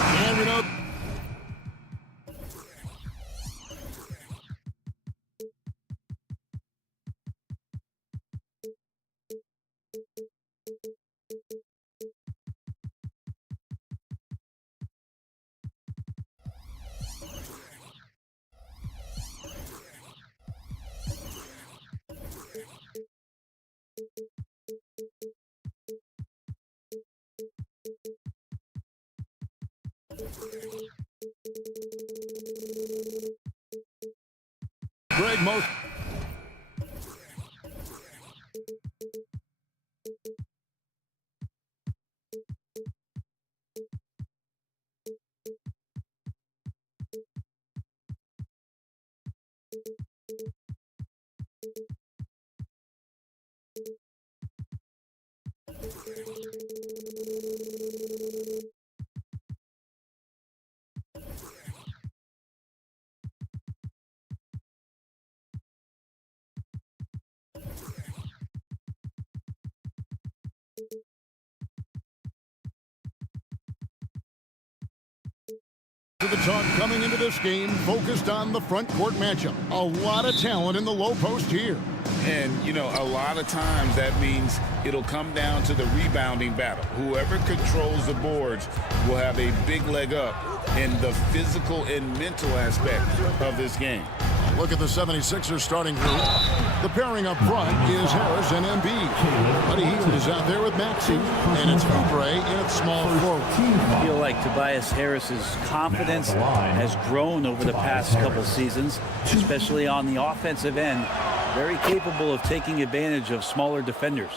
And we know. Greg Most. The talk coming into this game focused on the front court matchup. A lot of talent in the low post here. And, you know, a lot of times that means it'll come down to the rebounding battle. Whoever controls the boards will have a big leg up in the physical and mental aspect of this game. Look at the 76ers starting group. The pairing up front is Harris and Embiid. Buddy Hield is out there with Maxey, and it's Oubre in at small forward. I feel like Tobias Harris's confidence has grown over the past couple seasons, especially on the offensive end. Very capable of taking advantage of smaller defenders.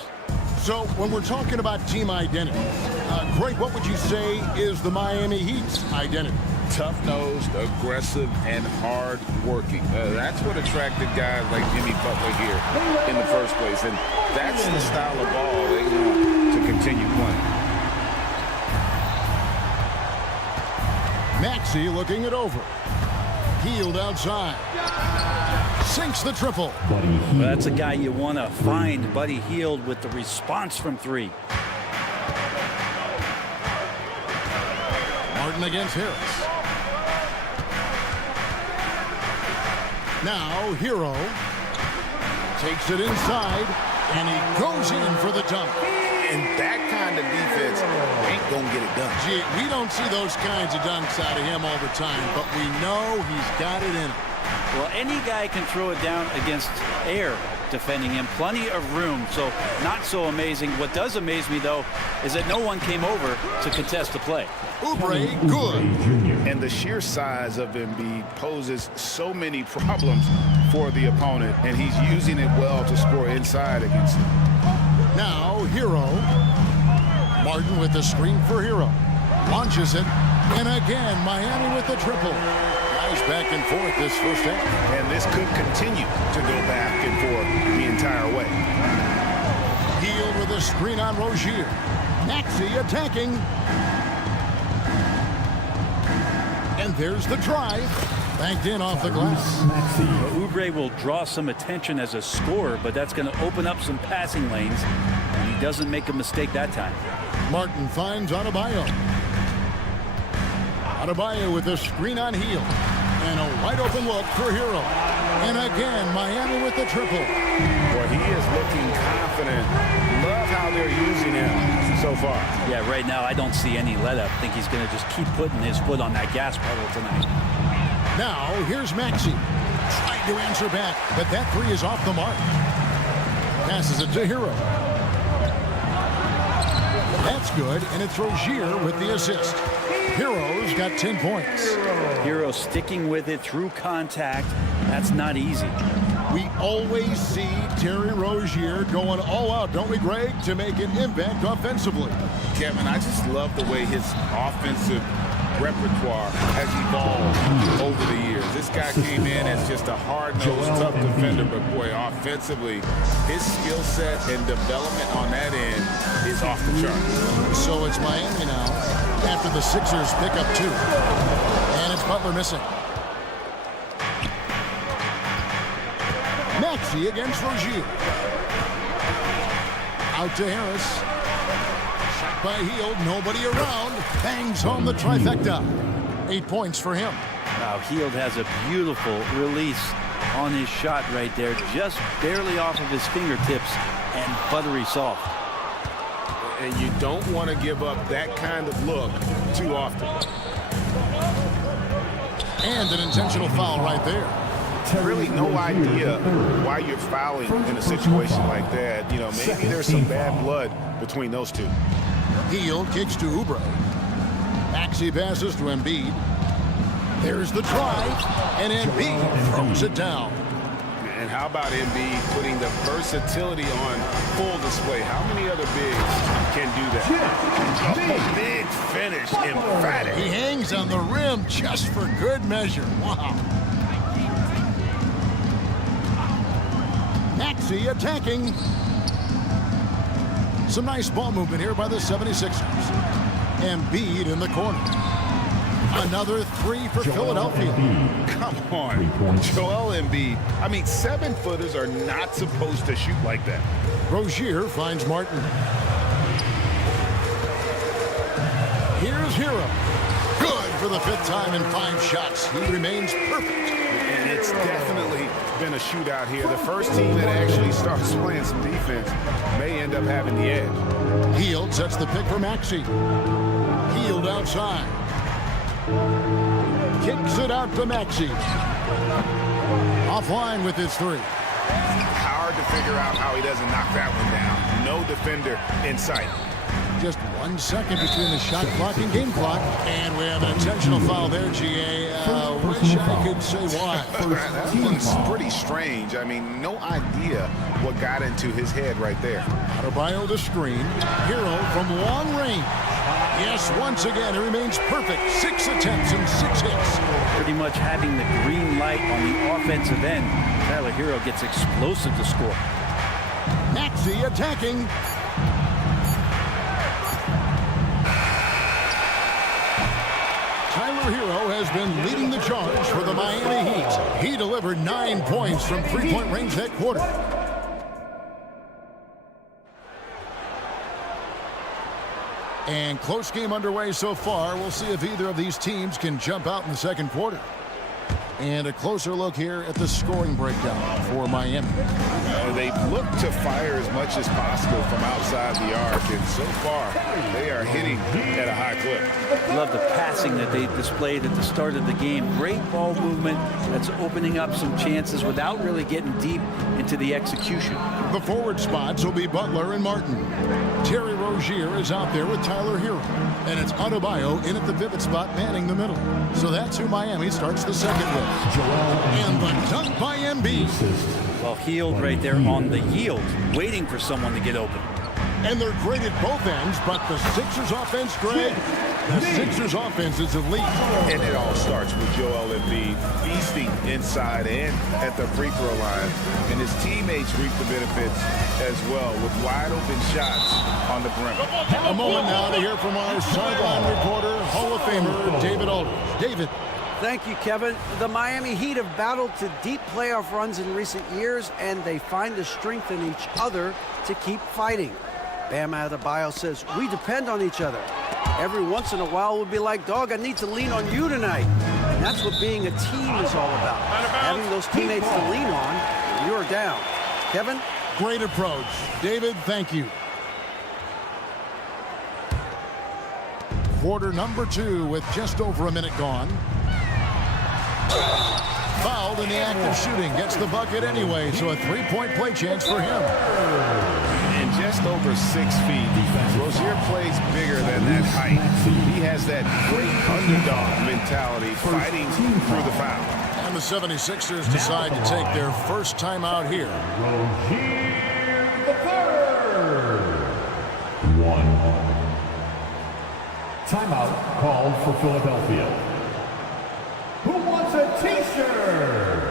So when we're talking about team identity, Greg, what would you say is the Miami Heat's identity? Tough-nosed, aggressive, and hard-working. That's what attracted guys like Jimmy Butler here in the first place. And that's the style of ball they want to continue playing. Maxey looking it over. Hield outside. Sinks the triple. Well, that's a guy you want to find, Buddy Hield, with the response from three. Martin against Harris. Now, Hero takes it inside, and he goes in for the dunk. And that kind of defense ain't going to get it done. Gee, we don't see those kinds of dunks out of him all the time, but we know he's got it in him. Well, any guy can throw it down against air defending him. Plenty of room, so not so amazing. What does amaze me, though, is that no one came over to contest the play. Oubre, good. And the sheer size of Embiid poses so many problems for the opponent, and he's using it well to score inside against him. Now, Hero. Martin with the screen for Hero. Launches it, and again, Miami with the triple. Guys back and forth this first half. And this could continue to go back and forth the entire way. Hield with a screen on Rozier. Maxey attacking. And there's the drive. Banked in off the glass. Well, Oubre will draw some attention as a scorer, but that's going to open up some passing lanes. And he doesn't make a mistake that time. Martin finds Adebayo. Adebayo with a screen on Hield. And a wide open look for Hero. And again, Miami with the triple. Boy, he is looking confident. Love how they're using him so far. Yeah, right now I don't see any let up. I think he's going to just keep putting his foot on that gas pedal tonight. Now, here's Maxey. Trying to answer back, but that three is off the mark. Passes it to Hero. That's good, and it's Rozier with the assist. Hero's got 10 points. Hero sticking with it through contact. That's not easy. We always see Terry Rozier going all out, don't we, Greg, to make an impact offensively. Kevin, I just love the way his offensive repertoire has evolved over the years. This guy came in as just a hard-nosed, tough defender, but boy, offensively, his skill set and development on that end is off the chart. So it's Miami now after the Sixers pick up two. And it's Butler missing. Maxey against Rozier. Out to Harris. Shot by Hield. Nobody around. Bangs home the trifecta. 8 points for him. Wow, Hield has a beautiful release on his shot right there. Just barely off of his fingertips and buttery soft. And you don't want to give up that kind of look too often. And an intentional foul right there. Really no idea why you're fouling in a situation like that. You know, maybe there's some bad blood between those two. Hield kicks to Oubre. Maxey passes to Embiid. There's the drive, and Embiid throws it down. And how about Embiid putting the versatility on full display? How many other bigs can do that? Oh, big finish, emphatic. He hangs on the rim just for good measure. Wow. Maxey attacking. Some nice ball movement here by the 76ers. Embiid in the corner. Another three for Philadelphia. Come on, Joel Embiid. I mean, 7-footers are not supposed to shoot like that. Rozier finds Martin. Here's Hero. Good for the 5th time in 5 shots. He remains perfect. And it's definitely been a shootout here. The first team that actually starts playing some defense may end up having the edge. Hield sets the pick for Maxey. Hield outside. Kicks it out to Maxey. Offline with his 3. Hard to figure out how he doesn't knock that one down. No defender in sight. Just 1 second between the shot clock and game clock. And we have an intentional foul there, GA. Wish I could say why. That one's pretty strange. I mean, no idea what got into his head right there. Adebayo the screen. Hero from long range. Yes, once again, it remains perfect. 6 attempts and 6 hits. Pretty much having the green light on the offensive end. Tyler Hero gets explosive to score. Maxey attacking. Tyler Hero has been leading the charge for the Miami Heat. He delivered 9 points from 3-point range that quarter. And close game underway so far. We'll see if either of these teams can jump out in the second quarter. And a closer look here at the scoring breakdown for Miami. They look to fire as much as possible from outside the arc, and so far they are hitting at a high clip. Love the passing that they displayed at the start of the game. Great ball movement that's opening up some chances without really getting deep into the execution. The forward spots will be Butler and Martin. Terry Rozier is out there with Tyler Hero. And it's Adebayo in at the pivot spot manning the middle. So that's who Miami starts the second with. And the dunk by Embiid. Well, Hield right there on the yield, waiting for someone to get open. And they're great at both ends, but the Sixers offense, Greg, the Sixers offense is elite. And it all starts with Joel Embiid feasting inside and at the free throw line. And his teammates reap the benefits as well with wide open shots on the perimeter. A moment now to hear from our sideline reporter, Hall of Famer David Aldridge. David. Thank you, Kevin. The Miami Heat have battled to deep playoff runs in recent years, and they find the strength in each other to keep fighting. Bam Adebayo says, we depend on each other. Every once in a while, we'll be like, dog, I need to lean on you tonight. And that's what being a team is all about. Having those teammates to lean on when you're down. Kevin? Great approach. David, thank you. Quarter number 2 with just over a minute gone. Fouled in the act of shooting. Gets the bucket anyway, so a 3-point play chance for him. And just over 6 feet. Rozier plays bigger than that height. He has that great underdog mentality fighting through the foul. And the 76ers decide to take their first time out here. Rozier the third. 1. Timeout called for Philadelphia. Who wants a t-shirt?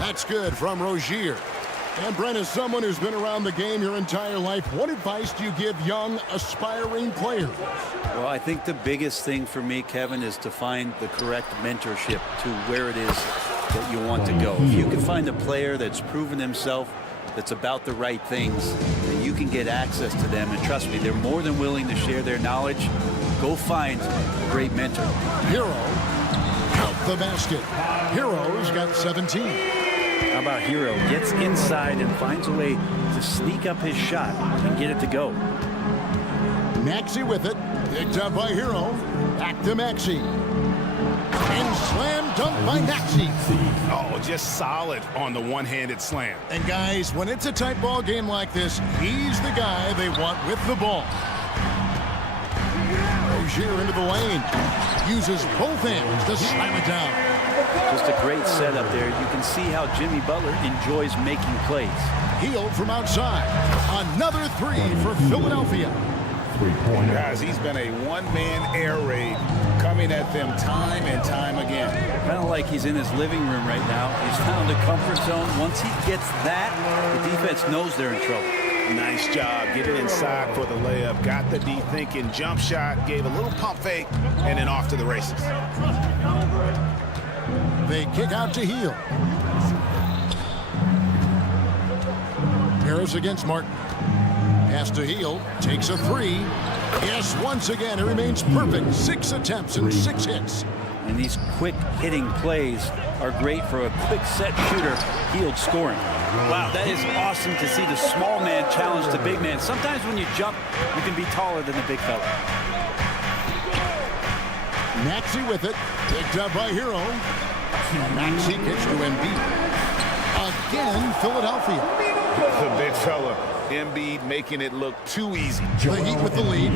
That's good from Rozier. And Brent, as someone who's been around the game your entire life, what advice do you give young, aspiring players? Well, I think the biggest thing for me, Kevin, is to find the correct mentorship to where it is that you want to go. If you can find a player that's proven himself, that's about the right things, then you can get access to them. And trust me, they're more than willing to share their knowledge. Go find a great mentor. Hero, count the basket. Hero's got 17. How about Hero? Gets inside and finds a way to sneak up his shot and get it to go. Maxey with it. Picked up by Hero. Back to Maxey. And slam dunk by Maxey. Oh, just solid on the one-handed slam. And guys, when it's a tight ball game like this, he's the guy they want with the ball. Rozier into the lane. Uses both hands to slam it down. Just a great setup there. You can see how Jimmy Butler enjoys making plays. Heel from outside. Another three for Philadelphia. Guys, he's been a one-man air raid coming at them time and time again. Kind of like he's in his living room right now. He's found a comfort zone. Once he gets that, the defense knows they're in trouble. Nice job getting inside for the layup. Got the D thinking jump shot, gave a little pump fake, and then off to the races. They kick out to Heel. Harris against Martin. Pass to Heel. Takes a three. Yes, once again, it remains perfect. 6 attempts and 6 hits. And these quick hitting plays are great for a quick set shooter. Heel scoring. Wow, that is awesome to see the small man challenge the big man. Sometimes when you jump, you can be taller than the big fella. Maxey with it. Picked up by Hero. Maxey kicks to Embiid. Again, Philadelphia. The big fella, Embiid, making it look too easy. The Heat with the lead.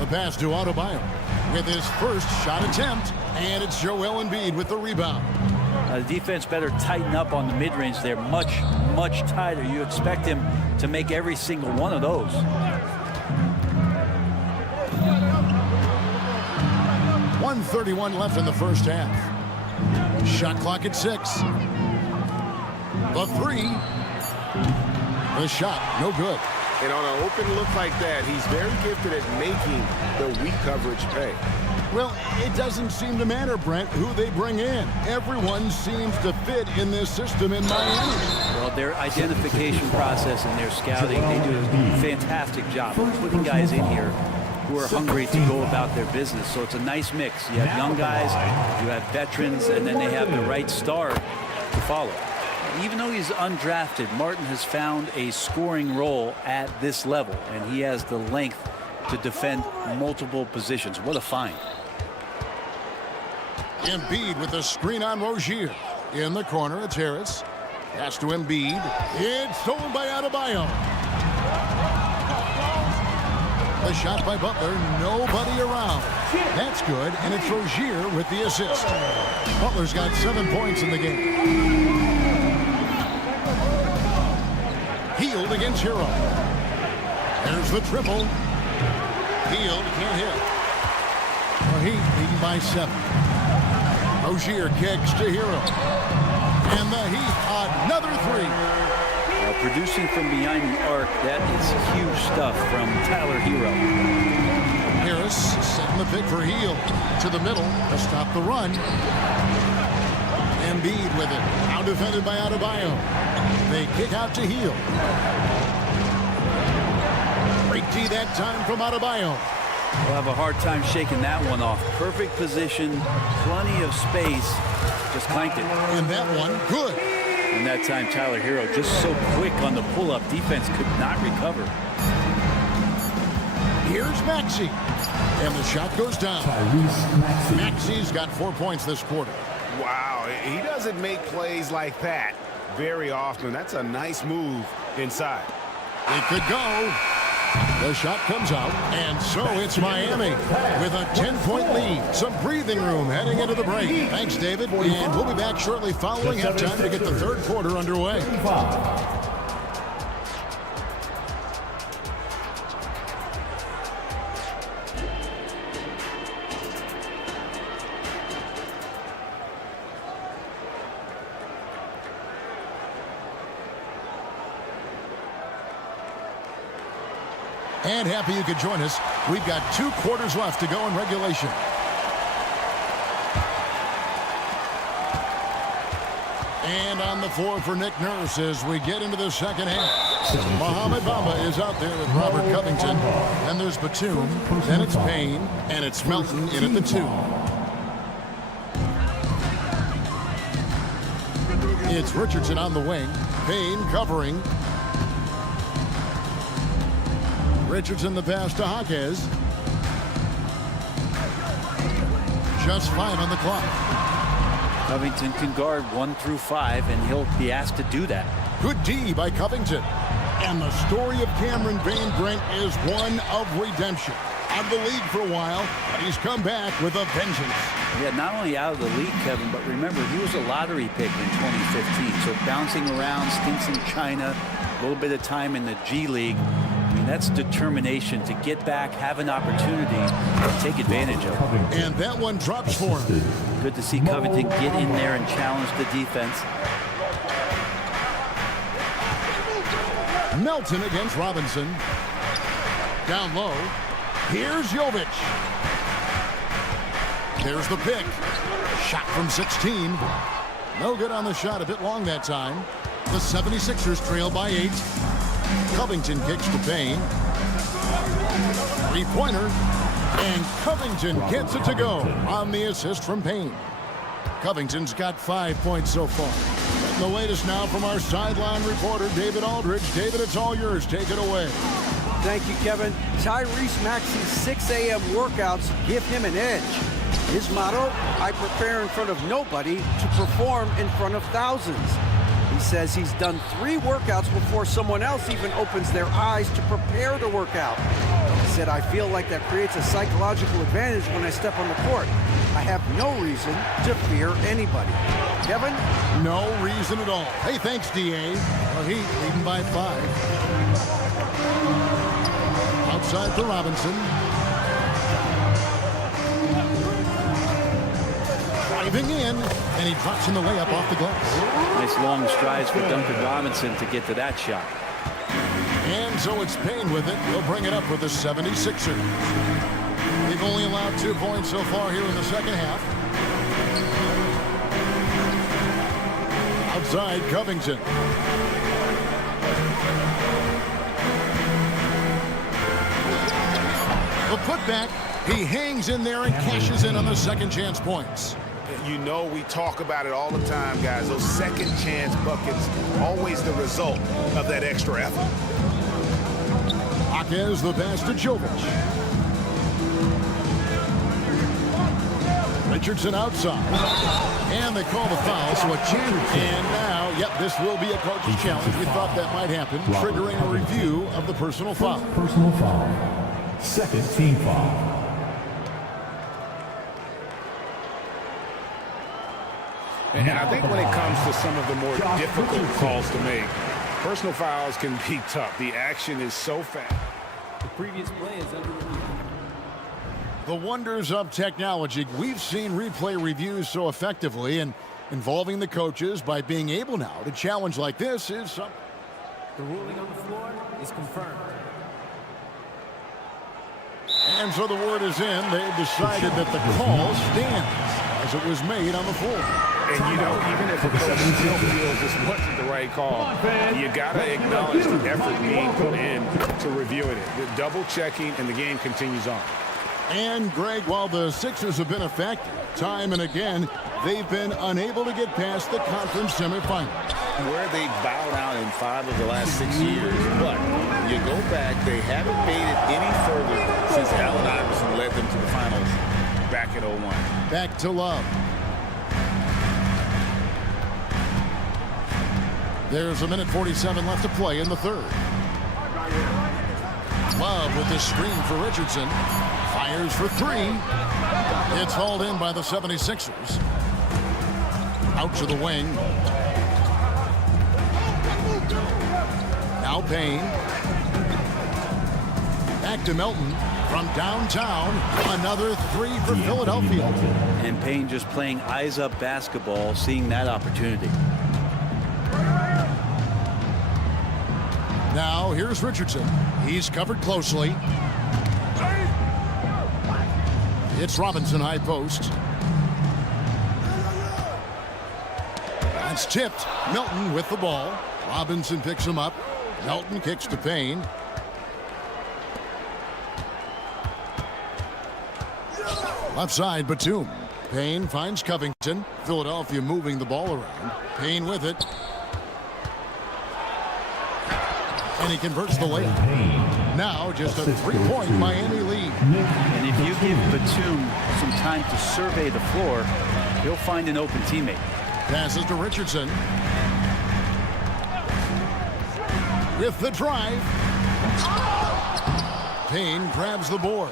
The pass to Adebayo with his first shot attempt. And it's Joel Embiid with the rebound. The defense better tighten up on the mid-range there. Much tighter. You expect him to make every single one of those. .131 left in the first half. Shot clock at 6. The three. The shot, no good. And on an open look like that, he's very gifted at making the weak coverage pay. Well, it doesn't seem to matter, Brent, who they bring in. Everyone seems to fit in this system in Miami. Well, their identification process and their scouting, they do a fantastic job of putting guys in here who are hungry to go about their business. So it's a nice mix. You have young guys, you have veterans, and then they have the right star to follow. Even though he's undrafted, Martin has found a scoring role at this level, and he has the length to defend multiple positions. What a find. Embiid with a screen on Rozier. In the corner, it's Harris. Pass to Embiid. It's stolen by Adebayo. The shot by Butler, nobody around. That's good, and it's Rozier with the assist. Butler's got 7 points in the game. Healed against Hero. There's the triple. Healed, can't hit. The Heat leading by 7. Rozier kicks to Hero. And the Heat, another three. Producing from behind the arc, that is huge stuff from Tyler Hero. Harris setting the pick for Heel. To the middle to stop the run. Embiid with it. Now defended by Adebayo. They kick out to Heel. Great D that time from Adebayo. We'll have a hard time shaking that one off. Perfect position, plenty of space. Just clanked it. And that one, good. And that time, Tyler Hero just so quick on the pull-up. Defense could not recover. Here's Maxey. And the shot goes down. Maxey's got 4 points this quarter. Wow, he doesn't make plays like that very often. That's a nice move inside. It could go. The shot comes out, and so it's Miami with a 10-point lead. Some breathing room heading into the break. Thanks, David, and we'll be back shortly following halftime to get the third quarter underway. And happy you could join us. We've got 2 quarters left to go in regulation. And on the floor for Nick Nurse as we get into the second half. Mohamed Bamba is out there with Robert Covington. Then there's Batum. Then it's Payne. And it's Melton in at the 2. It's Richardson on the wing. Payne covering. Richardson the pass to Jaquez. Just 5 on the clock. Covington can guard 1 through 5, and he'll be asked to do that. Good D by Covington. And the story of Cameron Payne, Brent, is one of redemption. Out of the league for a while, but he's come back with a vengeance. Yeah, not only out of the league, Kevin, but remember, he was a lottery pick in 2015. So bouncing around, stints in China, a little bit of time in the G League. I mean, that's determination to get back, have an opportunity to take advantage of it. And that one drops for him. Good to see Covington get in there and challenge the defense. Melton against Robinson. Down low. Here's Jovic. There's the pick. Shot from 16. No good on the shot. A bit long that time. The 76ers trail by 8. Covington kicks to Payne. 3-pointer. And Covington gets it to go on the assist from Payne. Covington's got 5 points so far. And the latest now from our sideline reporter, David Aldridge. David, it's all yours. Take it away. Thank you, Kevin. Tyrese Maxey's 6 a.m. workouts give him an edge. His motto, I prepare in front of nobody to perform in front of thousands. He says he's done 3 workouts before someone else even opens their eyes to prepare to work out. He said, I feel like that creates a psychological advantage when I step on the court. I have no reason to fear anybody. Kevin? No reason at all. Hey, thanks, D.A. The Heat leading by 5. Outside for Robinson. Driving in, and he drops in the layup off the glass. Nice long strides for Duncan Robinson to get to that shot. And so it's Payne with it. He'll bring it up with the 76ers. They've only allowed 2 points so far here in the second half. Outside, Covington. The putback, he hangs in there and cashes in on the second chance points. You know, we talk about it all the time, guys. Those second chance buckets, always the result of that extra effort. Jaquez the pass to Jovic. Richardson outside. And they call the foul, so a chance. And now, yep, this will be a coach's challenge. We thought that might happen, triggering a review of the personal foul. Personal foul. Second team foul. And I think when it comes to some of the more difficult calls to make, personal fouls can be tough. The action is so fast. The previous play is under review. The wonders of technology. We've seen replay reviews so effectively, and involving the coaches by being able now to challenge like this is something. The ruling on the floor is confirmed. And so the word is in. They've decided that the call stands as it was made on the floor. And, you know, even if the coach still feels this wasn't the right call, you got to acknowledge the effort being put in to reviewing it. The double checking, and the game continues on. And, Greg, while the Sixers have been effective time and again, they've been unable to get past the conference semifinals. Where they bowed out in 5 of the last 6 years. But you go back, they haven't made it any further since Allen Iverson led them to the finals back in 01. Back to Love. There's 1:47 left to play in the third. Love with this screen for Richardson. Fires for 3. It's hauled in by the 76ers. Out to the wing. Now Payne. Back to Melton from downtown. Another 3 for Philadelphia. And Payne just playing eyes-up basketball, seeing that opportunity. Now here's Richardson. He's covered closely. It's Robinson high post. That's tipped. Milton with the ball. Robinson picks him up. Milton kicks to Payne. Left side, Batum. Payne finds Covington. Philadelphia moving the ball around. Payne with it. And he converts the layup. Now just a 3-point Miami lead. And if you give Batum some time to survey the floor, he'll find an open teammate. Passes to Richardson. With the drive. Payne grabs the board.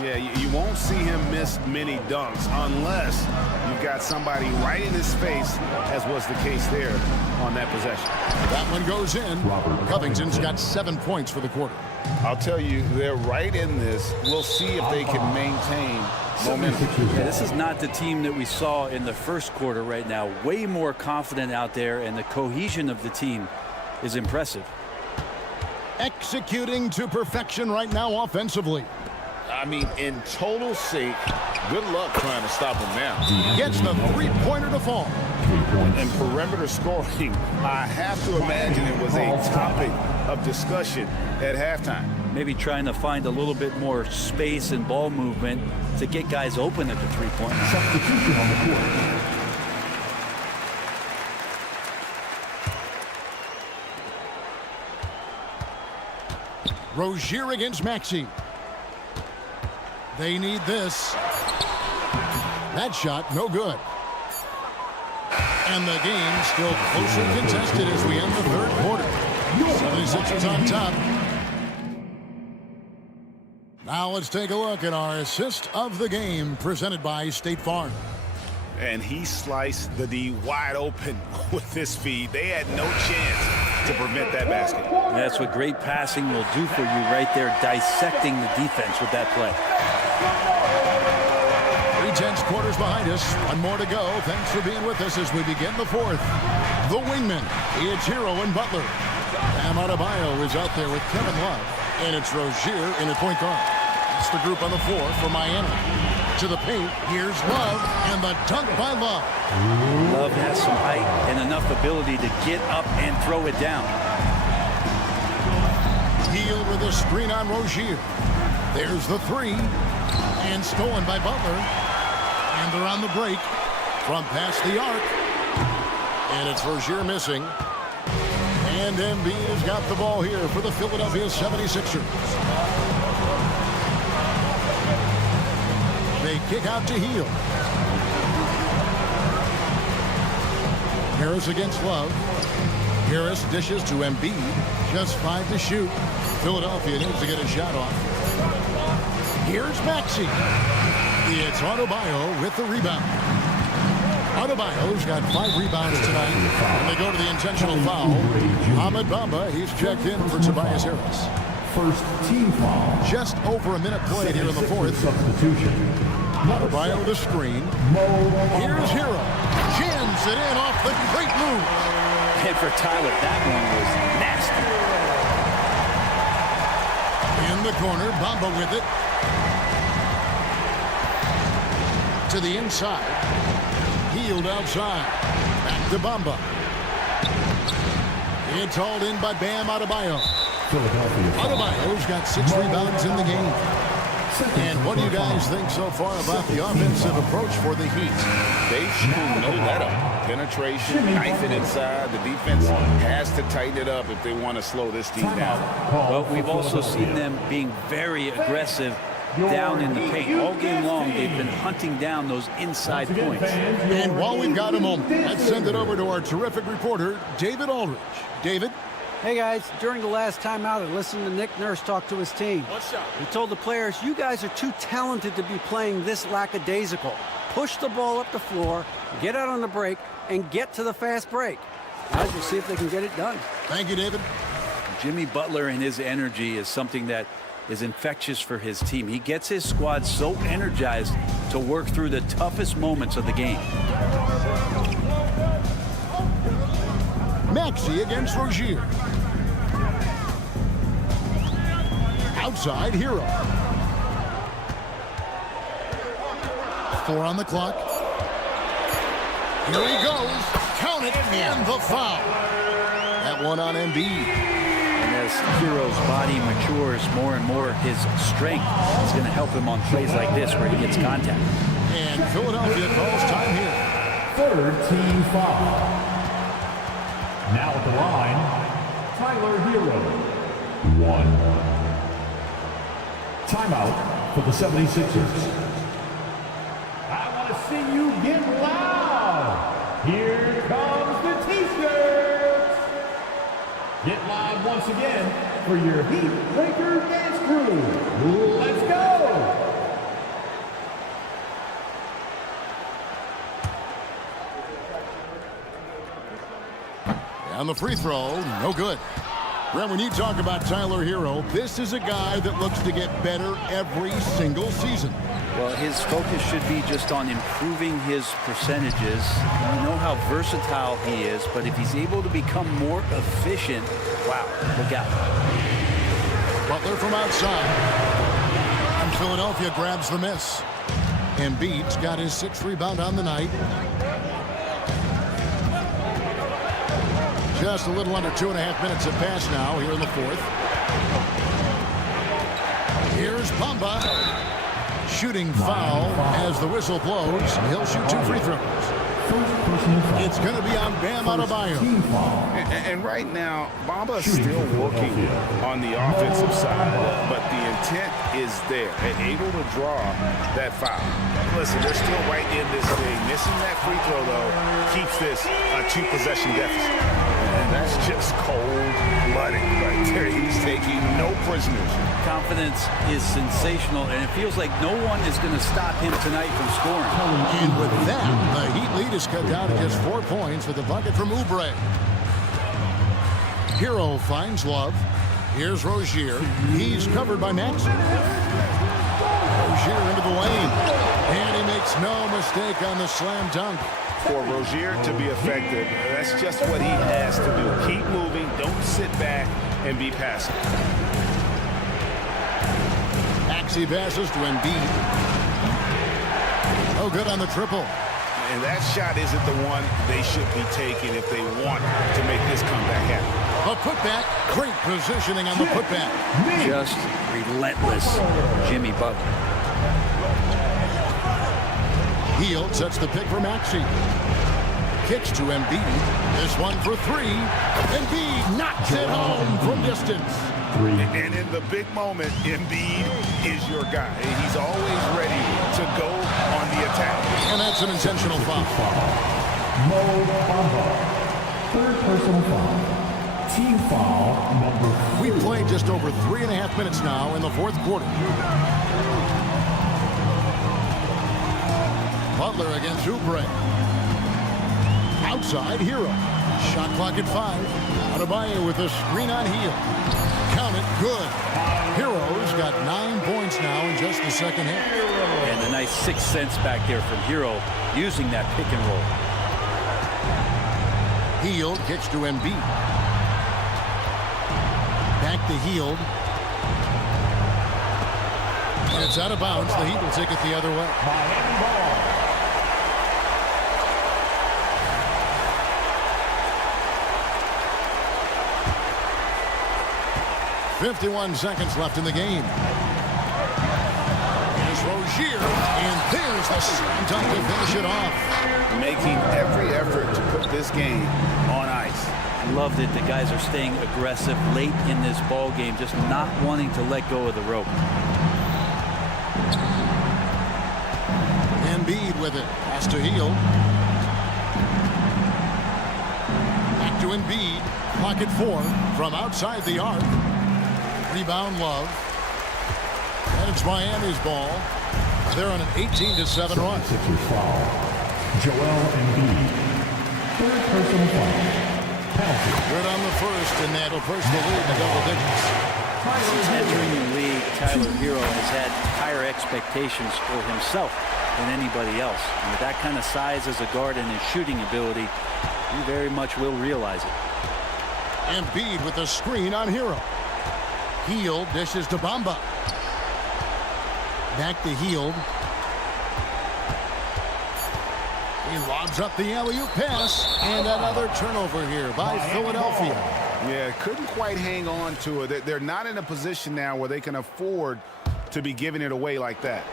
Yeah, you won't see him miss many dunks unless you've got somebody right in his face, as was the case there on that possession. That one goes in. Covington's got 7 points for the quarter. I'll tell you, they're right in this. We'll see if they can maintain momentum. Yeah, this is not the team that we saw in the first quarter right now. Way more confident out there, and the cohesion of the team is impressive. Executing to perfection right now offensively. I mean, in total sync. Good luck trying to stop him now. Gets the three-pointer to fall. And perimeter scoring, I have to imagine it was a topic of discussion at halftime. Maybe trying to find a little bit more space and ball movement to get guys open at the three-point line. Substitution on the court. Rozier against Maxey. They need this. That shot, no good. And the game still closely contested as we end the third quarter. 76ers on top. Now let's take a look at our assist of the game presented by State Farm. And he sliced the D wide open with his feed. They had no chance to prevent that basket. That's what great passing will do for you right there, dissecting the defense with that play. 3/10 quarters behind us. One more to go. Thanks for being with us as we begin the fourth. The wingman, it's Hero and Butler. Bam Adebayo is out there with Kevin Love. And it's Rozier in at point guard. That's the group on the floor for Miami. To the paint, here's Love, and the dunk by Love. Love has some height and enough ability to get up and throw it down. Hield with a screen on Rozier. There's the three. And stolen by Butler. And they're on the break from past the arc. And it's Rozier missing. And Embiid has got the ball here for the Philadelphia 76ers. They kick out to Hield. Harris against Love. Harris dishes to Embiid. Just 5 to shoot. Philadelphia needs to get a shot off. Here's Maxey. It's Adebayo with the rebound. Adebayo's got 5 rebounds tonight. And they go to the intentional foul. Ahmed Bamba, he's checked in for Tobias Harris. First team foul. Just over a minute played here in the fourth. Substitution. Adebayo the screen. Here's Hero. Jams it in off the great move. And for Tyler, that one was nasty. In the corner, Bamba with it. To the inside. Hield outside. Back to Bamba. It's hauled in by Bam Adebayo. Adebayo's got 6 rebounds in the game. And what do you guys think so far about the offensive approach for the Heat? They've shown no let-up. Penetration, knife it inside. The defense has to tighten it up if they want to slow this team down. Well, we've also seen them being very aggressive down in the paint. All game long, they've been hunting down those inside points. And while we've got a moment, let's send it over to our terrific reporter, David Aldridge. David? Hey guys, during the last timeout, I listened to Nick Nurse talk to his team. What's up? He told the players, you guys are too talented to be playing this lackadaisical. Push the ball up the floor, get out on the break, and get to the fast break. Guys, we'll see if they can get it done. Thank you, David. Jimmy Butler and his energy is something that is infectious for his team. He gets his squad so energized to work through the toughest moments of the game. Maxey against Rozier. Outside Hero. 4 on the clock. Here he goes. Count it, and the foul. That one on Embiid. And as Hero's body matures more and more, his strength is going to help him on plays like this where he gets contact. And Philadelphia calls time here. Third team foul. Now at the line, Tyler Hero. 1. Timeout for the 76ers. I want to see you get loud. Here comes the T-shirts. Get loud once again for your Heat Lakers dance crew. Let's go. On the free throw, no good. Brent, when you talk about Tyler Hero, this is a guy that looks to get better every single season. Well, his focus should be just on improving his percentages. You know how versatile he is, but if he's able to become more efficient, wow, look out. Butler from outside. And Philadelphia grabs the miss. Embiid's got his 6th rebound on the night. Just a little under 2.5 minutes have passed now here in the 4th. Here's Bamba. Shooting foul as the whistle blows. He'll shoot 2 free throws. It's going to be on Bam Adebayo. And right now, Bamba is still working on the offensive side, but the intent is there. They're able to draw that foul. Listen, they're still right in this thing. Missing that free throw, though, keeps this a 2-possession deficit. And that's just cold-blooded right there. He's taking no prisoners. Confidence is sensational, and it feels like no one is going to stop him tonight from scoring. And with that, the Heat lead is cut down to just 4 points with the bucket from Oubre. Hero finds Love. Here's Rozier. He's covered by Maxey. Rozier into the lane. And he makes no mistake on the slam dunk. For Rozier to be effective, that's just what he has to do. Keep moving, don't sit back and be passive. Maxey passes to Embiid. Oh, good on the triple. And that shot isn't the one they should be taking if they want to make this comeback happen. A putback. Great positioning on the putback. Just relentless Jimmy Butler. Hield sets the pick for Maxey. Kicks to Embiid. This one for 3. Embiid knocks it home from distance. 3. And in the big moment, Embiid is your guy. He's always ready to go on the attack. And that's an intentional foul. Mo Bamba. 3rd personal foul. Team foul number 4. We played just over 3.5 minutes now in the 4th quarter. Butler against Oubre. Outside Hero. Shot clock at 5. Adebayo with a screen on Hield. Count it, good. Hero's got 9 points now in just the second half. And a nice 6 cents back there from Hero using that pick and roll. Hield kicks to Embiid. Back to Hield. And it's out of bounds. The Heat will take it the other way. Miami ball. 51 seconds left in the game. Here's Rozier, and there's the slam dunk to finish it off. Making every effort to put this game on ice. I love that the guys are staying aggressive late in this ball game, just not wanting to let go of the rope. Embiid with it. Pass to Hield. Back to Embiid. Clock at 4 from outside the arc. Rebound Love. And it's Miami's ball. They're on an 18-7 run. Sixers foul. Joel Embiid. 3rd personal foul. Penalty. Good on the first, and that'll push the lead to double digits. Since entering the league, Tyler Hero has had higher expectations for himself than anybody else. And with that kind of size as a guard and his shooting ability, he very much will realize it. Embiid with the screen on Hero. Hield dishes to Bamba. Back to Hield. He lobs up the alley-oop pass, and another turnover here by Philadelphia. Yeah, couldn't quite hang on to it. They're not in a position now where they can afford to be giving it away like that.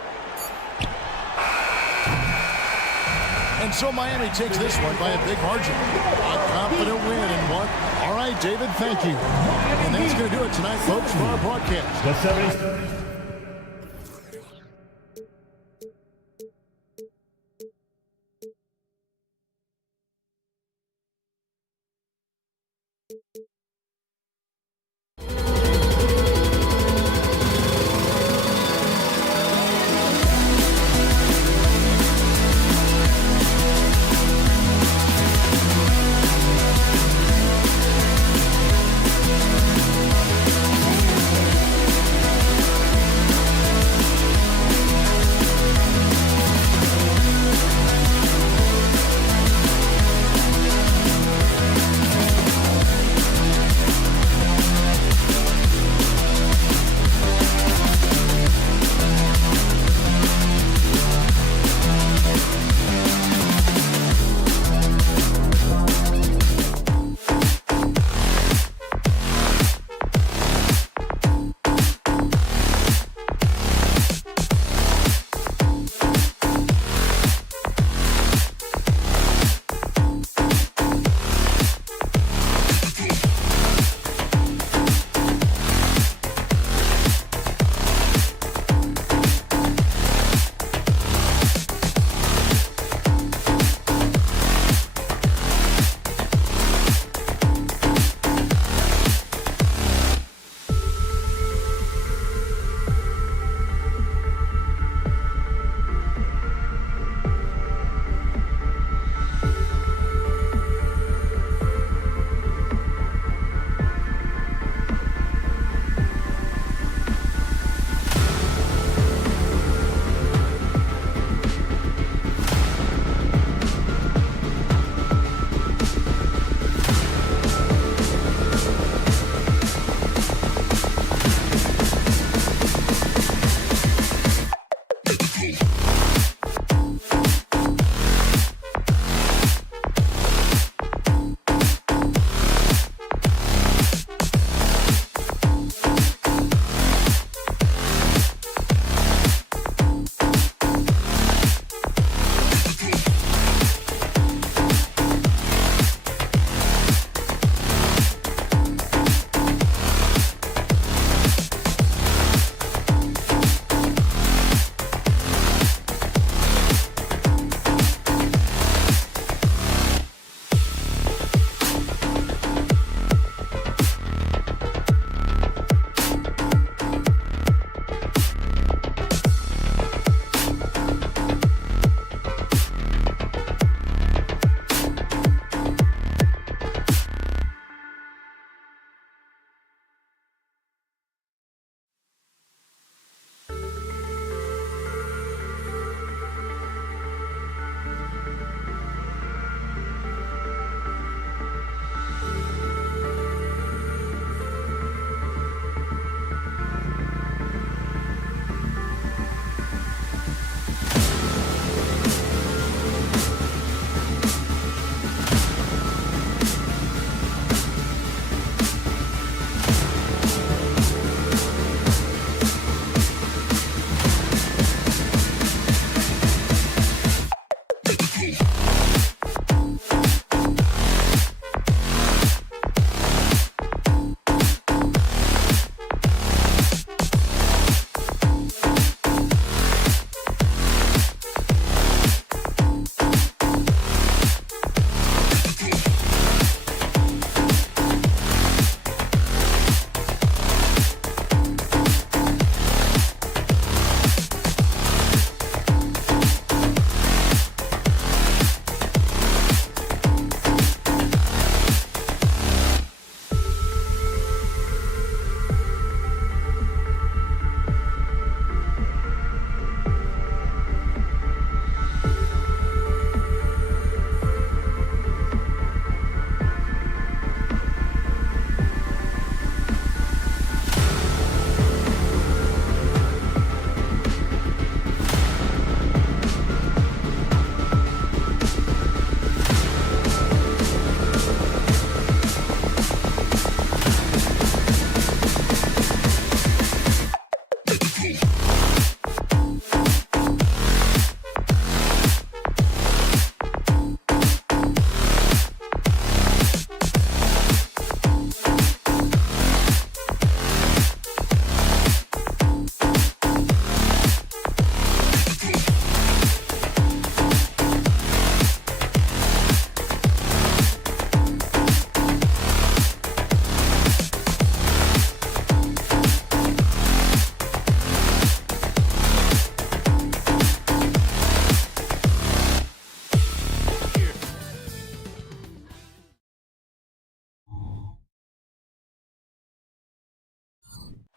And so Miami takes this one by a big margin. A confident win and one. All right, David, thank you. And that's going to do it tonight, folks, for our broadcast. The 76ers.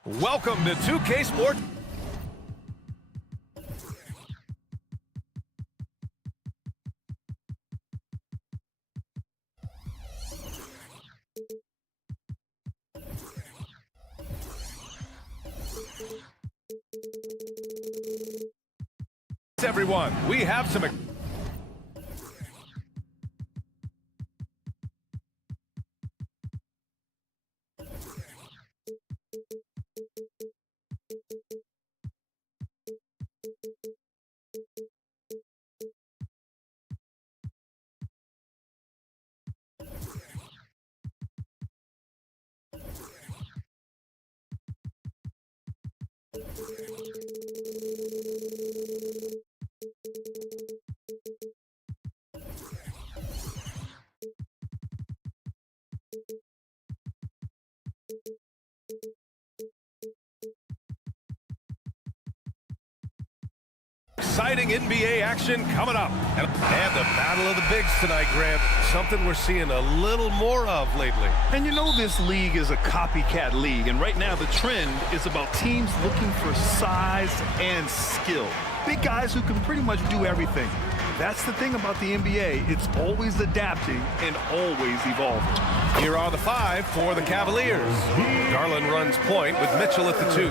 Welcome to 2K Sports. Everyone, we have some exciting NBA action coming up. And the battle of the bigs tonight, Grant. Something we're seeing a little more of lately. And you know this league is a copycat league, and right now the trend is about teams looking for size and skill. Big guys who can pretty much do everything. That's the thing about the NBA. It's always adapting and always evolving. Here are the five for the Cavaliers. Garland runs point with Mitchell at the 2.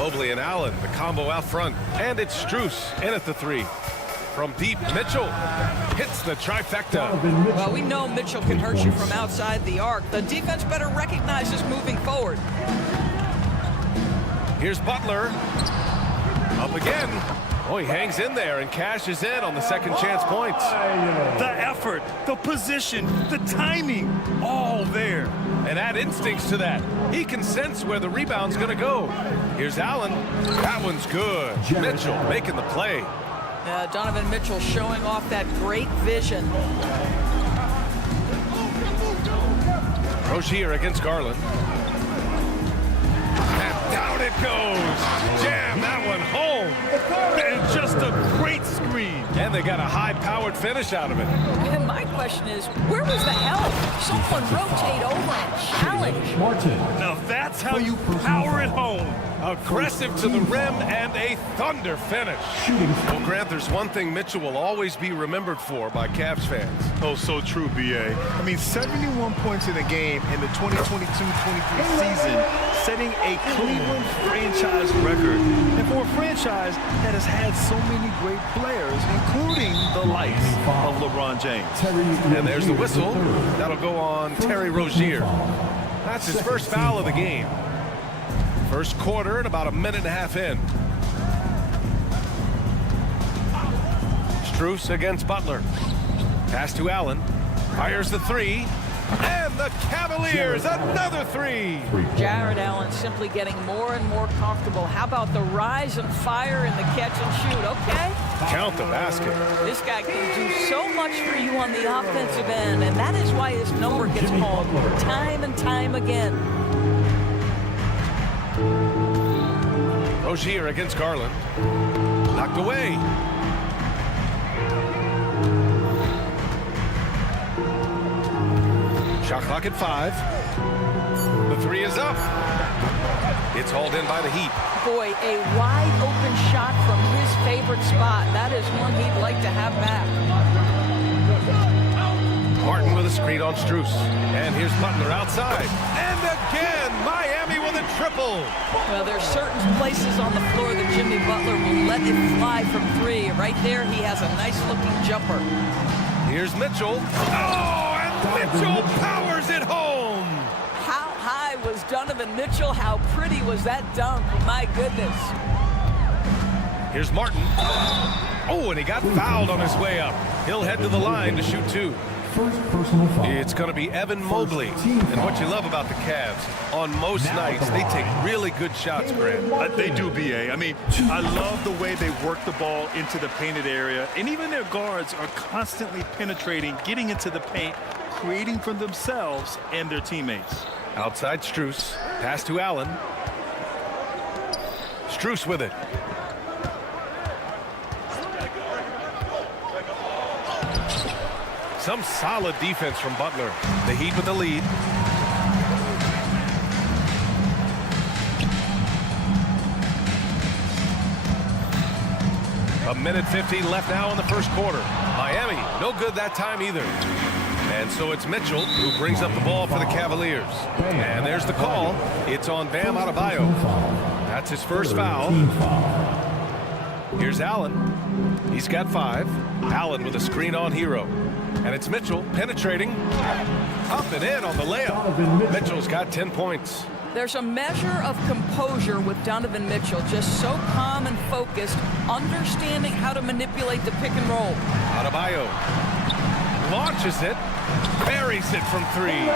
Mobley and Allen, the combo out front. And it's Strus in at the 3. From deep, Mitchell hits the trifecta. Well, we know Mitchell can hurt you from outside the arc. The defense better recognize this moving forward. Here's Butler. Up again. Oh, he hangs in there and cashes in on the second chance points. The effort, the position, the timing, all there. And add instincts to that. He can sense where the rebound's going to go. Here's Allen. That one's good. Mitchell making the play. Donovan Mitchell showing off that great vision. Rozier against Garland. And down it goes. Jam that one home. And just a great screen. And they got a high-powered finish out of it. And my question is, where was the help? Someone rotate over and challenge. Now that's how you power it home. Aggressive to the rim and a thunder finish. Well, Grant, there's one thing Mitchell will always be remembered for by Cavs fans. Oh, so true, B.A. I mean, 71 points in a game in the 2022-23 season, setting a Cleveland franchise record. And for a franchise that has had so many great players, including the likes of LeBron James. And there's the whistle. That'll go on Terry Rozier. That's his first foul of the game. First quarter and about a minute and a half in. Strus against Butler. Pass to Allen. Fires the 3. And the Cavaliers, another 3. Jared Allen simply getting more and more comfortable. How about the rise and fire in the catch and shoot? Okay. Count the basket. This guy can do so much for you on the offensive end, and that is why his number gets called time and time again. Rozier against Garland. Knocked away. Shot clock at 5. The 3 is up. It's hauled in by the Heat. Boy, a wide open shot from his favorite spot. That is one he'd like to have back. Martin with a screen on Strus. And here's Butler outside. And again, Miami with a triple. Well, there's certain places on the floor that Jimmy Butler will let it fly from 3. Right there, he has a nice-looking jumper. Here's Mitchell. Oh, and Mitchell powers it home. How high was Donovan Mitchell? How pretty was that dunk? My goodness. Here's Martin. Oh, and he got fouled on his way up. He'll head to the line to shoot 2. First personal foul. It's going to be Evan Mobley. And what you love about the Cavs, on most nights, they take really good shots, Grant. They do, B.A. I mean, I love the way they work the ball into the painted area. And even their guards are constantly penetrating, getting into the paint, creating for themselves and their teammates. Outside Strus. Pass to Allen. Strus with it. Some solid defense from Butler. The Heat with the lead. A minute 15 left now in the first quarter. Miami, no good that time either. And so it's Mitchell who brings up the ball for the Cavaliers. And there's the call. It's on Bam Adebayo. That's his first foul. Here's Allen. He's got 5. Allen with a screen on Hero. And it's Mitchell penetrating. Up and in on the layup. Mitchell's got 10 points. There's a measure of composure with Donovan Mitchell, just so calm and focused, understanding how to manipulate the pick and roll. Adebayo launches it, buries it from 3. You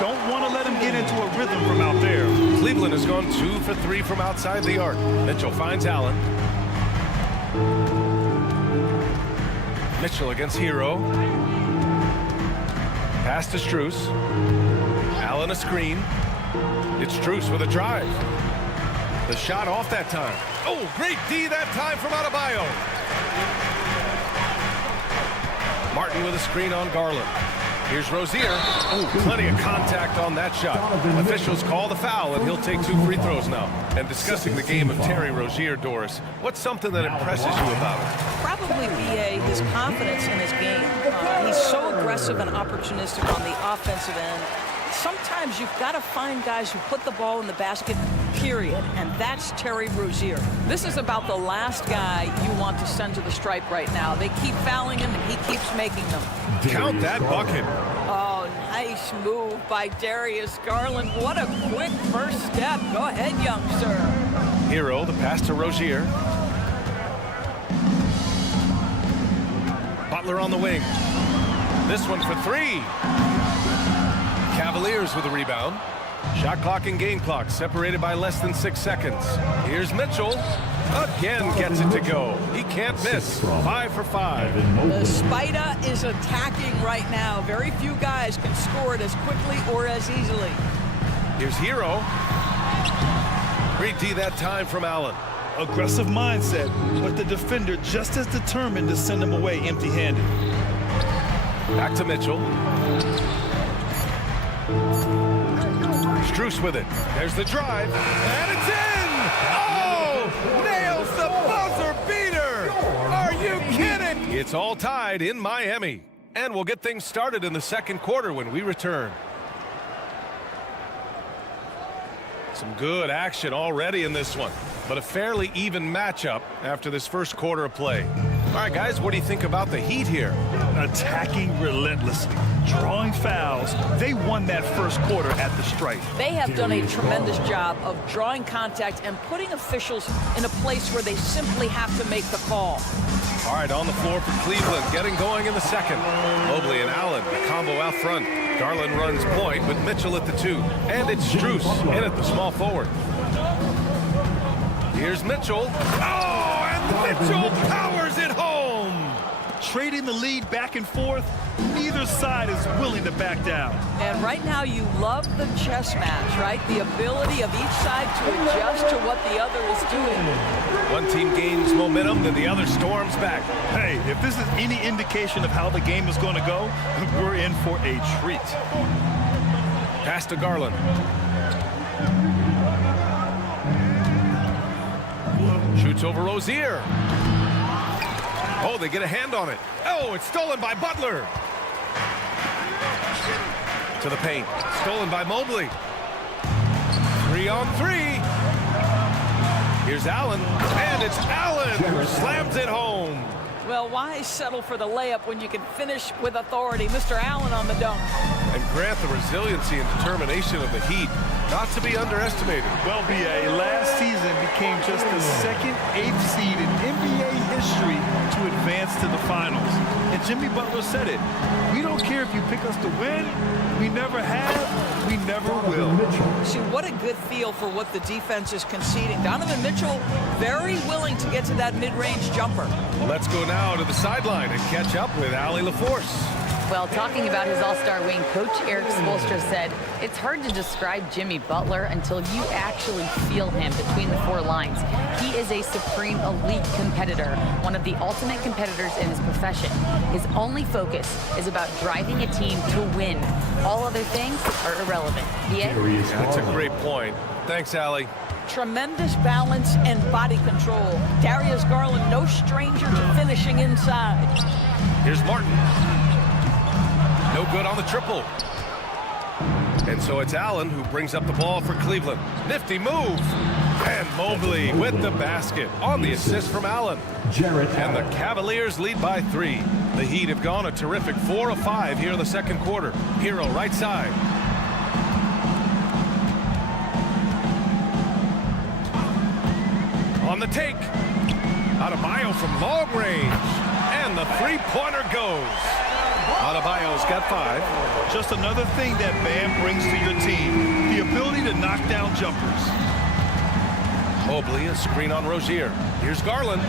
don't want to let him get into a rhythm from out there. Cleveland has gone 2 for 3 from outside the arc. Mitchell finds Allen. Mitchell against Hero. Pass to Strus. Allen a screen. It's Strus with a drive. The shot off that time. Oh, great D that time from Adebayo. Martin with a screen on Garland. Here's Rozier. Oh, plenty of contact on that shot. Officials call the foul, and he'll take 2 free throws now. And discussing the game of Terry Rozier, Doris, what's something that impresses you about him? Probably BA, his confidence in his game. He's so aggressive and opportunistic on the offensive end. Sometimes you've got to find guys who put the ball in the basket, period, and that's Terry Rozier. This is about the last guy you want to send to the stripe right now. They keep fouling him, and he keeps making them. Count that bucket. Oh, nice move by Darius Garland. What a quick first step. Go ahead, youngster. Hero, the pass to Rozier. Butler on the wing. This one for 3. Cavaliers with a rebound. Shot clock and game clock separated by less than 6 seconds. Here's Mitchell. Again gets it to go. He can't miss. 5 for 5. The Spider is attacking right now. Very few guys can score it as quickly or as easily. Here's Hero. Great D that time from Allen. Aggressive mindset, but the defender just as determined to send him away empty-handed. Back to Mitchell. Strus with it. There's the drive. And it's in! Oh! Nails the buzzer beater! Are you kidding? It's all tied in Miami. And we'll get things started in the second quarter when we return. Some good action already in this one, but a fairly even matchup after this first quarter of play. All right, guys, what do you think about the Heat here? Attacking relentlessly, drawing fouls. They won that first quarter at the stripe. They have done a tremendous job of drawing contact and putting officials in a place where they simply have to make the call. All right, on the floor for Cleveland, getting going in the second. Mobley and Allen, the combo out front. Garland runs point with Mitchell at the 2. And it's Strus in at the small forward. Here's Mitchell. Oh, and Mitchell powers it home. Trading the lead back and forth, neither side is willing to back down. And right now you love the chess match, right? The ability of each side to adjust to what the other is doing. One team gains momentum, then the other storms back. Hey, if this is any indication of how the game is going to go, we're in for a treat. Pass to Garland. Shoots over Rozier. Oh, they get a hand on it. Oh, it's stolen by Butler. To the paint. Stolen by Mobley. 3 on 3. Here's Allen. And it's Allen who slams it home. Well, why settle for the layup when you can finish with authority? Mr. Allen on the dunk. And Grant, the resiliency and determination of the Heat, not to be underestimated. Well, BA, last season became just the second 8th seed in NBA history to advance to the finals. And Jimmy Butler said it. We don't care if you pick us to win. We never have. We never will. See, what a good feel for what the defense is conceding. Donovan Mitchell very willing to get to that mid-range jumper. Let's go now to the sideline and catch up with Allie LaForce. Well, talking about his all-star wing, Coach Eric Spoelstra said, it's hard to describe Jimmy Butler until you actually feel him between the 4 lines. He is a supreme elite competitor, one of the ultimate competitors in his profession. His only focus is about driving a team to win. All other things are irrelevant. That's a great point. Thanks, Allie. tremendous balance and body control. Darius Garland, no stranger to finishing inside. Here's Martin. No good on the triple. And so it's Allen who brings up the ball for Cleveland. Nifty move. And Mobley with the basket on the assist from Allen. And the Cavaliers lead by 3. The Heat have gone a terrific 4 of 5 here in the second quarter. Hero right side. On the take. Adebayo from long range. And the three-pointer goes. Adebayo's got 5. Just another thing that Bam brings to your team, the ability to knock down jumpers. Mobley, a screen on Rozier. Here's Garland.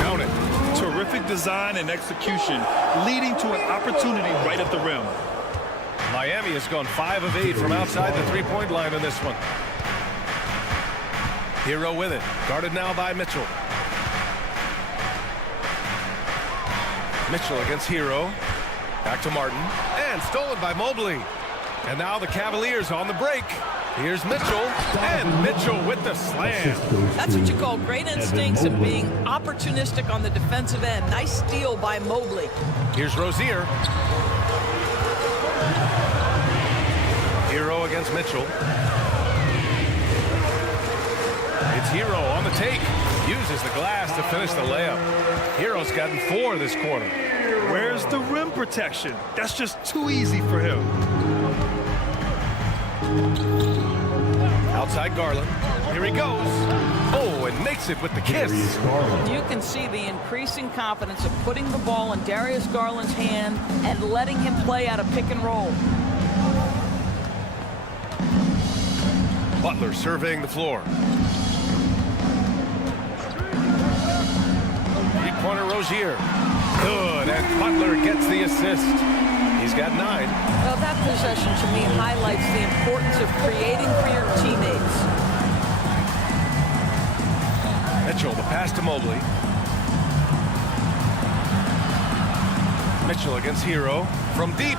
Count it. Terrific design and execution, leading to an opportunity right at the rim. Miami has gone 5 of 8 from outside the three-point line in this one. Hero with it. Guarded now by Mitchell. Mitchell against Hero. Back to Martin. And stolen by Mobley. And now the Cavaliers on the break. Here's Mitchell. And Mitchell with the slam. That's what you call great instincts and being opportunistic on the defensive end. Nice steal by Mobley. Here's Rozier. Hero against Mitchell. It's Hero on the take. Uses the glass to finish the layup. Hero's gotten 4 this quarter. Where's the rim protection? That's just too easy for him. Outside Garland. Here he goes. Oh, and makes it with the kiss. You can see the increasing confidence of putting the ball in Darius Garland's hand and letting him play out of pick and roll. Butler surveying the floor. Three-pointer Rozier. Good, and Butler gets the assist. He's got 9. Well, that possession to me highlights the importance of creating for your teammates. Mitchell, the pass to Mobley. Mitchell against Hero from deep.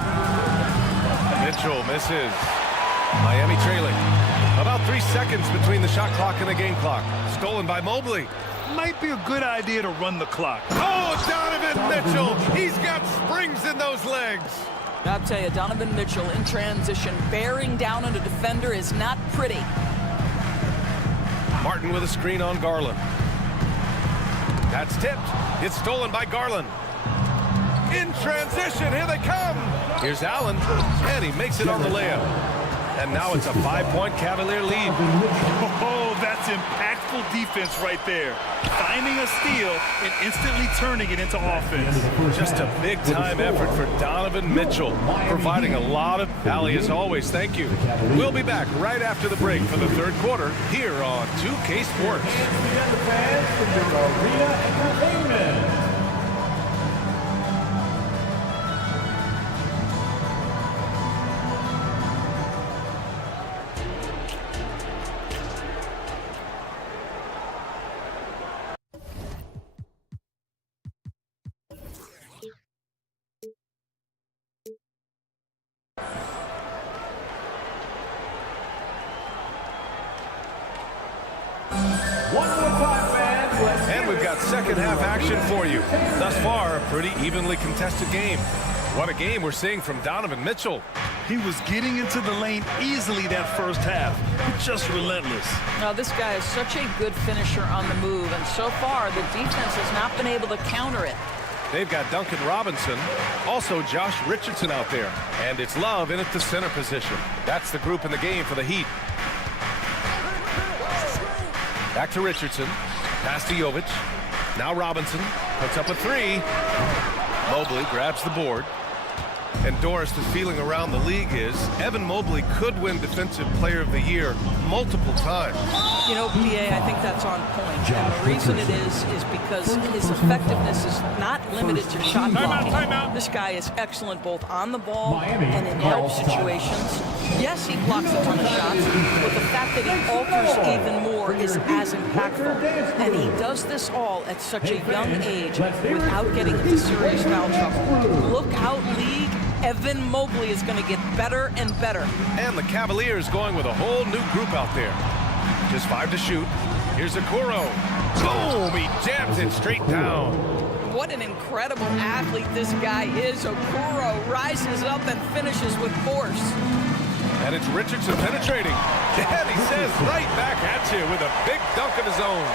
Mitchell misses. Miami trailing. About 3 seconds between the shot clock and the game clock. Stolen by Mobley. Might be a good idea to run the clock. Oh, Donovan Mitchell. He's got springs in those legs. I'll tell you, Donovan Mitchell in transition, bearing down on a defender is not pretty. Martin with a screen on Garland. That's tipped. It's stolen by Garland. In transition, here they come. Here's Allen, and he makes it on the layup. And now it's a 5-point Cavalier lead. Oh, that's impactful defense right there. Finding a steal and instantly turning it into offense. Just a big-time effort for Donovan Mitchell, providing a lot of value as always. Thank you. We'll be back right after the break for the third quarter here on 2K Sports. One more time, fans. And we've got second half action for you. Thus far, a pretty evenly contested game. What a game we're seeing from Donovan Mitchell. He was getting into the lane easily that first half. Just relentless. Now, this guy is such a good finisher on the move, and so far, the defense has not been able to counter it. They've got Duncan Robinson, also Josh Richardson out there. And it's Love in at the center position. That's the group in the game for the Heat. Back to Richardson. Pass to Jovic. Now Robinson puts up a 3. Mobley grabs the board. And Doris, the feeling around the league is Evan Mobley could win Defensive Player of the Year multiple times. You know, PA, I think that's on point. And the reason it is because his effectiveness is not limited to shot blocking. This guy is excellent both on the ball and in help situations. Yes, he blocks a ton of shots, but the fact that he alters even more is as impactful. And he does this all at such a young age without getting into serious foul trouble. Look out, league. Evan Mobley is going to get better and better. And the Cavaliers going with a whole new group out there. Just 5 to shoot. Here's Okoro. Boom! He jams it straight down. What an incredible athlete this guy is. Okoro rises up and finishes with force. And it's Richardson penetrating. And he says right back at you with a big dunk of his own.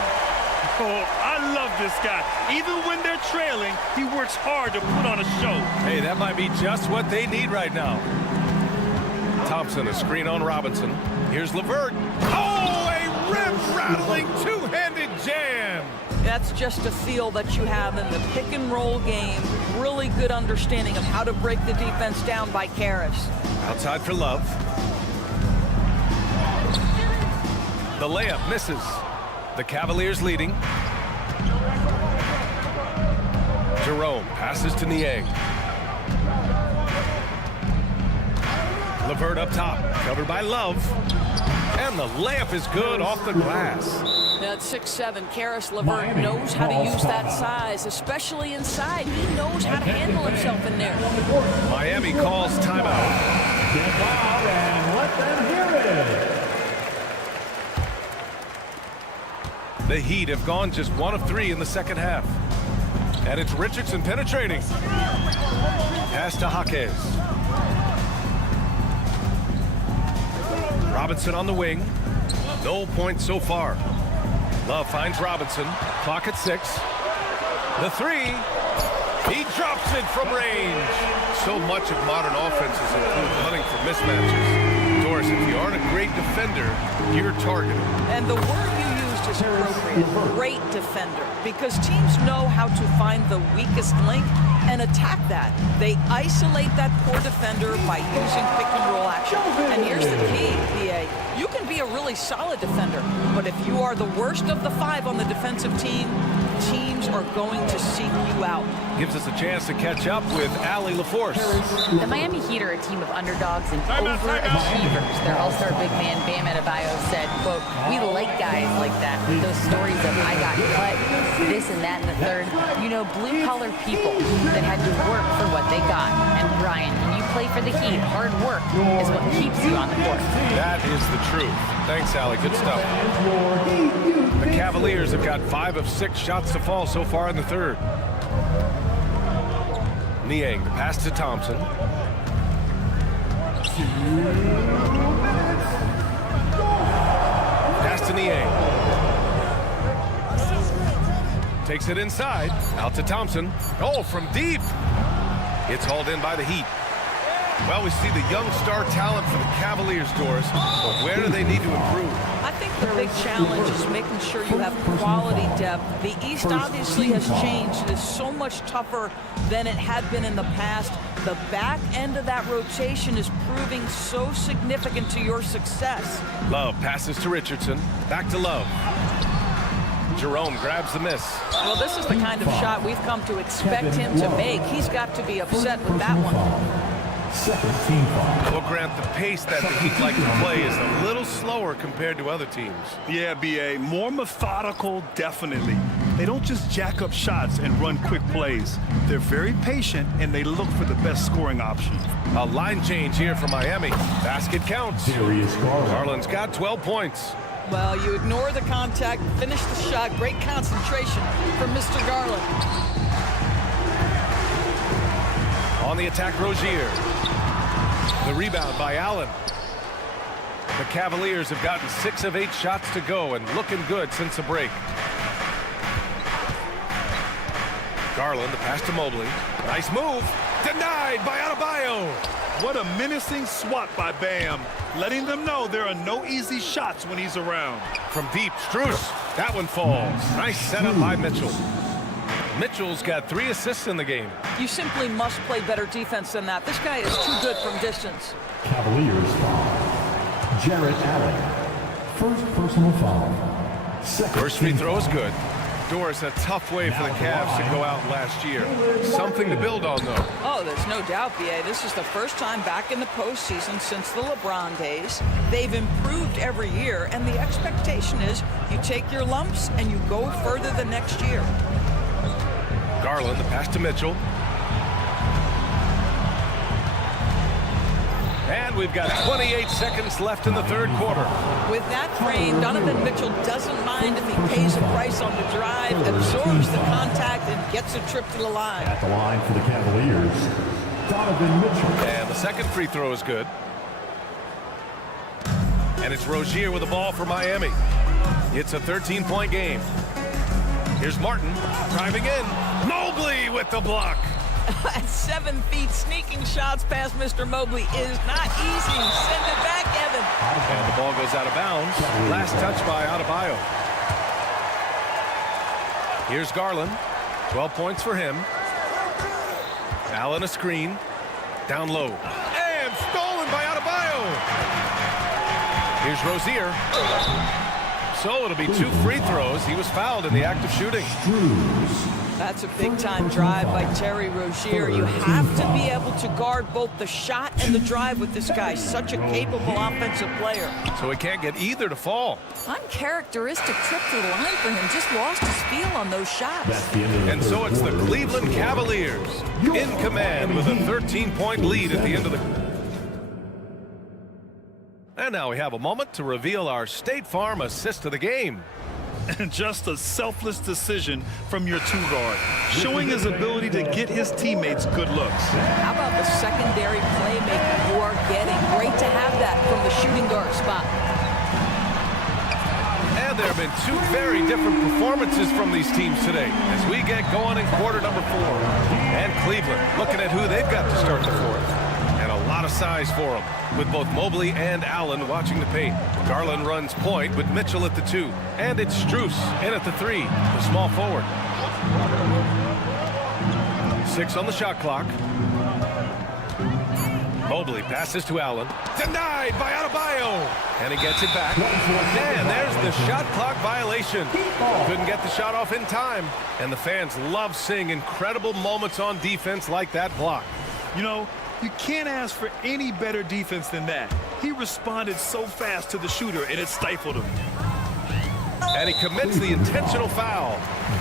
Oh, I love this guy. Even when they're trailing, he works hard to put on a show. Hey, that might be just what they need right now. Thompson, a screen on Robinson. Here's LeVert. Oh, a rib-rattling two-handed jam. That's just a feel that you have in the pick-and-roll game. Really good understanding of how to break the defense down by Karras. Outside for Love. The layup misses. The Cavaliers leading. Jerome passes to Niang. LeVert up top, covered by Love. And the layup is good off the glass. At 6'7", Karras LeVert knows how to use that size, especially inside. He knows how to handle himself in there. Miami calls timeout. Get loud and let them hear it. The Heat have gone just 1 of 3 in the second half. And it's Richardson penetrating. Pass to Jaquez. Robinson on the wing. No points so far. Love finds Robinson. Clock at 6. The 3. He drops it from range. So much of modern offenses include hunting for mismatches. Doris, if you aren't a great defender, you're targeted. And the word you used is appropriate. Great defender. Because teams know how to find the weakest link and attack that. They isolate that poor defender by using pick-and-roll action. And here's the key, PA. You can be a really solid defender, but if you are the worst of the 5 on the defensive team, teams are going to seek you out. Gives us a chance to catch up with Allie LaForce. The Miami Heat are a team of underdogs and overachievers. Their all-star big man, Bam Adebayo, said, quote, "We like guys like that. Those stories of I got cut, this and that and the third. You know, blue-collar people that had to work for what they got. And Brian, when you play for the Heat, hard work is what keeps you on the court." That is the truth. Thanks, Allie. Good stuff. The Cavaliers have got 5 of 6 shots to fall so far in the third. Niang, the pass to Thompson. Pass to Niang. Takes it inside. Out to Thompson. Oh, from deep. It's hauled in by the Heat. Well, we see the young star talent for the Cavaliers, Doris, but where do they need to improve? I think the big challenge is making sure you have quality depth. The East obviously has changed. It is so much tougher than it had been in the past. The back end of that rotation is proving so significant to your success. Love passes to Richardson. Back to Love. Jerome grabs the miss. Well, this is the kind of shot we've come to expect him to make. He's got to be upset with that one. Second team foul. Well, Grant, the pace that the Heat like to play is a little slower compared to other teams. Yeah, B.A. More methodical, definitely. They don't just jack up shots and run quick plays. They're very patient, and they look for the best scoring option. A line change here for Miami. Basket counts. Garland's got 12 points. Well, you ignore the contact, finish the shot. Great concentration from Mr. Garland. On the attack, Rozier. The rebound by Allen. The Cavaliers have gotten 6 of 8 shots to go and looking good since the break. Garland, the pass to Mobley. Nice move. Denied by Adebayo. What a menacing swat by Bam, letting them know there are no easy shots when he's around. From deep, Strus. That one falls. Nice setup by Mitchell. Mitchell's got 3 assists in the game. You simply must play better defense than that. This guy is too good from distance. Cavaliers foul. Jarrett Allen. First personal foul. First free throw is good. Doris, a tough way for the Cavs to go out last year. Something to build on, though. Oh, there's no doubt, B.A. This is the first time back in the postseason since the LeBron days. They've improved every year, and the expectation is you take your lumps and you go further the next year. Garland, the pass to Mitchell. And we've got 28 seconds left in the third quarter. With that frame, Donovan Mitchell doesn't mind if he pays a price on the drive, absorbs the contact, and gets a trip to the line. At the line for the Cavaliers, Donovan Mitchell. And the second free throw is good. And it's Rozier with the ball for Miami. It's a 13-point game. Here's Martin driving in. Mobley with the block. At 7 feet, sneaking shots past Mr. Mobley is not easy. Send it back, Evan. And the ball goes out of bounds. Last touch by Adebayo. Here's Garland. 12 points for him. Allen a screen. Down low. And stolen by Adebayo. Here's Rozier. So it'll be 2 free throws. He was fouled in the act of shooting. That's a big-time drive by Terry Rozier. You have to be able to guard both the shot and the drive with this guy. Such a capable offensive player. So he can't get either to fall. Uncharacteristic trip to the line for him. Just lost his feel on those shots. And so it's the Cleveland Cavaliers in command with a 13-point lead at the end of the... And now we have a moment to reveal our State Farm assist of the game. And just a selfless decision from your 2-guard, showing his ability to get his teammates good looks. How about the secondary playmaking you are getting? Great to have that from the shooting guard spot. And there have been 2 very different performances from these teams today as we get going in quarter number 4. And Cleveland looking at who they've got to start the fourth. And a lot of size for them, with both Mobley and Allen watching the paint. Garland runs point with Mitchell at the 2. And it's Strus in at the 3, the small forward. 6 on the shot clock. Mobley passes to Allen. Denied by Adebayo. And he gets it back. And there's the shot clock violation. Couldn't get the shot off in time. And the fans love seeing incredible moments on defense like that block. You know, you can't ask for any better defense than that. He responded so fast to the shooter, and it stifled him. And he commits the intentional foul.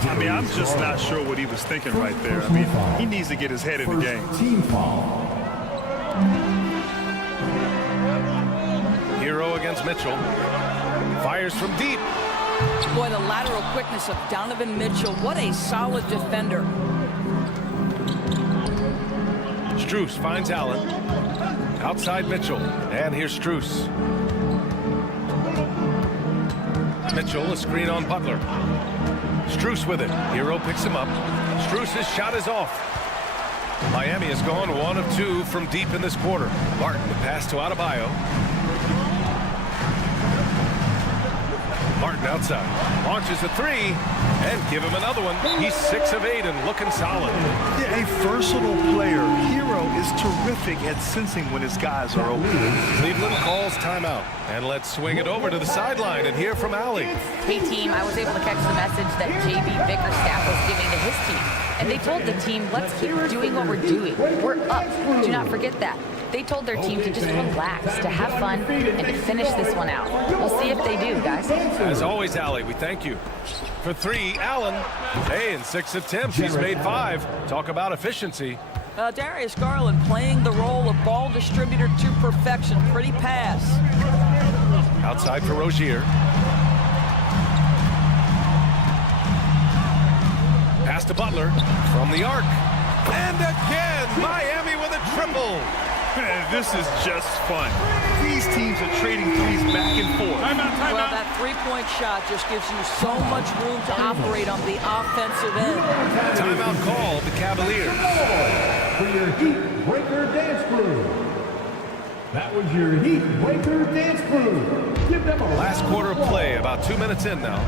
I mean, I'm just not sure what he was thinking right there. I mean, he needs to get his head in the game. Team foul. Hero against Mitchell. Fires from deep. Boy, the lateral quickness of Donovan Mitchell. What a solid defender. Strus finds Allen. Outside Mitchell. And here's Strus. Mitchell, a screen on Butler. Strus with it. Hero picks him up. Strus' shot is off. Miami has gone 1 of 2 from deep in this quarter. Martin, the pass to Adebayo. Martin outside. Launches a 3. And give him another one. He's 6 of 8 and looking solid. Yeah, a versatile player. Hero is terrific at sensing when his guys are open. Cleveland calls timeout. And let's swing it over to the sideline and hear from Allie. Hey, team, I was able to catch the message that J.B. Bickerstaff was giving to his team. And they told the team, let's keep doing what we're doing. We're up. Do not forget that. They told their team to just relax, to have fun, and to finish this one out. We'll see if they do, guys. As always, Allie, we thank you. For 3, Allen. Hey, in 6 attempts, he's made 5. Talk about efficiency. Darius Garland playing the role of ball distributor to perfection. Pretty pass. Outside for Rozier. Pass to Butler from the arc. And again, Miami with a triple. This is just fun. These teams are trading threes back and forth. Well, that 3-point shot just gives you so much room to operate on the offensive end. Timeout call, the Cavaliers. For your Heat Breaker Dance Crew. That was your Heat Breaker Dance Crew. Give them a Last quarter of play, about 2 minutes in now.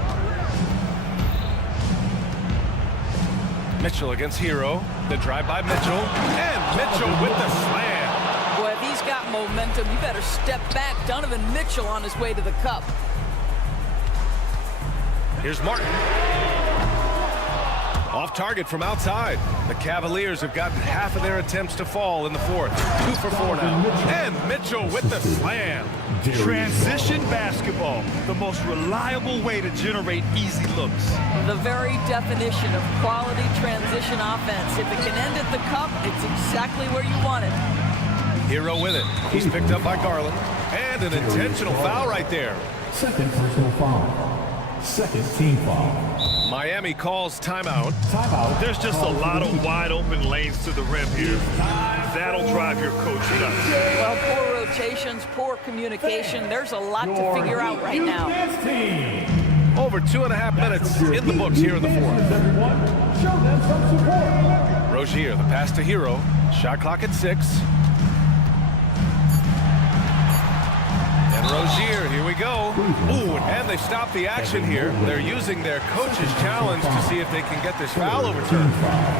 Mitchell against Hero. The drive by Mitchell. And Mitchell with the slam. Boy, if he's got momentum, you better step back. Donovan Mitchell on his way to the cup. Here's Martin. Off target from outside. The Cavaliers have gotten half of their attempts to fall in the fourth. 2 for 4 now. And Mitchell with the slam. Transition basketball, the most reliable way to generate easy looks. The very definition of quality transition offense. If it can end at the cup, it's exactly where you want it. Hero with it. He's picked up by Garland. And an intentional foul right there. Second personal foul. Second team foul. Miami calls timeout. Timeout. There's just a lot of wide open lanes to the rim here. That'll drive your coach nuts. Well, poor rotations, poor communication. There's a lot to figure out right now. Over 2.5 minutes in the books here in the fourth. Show them some support. Rozier, the pass to Hero. Shot clock at 6. And Rozier, here we go. Ooh, and they stopped the action here. They're using their coach's challenge to see if they can get this foul overturned.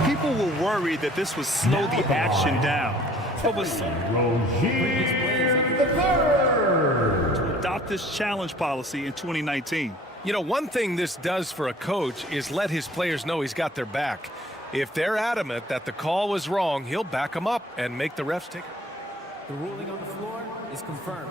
People were worried that this would slow the action down. But with Rozier the third. to adopt this challenge policy in 2019. You know, one thing this does for a coach is let his players know he's got their back. If they're adamant that the call was wrong, he'll back them up and make the refs take it. The ruling on the floor is confirmed.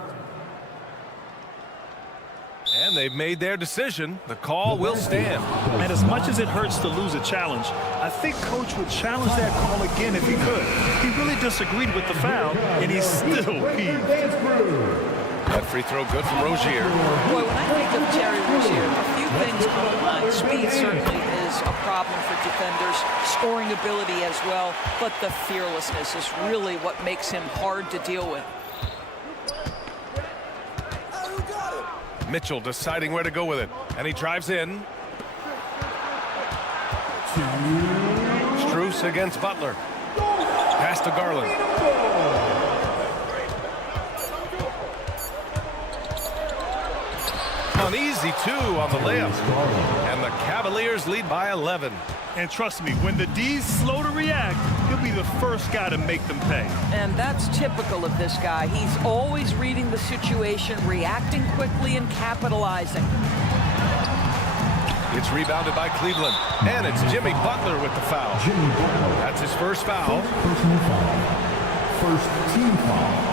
And they've made their decision. The call will stand. And as much as it hurts to lose a challenge, I think Coach would challenge that call again if he could. He really disagreed with the foul, and he's still peeved. That free throw good from Rozier. Boy, when I think of Terry Rozier, a few things come to mind. Speed certainly is a problem for defenders, scoring ability as well, but the fearlessness is really what makes him hard to deal with. Mitchell deciding where to go with it. And he drives in. Strus against Butler. Pass to Garland. An easy 2 on the layup. And the Cavaliers lead by 11. And trust me, when the D's slow to react, he'll be the first guy to make them pay. And that's typical of this guy. He's always reading the situation, reacting quickly and capitalizing. It's rebounded by Cleveland. And it's Jimmy Butler with the foul. That's his first foul. Personal foul. First team foul.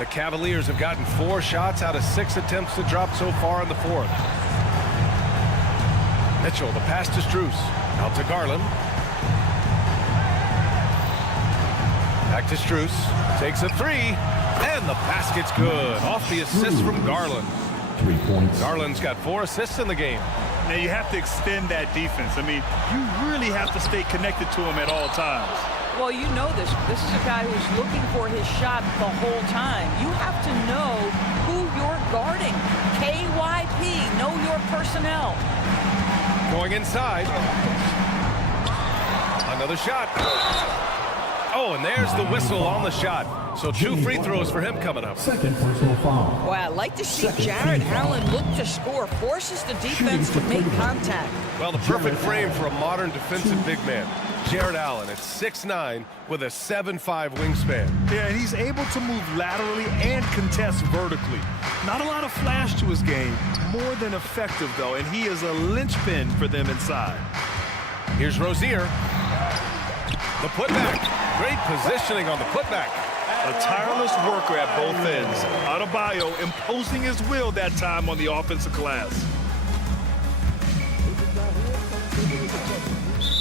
The Cavaliers have gotten 4 shots out of 6 attempts to drop so far in the fourth. Mitchell, the pass to Strus. Out to Garland. Back to Strus. Takes a 3. And the basket's good. Off the assist from Garland. 3 points. Garland's got 4 assists in the game. Now you have to extend that defense. I mean, you really have to stay connected to him at all times. Well, you know this. This is a guy who's looking for his shot the whole time. You have to know who you're guarding. KYP, know your personnel. Going inside. Another shot. Oh, and there's the whistle on the shot. So 2 free throws for him coming up. Second personal foul. Boy, I like to see Jared Allen look to score, forces the defense to make contact. Well, the perfect frame for a modern defensive big man. Jared Allen at 6'9" with a 7'5" wingspan. Yeah, and he's able to move laterally and contest vertically. Not a lot of flash to his game, more than effective though, and he is a linchpin for them inside. Here's Rozier. The putback. Great positioning on the putback. A tireless worker at both ends. Adebayo imposing his will that time on the offensive glass.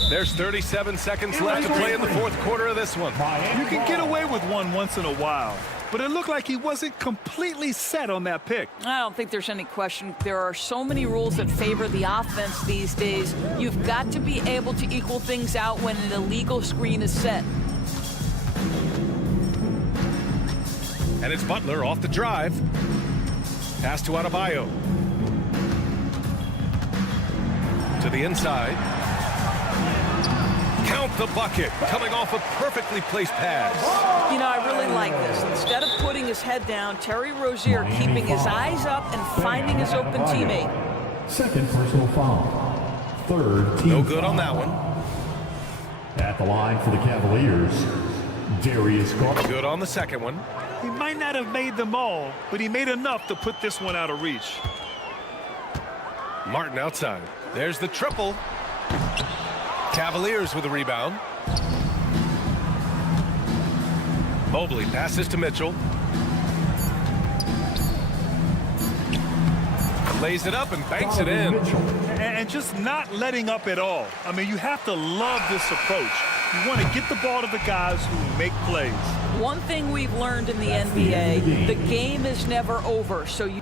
There's 37 seconds left to play in the fourth quarter of this one. You can get away with one once in a while, but it looked like he wasn't completely set on that pick. I don't think there's any question. There are so many rules that favor the offense these days. You've got to be able to equal things out when an illegal screen is set. And it's Butler off the drive. Pass to Adebayo. To the inside. Count the bucket. Coming off a perfectly placed pass. You know, I really like this. Instead of putting his head down, Terry Rozier keeping his eyes up and finding his open teammate. Second personal foul. Third team No good on that one. At the line for the Cavaliers, Darius Garland. Good on the second one. He might not have made them all, but he made enough to put this one out of reach. Martin outside. There's the triple. Cavaliers with a rebound. Mobley passes to Mitchell. Lays it up and banks it in. And just not letting up at all. I mean, you have to love this approach. You want to get the ball to the guys who make plays. One thing we've learned in the NBA, the game is never over. So you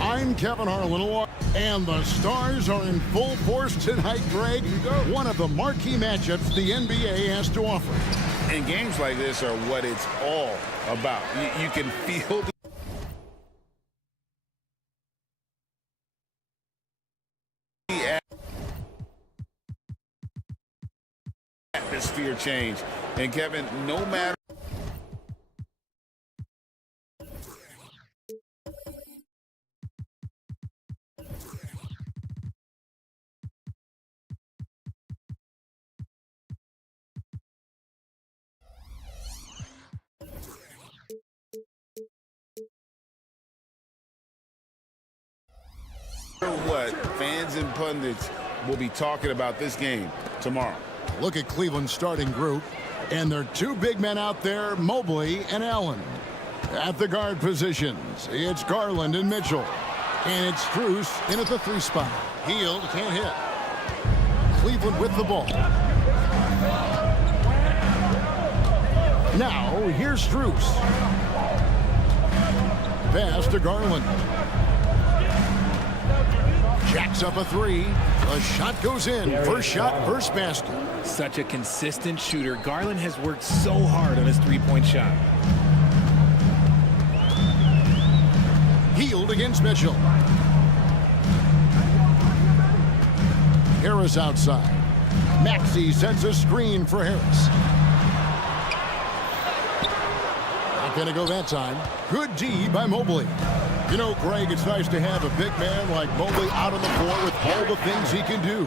I'm Kevin Harlan, and the Stars are in full force tonight, Greg. One of the marquee matchups the NBA has to offer. And games like this are what it's all about. You can feel the atmosphere change. And Kevin, no matter what, fans and pundits will be talking about this game tomorrow. Look at Cleveland's starting group, and their two big men out there, Mobley and Allen. At the guard positions, it's Garland and Mitchell. And it's Strus in at the 3 spot. Hield can't hit. Cleveland with the ball. Now, here's Strus. Pass to Garland. Jacks up a 3. A shot goes in. First shot, first basket. Such a consistent shooter. Garland has worked so hard on his three-point shot. Hield against Mitchell. Harris outside. Maxey sends a screen for Harris. Not going to go that time. Good D by Mobley. You know, Greg, it's nice to have a big man like Mobley out on the floor with all the things he can do.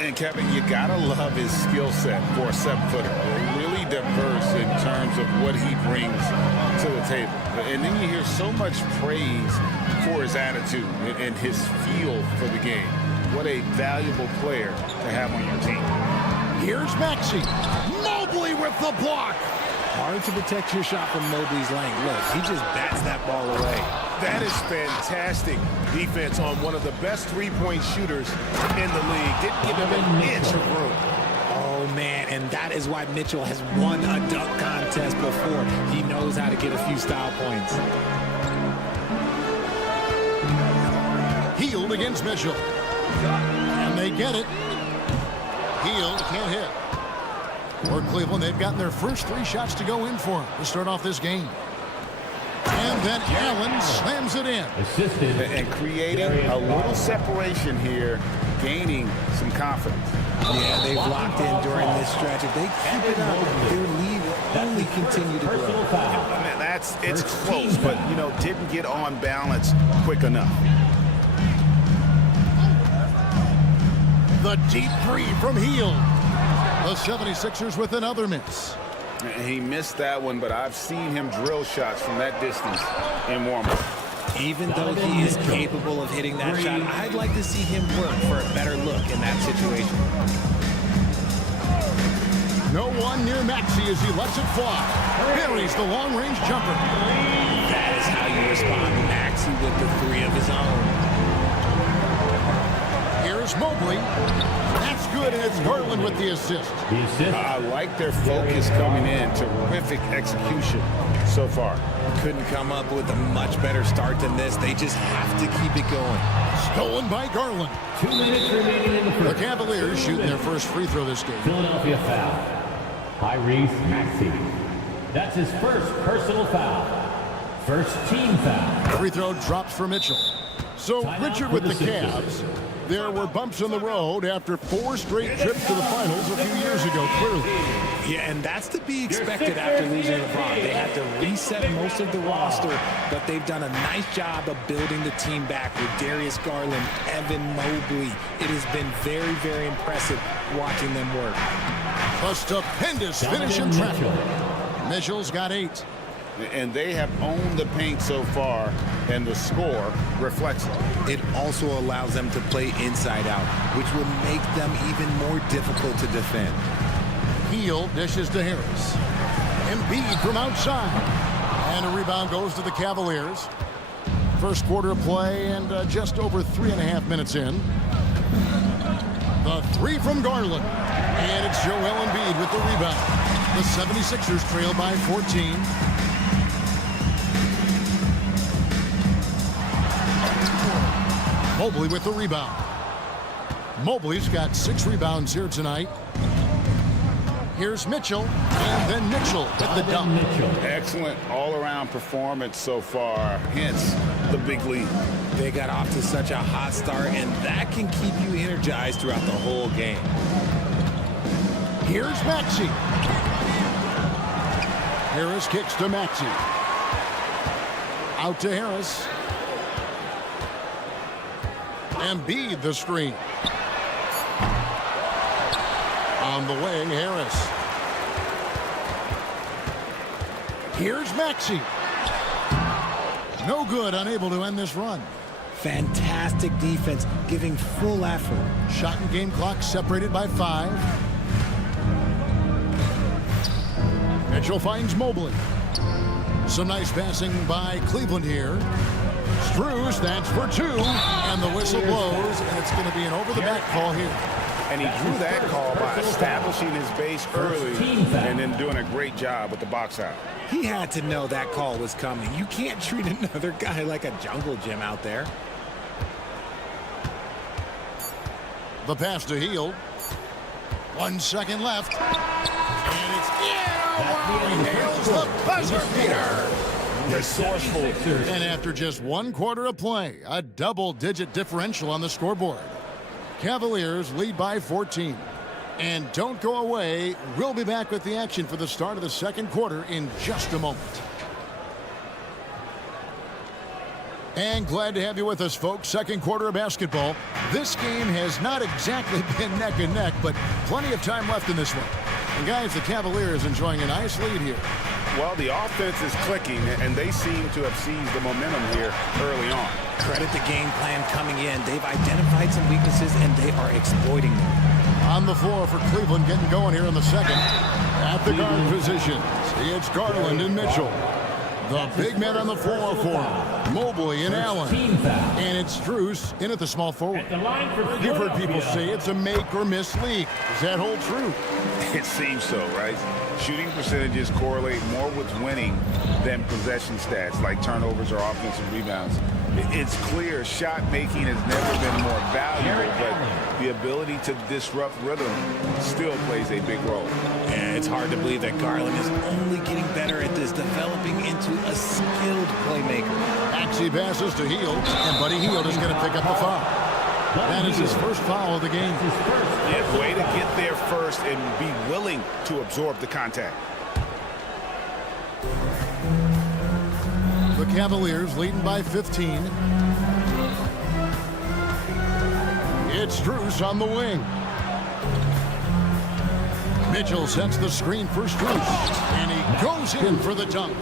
And Kevin, you gotta love his skill set for a 7-footer. Really diverse in terms of what he brings to the table. And then you hear so much praise for his attitude and his feel for the game. What a valuable player to have on your team. Here's Maxey. Mobley with the block. Hard to protect your shot from Mobley's length. Look, he just bats that ball away. That is fantastic defense on one of the best three-point shooters in the league. Didn't give him an inch of room. Oh, man, and that is why Mitchell has won a dunk contest before. He knows how to get a few style points. Hield against Mitchell. And they get it. Hield can't hit. For Cleveland, they've gotten their first 3 shots to go in for him to start off this game. And then Allen slams it in. And creating a little separation here, gaining some confidence. Yeah, they've locked in during this stretch. If they keep it up, their lead will only continue to grow. Man, it's close, but, you know, didn't get on balance quick enough. The deep 3 from Hield. The 76ers with another miss. He missed that one, but I've seen him drill shots from that distance in warm-up. Even though he is capable of hitting that shot, I'd like to see him work for a better look in that situation. No one near Maxey as he lets it fly. Buries the long-range jumper. That is how you respond. Maxey with the 3 of his own. Here's Mobley. That's good, and it's Garland with the assist. I like their focus coming in. Terrific execution so far. Couldn't come up with a much better start than this. They just have to keep it going. Stolen by Garland. 2 minutes remaining in the first. The Cavaliers shooting their first free throw this game. Philadelphia foul. Tyrese Maxey. That's his first personal foul. First team foul. Free throw drops for Mitchell. So Richard with the Cavs. There were bumps in the road after 4 straight trips to the finals a few years ago, clearly. Yeah, and that's to be expected after losing LeBron. They had to reset most of the roster, but they've done a nice job of building the team back with Darius Garland, Evan Mobley. It has been very, very impressive watching them work. A stupendous finish in traffic. Mitchell's got 8. And they have owned the paint so far, and the score reflects it. It also allows them to play inside out, which will make them even more difficult to defend. Hield dishes to Harris. Embiid from outside. And a rebound goes to the Cavaliers. first quarter of play and just over 3.5 minutes in. The three from Garland. And it's Joel Embiid with the rebound. The 76ers trail by 14. Mobley with the rebound. Mobley's got 6 rebounds here tonight. Here's Mitchell, and then Mitchell with the dunk. Excellent all-around performance so far, hence the big lead. They got off to such a hot start, and that can keep you energized throughout the whole game. Here's Maxey. Harris kicks to Maxey. Out to Harris. Embiid the screen. On the wing, Harris. Here's Maxey. No good, unable to end this run. Fantastic defense, giving full effort. Shot and game clock separated by 5. Mitchell finds Mobley. Some nice passing by Cleveland here. Strus, that's for 2. And the whistle blows, and it's going to be an over-the-back call here. And he drew that call by establishing his base early and then doing a great job with the box out. He had to know that call was coming. You can't treat another guy like a jungle gym out there. The pass to Hield. 1 second left. And it's He nails the buzzer beater. Resourceful. And after just 1 quarter of play, a double-digit differential on the scoreboard. Cavaliers lead by 14. And don't go away. We'll be back with the action for the start of the second quarter in just a moment. And glad to have you with us, folks. Second quarter of basketball. This game has not exactly been neck and neck, but plenty of time left in this one. And guys, the Cavaliers enjoying a nice lead here. Well, the offense is clicking, and they seem to have seized the momentum here early on. Credit the game plan coming in. They've identified some weaknesses, and they are exploiting them. On the floor for Cleveland, getting going here in the second. At the guard positions, it's Garland and Mitchell. The big men on the floor for him, Mobley and Allen. And it's Strus in at the small forward. You've heard people say it's a make-or-miss league. Does that hold true? It seems so, right? Shooting percentages correlate more with winning than possession stats like turnovers or offensive rebounds. It's clear shot making has never been more valuable, but the ability to disrupt rhythm still plays a big role. And it's hard to believe that Garland is only getting better at this, developing into a skilled playmaker. Maxey passes to Hield, and Buddy Hield is going to pick up the foul. That is his first foul of the game. Yeah, way to get there first and be willing to absorb the contact. The Cavaliers leading by 15. It's Strus on the wing. Mitchell sets the screen for Strus, and he goes in for the dunk.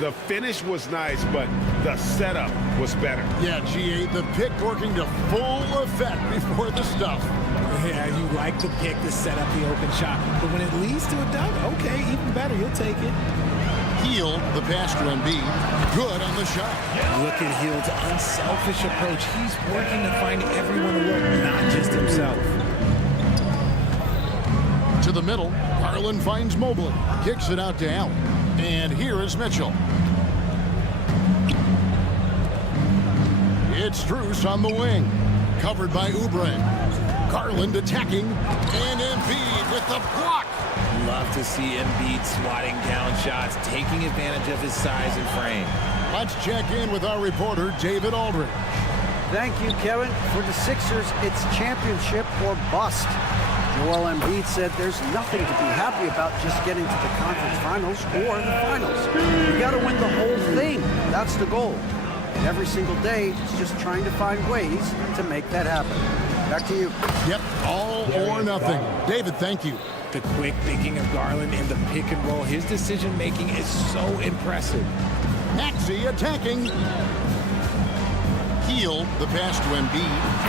The finish was nice, but the setup was better. Yeah, G8, the pick working to full effect before the stuff. Yeah, you like the pick to set up the open shot, but when it leads to a dunk, okay, even better, you'll take it. Hield, the pass to Embiid, good on the shot. Look at Hield's unselfish approach. He's working to find everyone to look, not just himself. To the middle, Garland finds Mobley, kicks it out to Allen. And here is Mitchell. It's Strus on the wing, covered by Oubre. Garland attacking, and Embiid with the block. Love to see Embiid swatting down shots, taking advantage of his size and frame. Let's check in with our reporter, David Aldridge. Thank you, Kevin. For the Sixers, it's championship or bust. Joel Embiid said there's nothing to be happy about just getting to the conference finals or the finals. You got to win the whole thing. That's the goal. And every single day, it's just trying to find ways to make that happen. Back to you. Yep, all or nothing. David, thank you. The quick thinking of Garland in the pick and roll, his decision-making is so impressive. Maxey attacking. Hield, the pass to Embiid.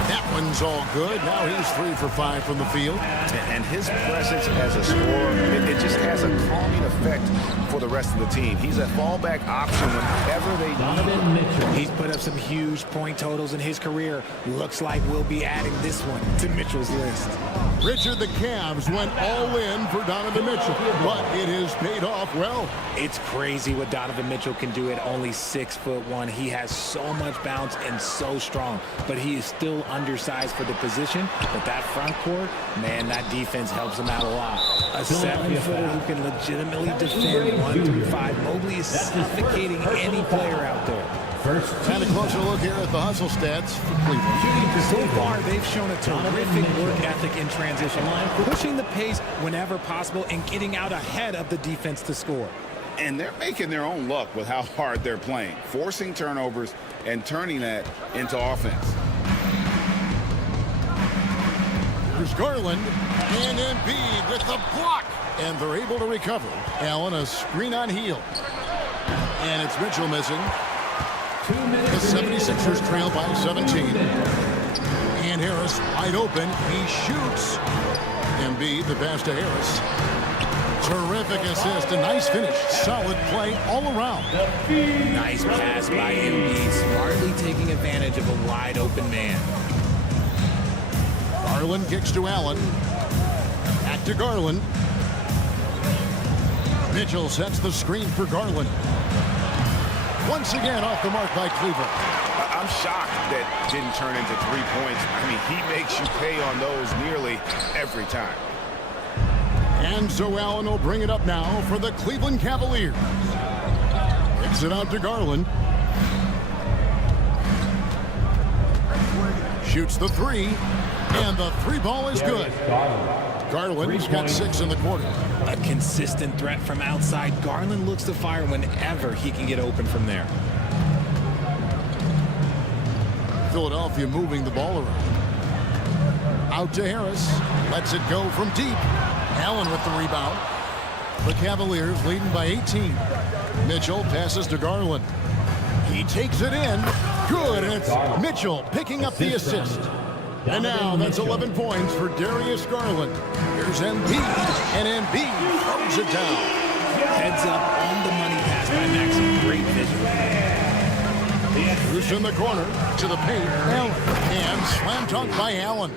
That one's all good. Now he's 3 for 5 from the field. And his presence as a scorer, it just has a calming effect for the rest of the team. He's a fallback option whenever they Donovan Mitchell. He's put up some huge point totals in his career. Looks like we'll be adding this one to Mitchell's list. Richard, the Cavs went all in for Donovan Mitchell, but it has paid off well. It's crazy what Donovan Mitchell can do at only 6'1". He has so much bounce and so strong, but he is still undersized for the position. But that front court, man, that defense helps him out a lot. A 7-footer who can legitimately defend 1-5. Mobley is suffocating any player out there. And a closer look here at the hustle stats for Cleveland. So far, they've shown a terrific work ethic in transition, pushing the pace whenever possible and getting out ahead of the defense to score. And they're making their own luck with how hard they're playing, forcing turnovers and turning that into offense. Here's Garland and Embiid with the block. And they're able to recover. Allen, a screen on Hield. And it's Mitchell missing. The 76ers trail by 17. And Harris wide open. He shoots. Embiid, the pass to Harris. Terrific assist. A nice finish. Solid play all around. Nice pass by Embiid, smartly taking advantage of a wide open man. Garland kicks to Allen. Back to Garland. Mitchell sets the screen for Garland. Once again off the mark by Cleveland. I'm shocked that didn't turn into 3 points. I mean, he makes you pay on those nearly every time. And so Allen will bring it up now for the Cleveland Cavaliers. Kicks it out to Garland. Shoots the three. And the three ball is good. Garland's got 6 in the quarter. A consistent threat from outside. Garland looks to fire whenever he can get open from there. Philadelphia moving the ball around. Out to Harris. Lets it go from deep. Allen with the rebound. The Cavaliers leading by 18. Mitchell passes to Garland. He takes it in. Good. And it's Mitchell picking up the assist. And now that's 11 points for Darius Garland. Here's Embiid. And Embiid throws it down. Heads up on the money pass by Maxey. Great vision. Bruce in the corner to the paint. Allen. And slam dunk by Allen.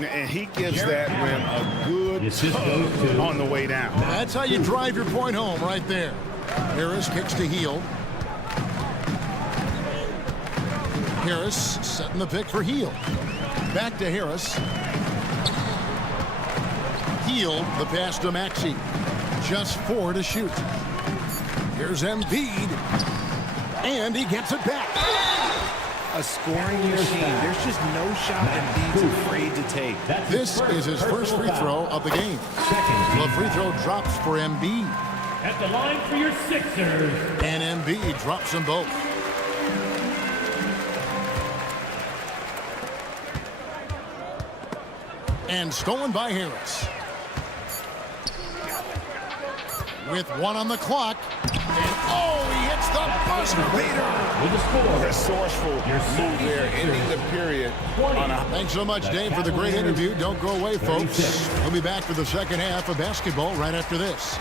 And he gives that rim a good tug on the way down. That's how you drive your point home right there. Harris kicks to Hield. Harris setting the pick for Hield. Back to Harris. Hield, the pass to Maxey. Just 4 to shoot. Here's Embiid. And he gets it back. A scoring machine. There's just no shot Embiid's afraid to take. This is his first free throw of the game. The free throw drops for Embiid. At the line for your Sixers. And Embiid drops them both. And stolen by Harris. With 1 on the clock. And he hits the buzzer beater. Resourceful move there, ending the period on a... Thanks so much, Dave, for the great interview. Don't go away, folks. We'll be back for the second half of basketball right after this.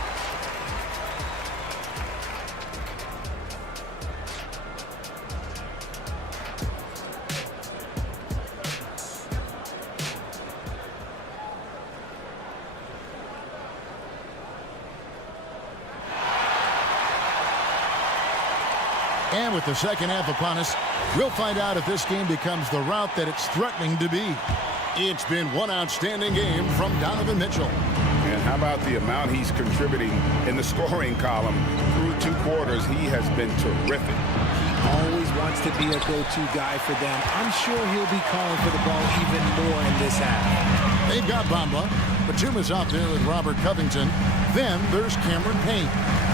And with the second half upon us, we'll find out if this game becomes the route that it's threatening to be. It's been one outstanding game from Donovan Mitchell. And how about the amount he's contributing in the scoring column? Through 2 quarters, he has been terrific. He always wants to be a go-to guy for them. I'm sure he'll be calling for the ball even more in this half. They've got Bamba. Batum's out there with Robert Covington. Then there's Cameron Payne.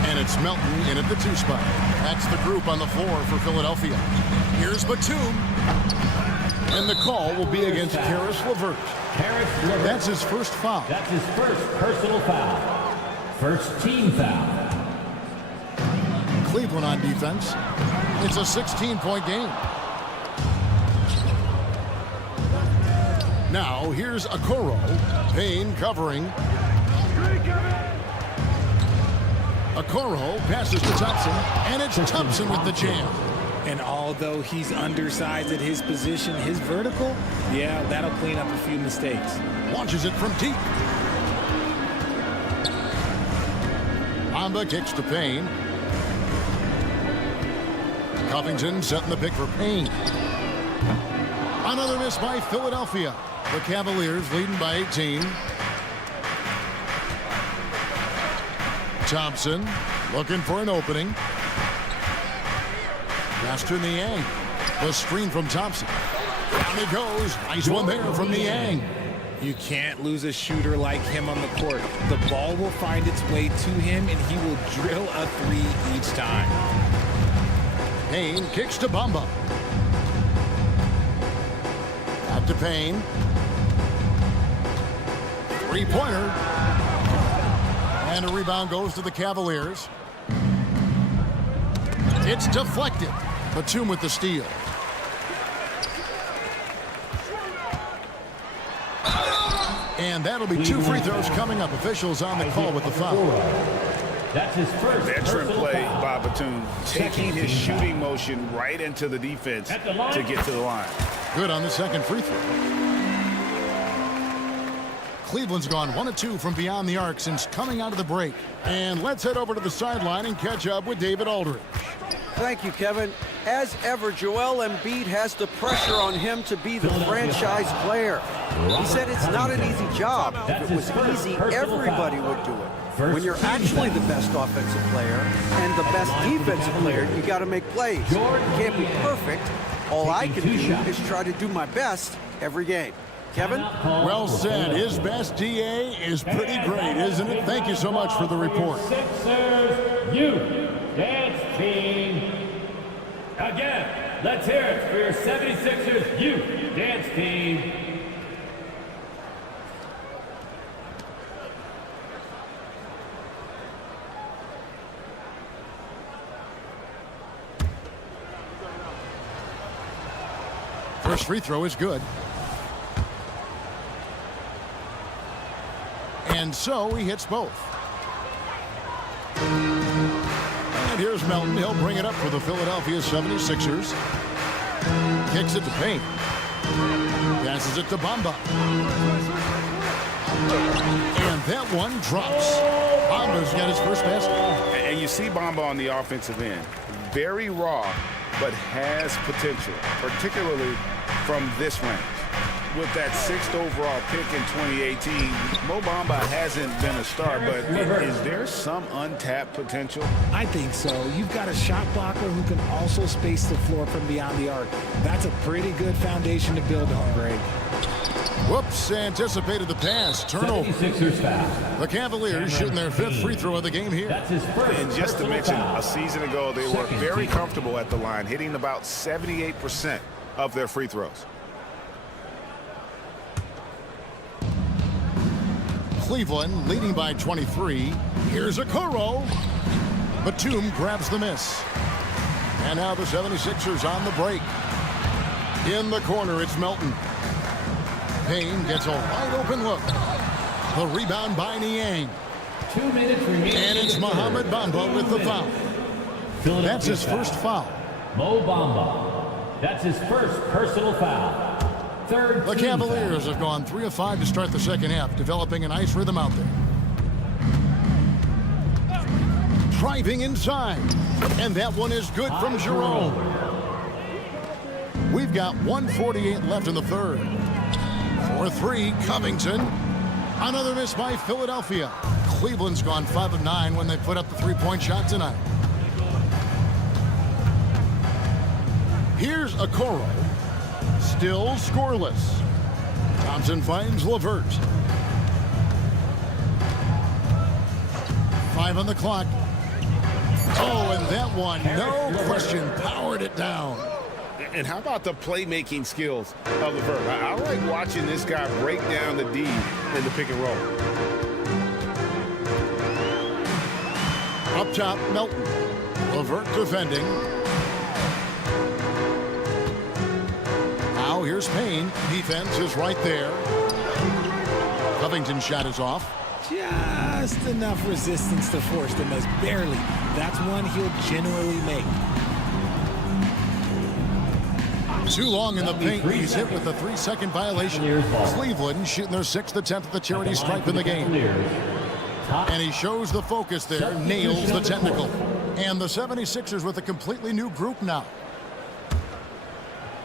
And it's Melton in at the 2 spot. That's the group on the floor for Philadelphia. Here's Batum. And the call will be against Karis LeVert. That's his first foul. That's his first personal foul. First team foul. Cleveland on defense. It's a 16-point game. Now here's Okoro. Payne covering. Okoro passes to Thompson, and it's Thompson with the jam. And although he's undersized at his position, his vertical, yeah, that'll clean up a few mistakes. Launches it from deep. Bamba kicks to Payne. Covington setting the pick for Payne. Another miss by Philadelphia. The Cavaliers leading by 18. Thompson looking for an opening. Pass to Niang. The screen from Thompson. Down he goes. Nice one there from Niang. You can't lose a shooter like him on the court. The ball will find its way to him, and he will drill a three each time. Payne kicks to Bamba. Out to Payne. Three-pointer. And a rebound goes to the Cavaliers. It's deflected. Batum with the steal. And that'll be 2 free throws coming up. Officials on the call with the foul. That's his first Veteran personal play foul. by Batum, taking his shooting motion right into the defense to get to the line. Good on the second free throw. Cleveland's gone 1 of 2 from beyond the arc since coming out of the break. And let's head over to the sideline and catch up with David Aldridge. Thank you, Kevin. As ever, Joel Embiid has the pressure on him to be the franchise player. He said it's not an easy job. If it was easy, everybody would do it. When you're actually the best offensive player and the best defensive player, you got to make plays. You can't be perfect. All I can do is try to do my best every game. Kevin? Well said. His best DA is pretty great, isn't it? Thank you so much for the report. Sixers youth dance team. Again, let's hear it for your 76ers youth dance team. First free throw is good. And so he hits both. And here's Melton. He'll bring it up for the Philadelphia 76ers. Kicks it to Payne. Passes it to Bamba. And that one drops. Bamba's got his first basket. And you see Bamba on the offensive end. Very raw, but has potential, particularly from this range. With that 6th overall pick in 2018, Mo Bamba hasn't been a star, but is there some untapped potential? I think so. You've got a shot blocker who can also space the floor from beyond the arc. That's a pretty good foundation to build on, Greg. Whoops, anticipated the pass. Turnover. 76ers foul. The Cavaliers shooting their 5th free throw of the game here. That's his first. And just to personal mention, foul. a season ago, they were very comfortable at the line, hitting about 78% of their free throws. Cleveland leading by 23. Here's Okoro. Batum grabs the miss. And now the 76ers on the break. In the corner, it's Melton. Payne gets a wide open look. The rebound by Niang. 2 minutes remaining. And it's Mohamed Bamba with the foul. That's his first foul. Mo Bamba. That's his first personal foul. Third The team Cavaliers have gone 3 of 5 to start the second half, developing a nice rhythm out there. Driving inside. And that one is good from Jerome. We've got 1:48 left in the third. For 3, Covington. Another miss by Philadelphia. Cleveland's gone 5 of 9 when they put up the 3-point shot tonight. Here's Okoro. Still scoreless. Thompson finds LeVert. 5 on the clock. Oh, and that one, no question, powered it down. And how about the playmaking skills of LeVert? I like watching this guy break down the D in the pick and roll. Up top, Melton. LeVert defending. Now now. Here's Payne. Defense is right there. Covington's shot is off. Just enough resistance to force the miss. Barely. That's one he'll generally make. Too long in the paint. He's hit with a 3-second violation. Cleveland shooting their 6th attempt at the charity stripe in the game. And he shows the focus there, nails the technical. And the 76ers with a completely new group now.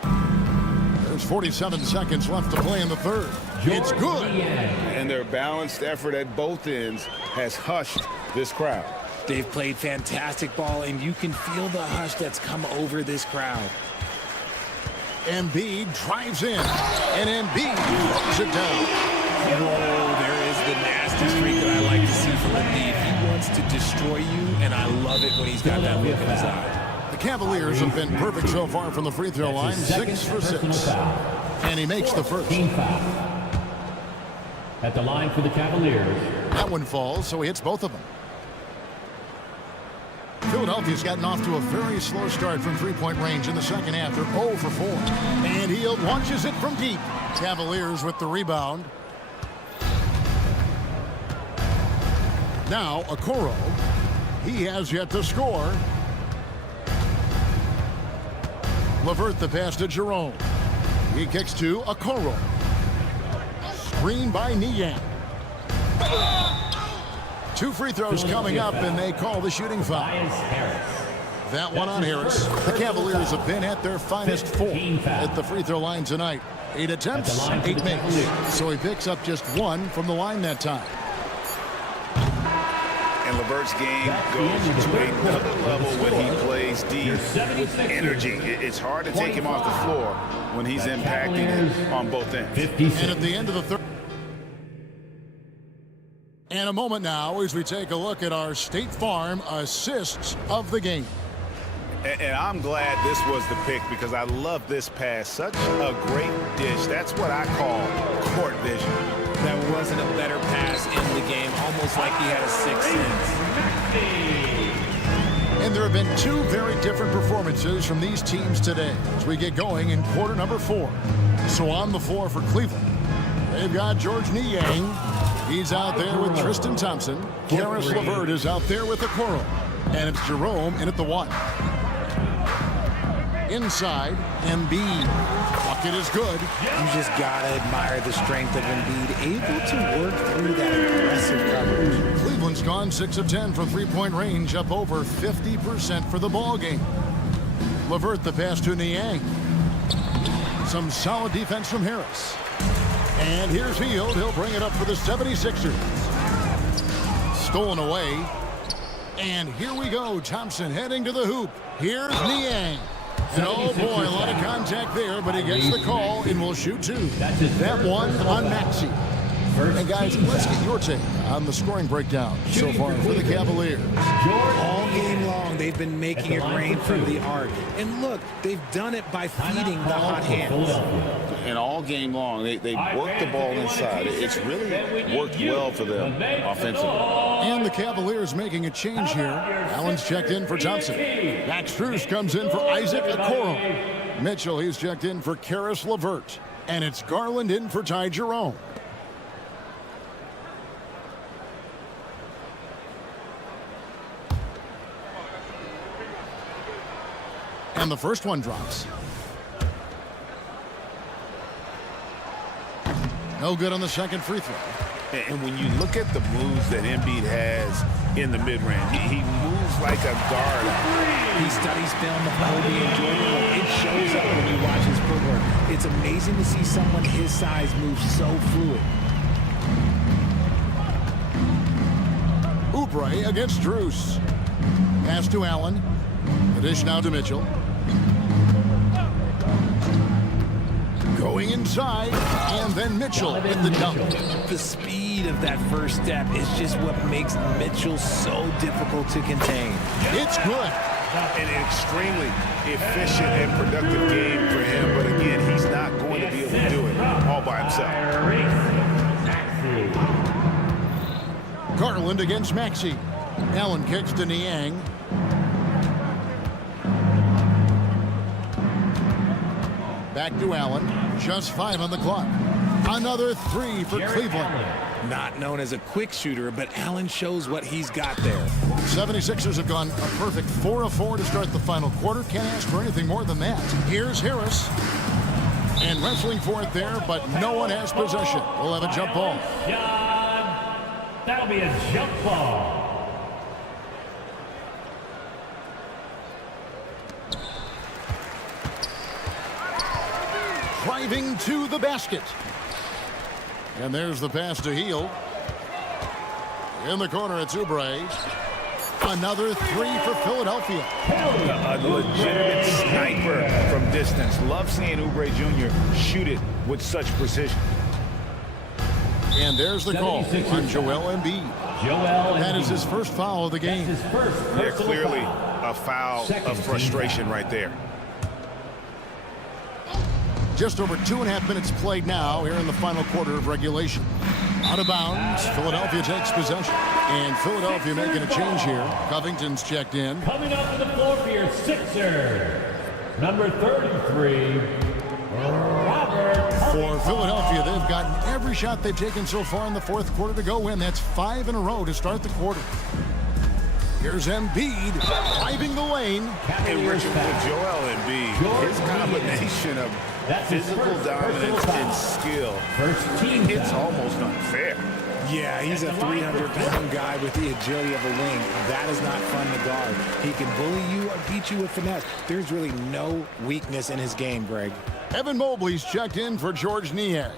There's 47 seconds left to play in the third. It's good. And their balanced effort at both ends has hushed this crowd. They've played fantastic ball, and you can feel the hush that's come over this crowd. Embiid drives in, and Embiid throws it down. Whoa, there is the nasty streak that I like to see from Embiid. He wants to destroy you, and I love it when he's got that look in his eye. The Cavaliers have been perfect so far from the free throw line, 6 for 6. And he makes the first. At the line for the Cavaliers. That one falls, so he hits both of them. Philadelphia's gotten off to a very slow start from three-point range in the second half. They're 0 for 4. And he launches it from deep. Cavaliers with the rebound. Now, Okoro. He has yet to score. LeVert the pass to Jerome. He kicks to Okoro. Screen by Niang. 2 free throws coming up, and they call the shooting foul. That one on Harris. The Cavaliers have been at their finest 4 at the free throw line tonight. 8 attempts, 8 makes. So he picks up just 1 from the line that time. And LeVert's game goes to another level when he plays deep with energy. It's hard to take him off the floor when he's impacting it on both ends. And at the end of the third. And a moment now as we take a look at our State Farm assists of the game. And I'm glad this was the pick because I love this pass. Such a great dish. That's what I call court vision. That wasn't a better pass in the game, almost like he had a 6th sense. And there have been 2 very different performances from these teams today as we get going in quarter number 4. So on the floor for Cleveland, they've got George Niang. He's out there with Tristan Thompson. Karis LeVert is out there with Okoro. And it's Jerome in at the 1. Inside, Embiid. Bucket is good. You just gotta admire the strength of Embiid, able to work through that aggressive coverage. Cleveland's gone 6 of 10 from three-point range, up over 50% for the ball game. LeVert the pass to Niang. Some solid defense from Harris. And here's Hield. He'll bring it up for the 76ers. Stolen away. And here we go. Thompson heading to the hoop. Here's Niang. And oh boy, a lot of contact there, but he gets the call and will shoot 2. That one on Maxey. And guys, let's get your take on the scoring breakdown so far for the Cavaliers. All game long, they've been making it rain from the arc. And look, they've done it by feeding the hot hands. And all game long, they work the ball inside. It's really worked well for them offensively. And the Cavaliers making a change here. Allen's checked in for Thompson. Max Strus comes in for Isaac Okoro. Mitchell, he's checked in for Karis LeVert. And it's Garland in for Ty Jerome. And the first one drops. No good on the second free throw. And when you look at the moves that Embiid has in the mid-range, he moves like a guard. He studies film of Kobe and Jordan. It shows up when you watch his footwork. It's amazing to see someone his size move so fluid. Oubre against Strus. Pass to Allen. The dish now to Mitchell. Going inside, and then Mitchell with the dunk. The speed of that first step is just what makes Mitchell so difficult to contain. It's good. An extremely efficient and productive game for him, but again, he's not going to be able to do it all by himself. Garland against Maxey. Allen kicks to Niang. Back to Allen. Just 5 on the clock. Another 3 for Cleveland. Not known as a quick shooter, but Allen shows what he's got there. 76ers have gone a perfect 4 of 4 to start the final quarter. Can't ask for anything more than that. Here's Harris. And wrestling for it there, but no one has possession. We'll have a jump ball. That'll be a jump ball. Driving to the basket. And there's the pass to Hield. In the corner, it's Oubre. Another 3 for Philadelphia. A legitimate sniper from distance. Love seeing Oubre Jr. shoot it with such precision. And there's the call on Joel Embiid. That is his first foul of the game. Yeah, clearly a foul of frustration right there. Just over 2.5 minutes played now here in the final quarter of regulation. Out of bounds, Philadelphia takes possession. And Philadelphia making a change here. Covington's checked in. Coming up to the floor for your Sixers, number 33, Robert. For Philadelphia, they've gotten every shot they've taken so far in the fourth quarter to go in. That's 5 in a row to start the quarter. Here's Embiid driving the lane. And Richard, with Joel Embiid, his combination of physical dominance and skill, it's almost unfair. Yeah, he's a 300-pound guy with the agility of a wing. That is not fun to guard. He can bully you or beat you with finesse. There's really no weakness in his game, Greg. Evan Mobley's checked in for George Niang.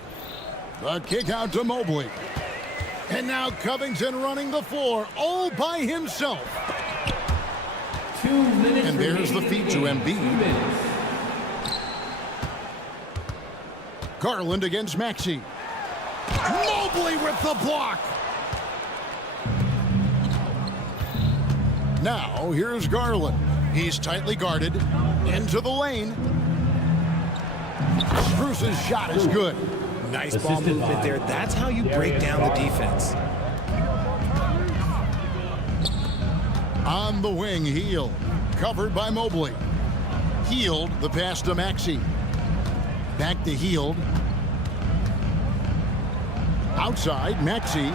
The kick out to Mobley. And now Covington running the floor all by himself. 2 minutes. And there's the feed to Embiid. Garland against Maxey. Mobley with the block. Now here's Garland. He's tightly guarded. Into the lane. Strus's shot is good. Nice ball movement there. That's how you break down the defense. On the wing, Hield. Covered by Mobley. Hield, the pass to Maxey. Back to Hield. Outside, Maxey.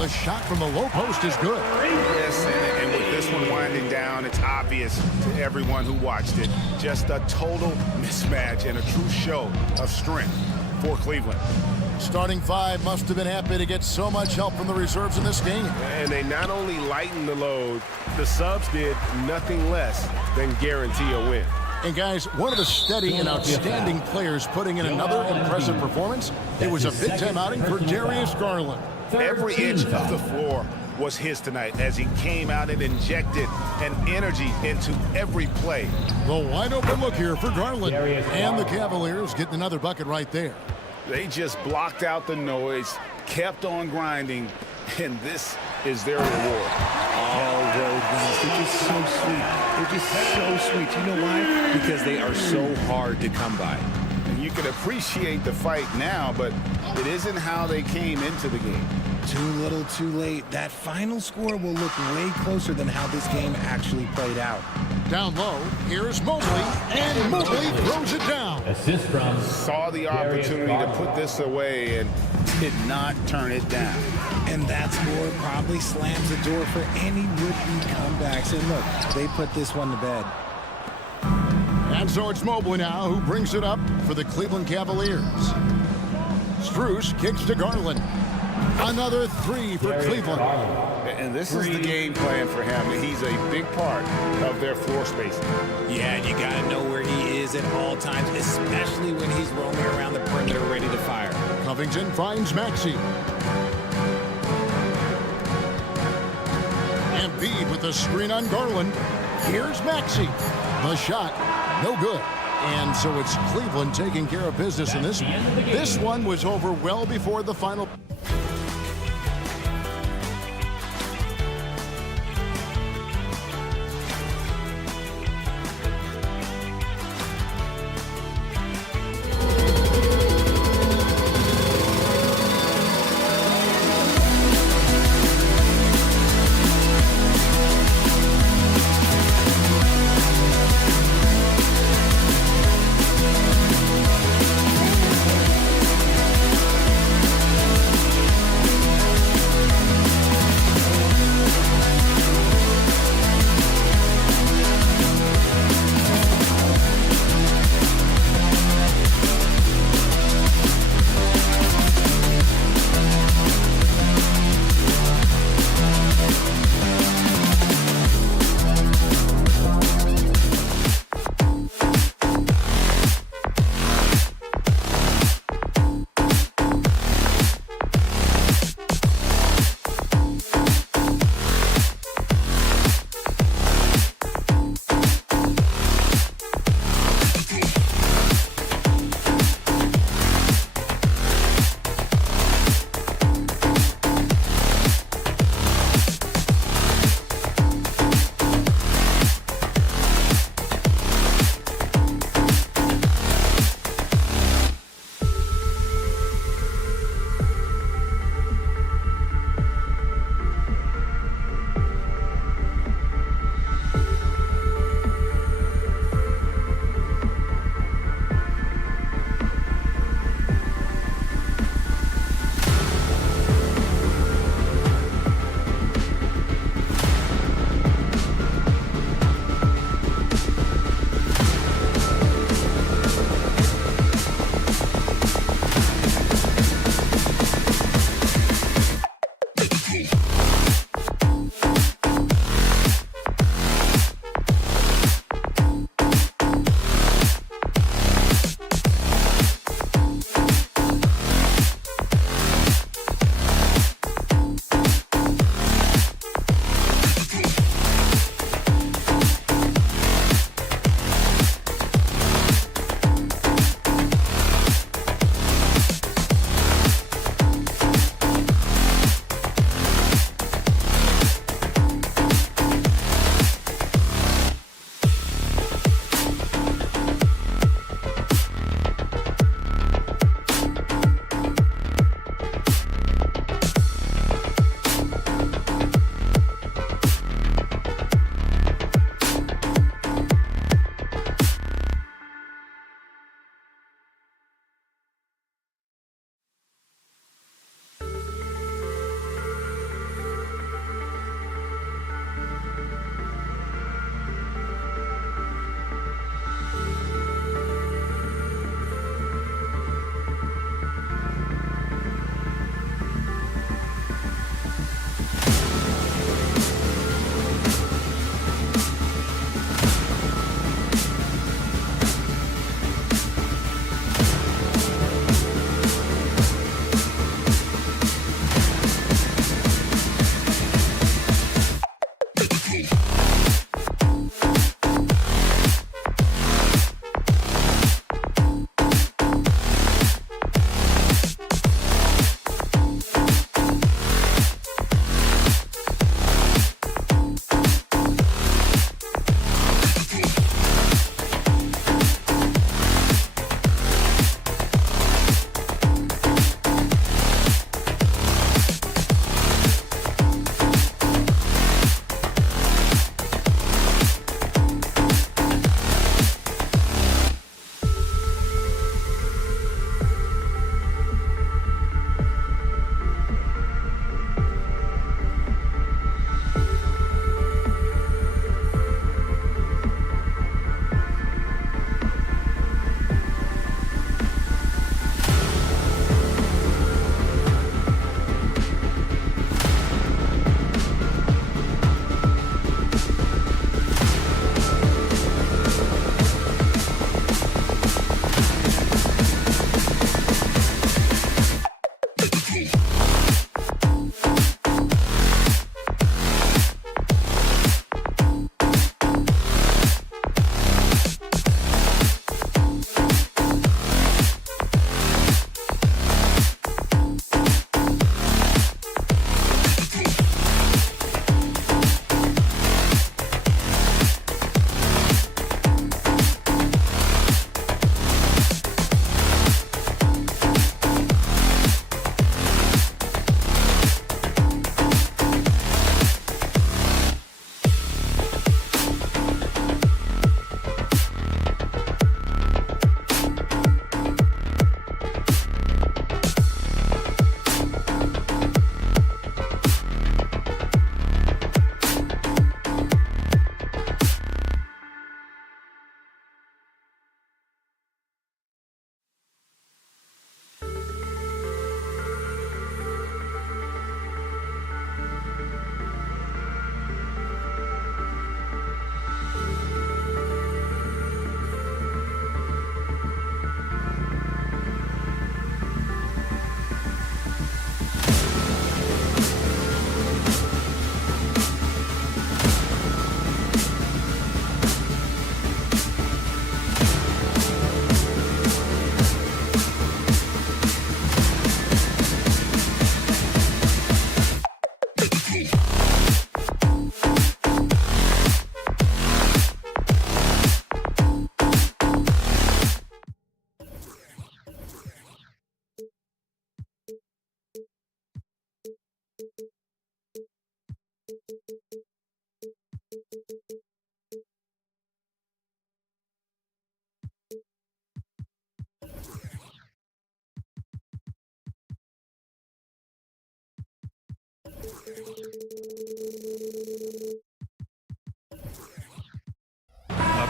The shot from the low post is good. Yes, and with this one winding down, it's obvious to everyone who watched it. Just a total mismatch and a true show of strength for Cleveland. Starting 5 must have been happy to get so much help from the reserves in this game. And they not only lightened the load, the subs did nothing less than guarantee a win. And guys, one of the steady and outstanding players putting in another impressive performance. It was a big-time outing for Darius Garland. Every inch of the floor was his tonight as he came out and injected an energy into every play. The wide-open look here for Garland. And the Cavaliers getting another bucket right there. They just blocked out the noise, kept on grinding, and this is their reward. All road wins. They're just so sweet. They're just so sweet. You know why? Because they are so hard to come by. And you can appreciate the fight now, but it isn't how they came into the game. Too little, too late. That final score will look way closer than how this game actually played out. Down low, here's Mobley, and Mobley throws it down. Assist from Saw the opportunity to put this away and did not turn it down. And that score probably slams the door for any would-be comebacks. And look, they put this one to bed. And so it's Mobley now who brings it up for the Cleveland Cavaliers. Strus kicks to Garland. Another 3 for Cleveland. And this is the game plan for him. He's a big part of their floor spacing. Yeah, and you got to know where he is at all times, especially when he's roaming around the perimeter ready to fire. Covington finds Maxey. Embiid with the screen on Garland. Here's Maxey. The shot, no good. And so it's Cleveland taking care of business in this one. This one was over well before the final.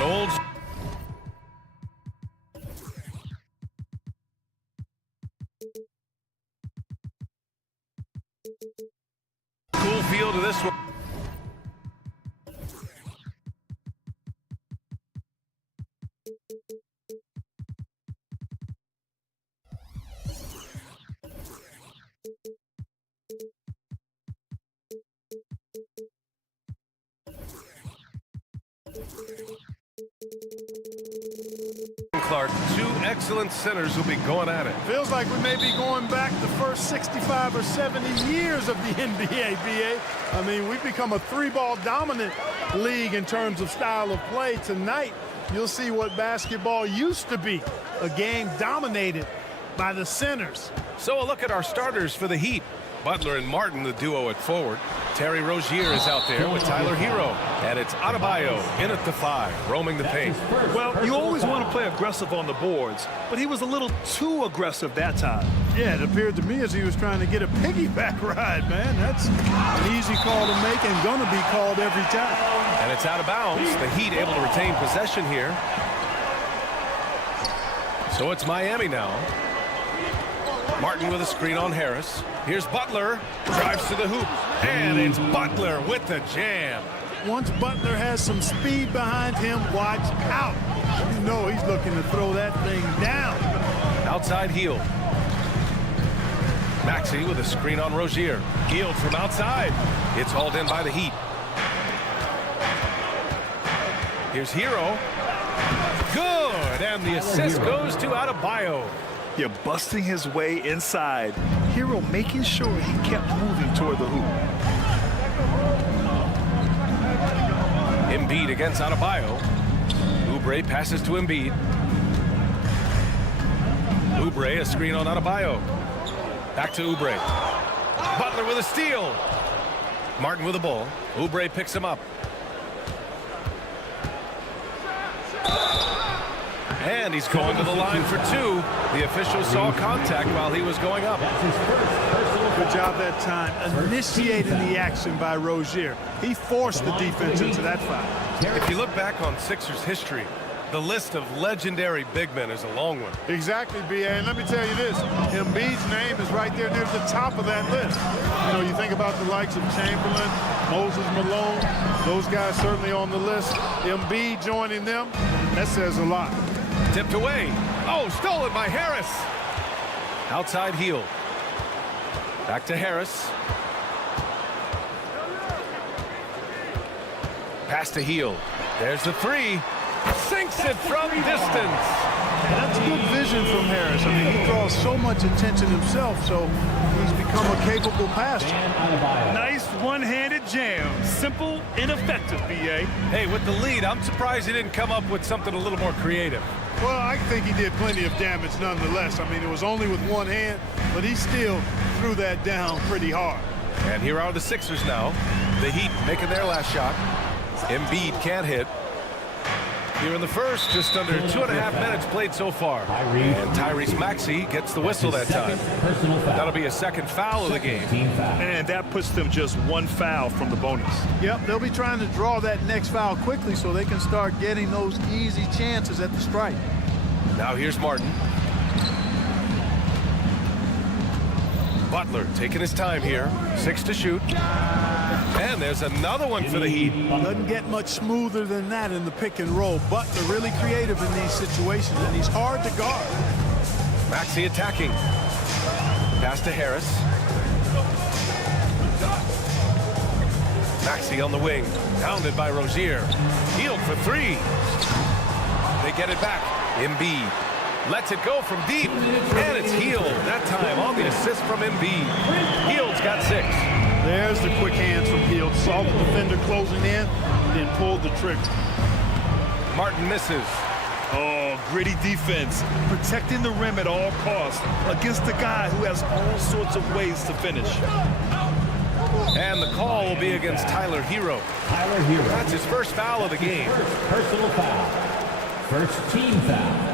old. Cool feel to this one. Clark, two excellent centers will be going at it. Feels like we may be going back the first 65 or 70 years of the NBA, BA. I mean, we've become a three-ball dominant league in terms of style of play. Tonight, you'll see what basketball used to be, a game dominated by the centers. So a look at our starters for the Heat. Butler and Martin, the duo at forward. Terry Rozier is out there with Tyler Hero. And it's Adebayo in at the 5, roaming the paint. Well, you always want to play aggressive on the boards, but he was a little too aggressive that time. Yeah, it appeared to me as he was trying to get a piggyback ride, man. That's an easy call to make and going to be called every time. And it's out of bounds. The Heat able to retain possession here. So it's Miami now. Martin with a screen on Harris. Here's Butler, drives to the hoop, and it's Butler with the jam. Once Butler has some speed behind him, watch out. You know he's looking to throw that thing down. Outside heel. Maxey with a screen on Rozier. Healed from outside. It's hauled in by the Heat. Here's Hero. Good, and the assist goes to Adebayo. You're busting his way inside. Hero making sure he kept moving toward the hoop. Embiid against Adebayo. Oubre passes to Embiid. Oubre, a screen on Adebayo. Back to Oubre. Butler with a steal. Martin with the ball. Oubre picks him up. And he's going to the line for 2. The official saw contact while he was going up. Good job that time, initiating the action by Rozier. He forced the defense into that foul. If you look back on Sixers history, the list of legendary big men is a long one. Exactly, B.A. And let me tell you this, Embiid's name is right there near the top of that list. You know, you think about the likes of Chamberlain, Moses Malone, those guys certainly on the list. Embiid joining them, that says a lot. Tipped away. Oh, stolen by Harris. Outside heel. Back to Harris. Pass to heel. There's the 3. Sinks it from distance. That's good vision from Harris. I mean, he draws so much attention himself, so he's become a capable passer. Nice one-handed jam. Simple and effective, B.A. Hey, with the lead, I'm surprised he didn't come up with something a little more creative. Well, I think he did plenty of damage nonetheless. I mean, it was only with one hand, but he still threw that down pretty hard. And here are the Sixers now. The Heat making their last shot. Embiid can't hit. Here in the first, just under 2.5 minutes played so far. And Tyrese Maxey gets the whistle that time. That'll be a second foul of the game. And that puts them just one foul from the bonus. Yep, they'll be trying to draw that next foul quickly so they can start getting those easy chances at the strike. Now here's Martin. Butler taking his time here. 6 to shoot. And there's another one for the Heat. Doesn't get much smoother than that in the pick and roll. Butler really creative in these situations, and he's hard to guard. Maxey attacking. Pass to Harris. Maxey on the wing. Pounded by Rozier. Healed for 3. They get it back. Embiid lets it go from deep. And it's Hield. That time on the assist from Embiid. Hield's got 6. There's the quick hands from Hield. Saw the defender closing in, then pulled the trigger. Martin misses. Oh, gritty defense. Protecting the rim at all costs against a guy who has all sorts of ways to finish. And the call will be against Tyler Hero. Tyler Hero. That's his first foul of the game. First personal foul. First team foul.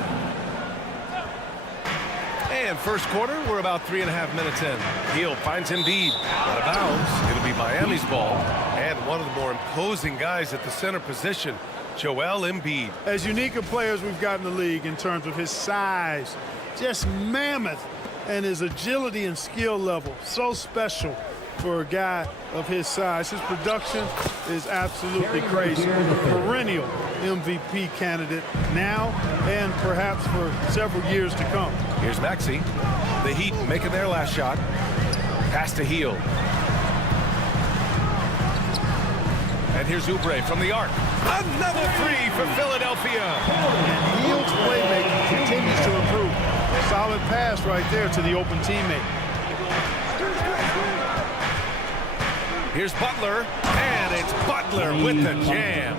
And first quarter, we're about 3.5 minutes in. Hield finds Embiid. Out of bounds. It'll be Miami's ball. And one of the more imposing guys at the center position. Joel Embiid. As unique a player as we've got in the league in terms of his size, just mammoth, and his agility and skill level, so special for a guy of his size. His production is absolutely crazy. Perennial MVP candidate now and perhaps for several years to come. Here's Maxey. The Heat making their last shot. Pass to Hield. And here's Oubre from the arc. Another three for Philadelphia. And Hield's playmaking continues to improve. Solid pass right there to the open teammate. Here's Butler, and it's Butler with the jam.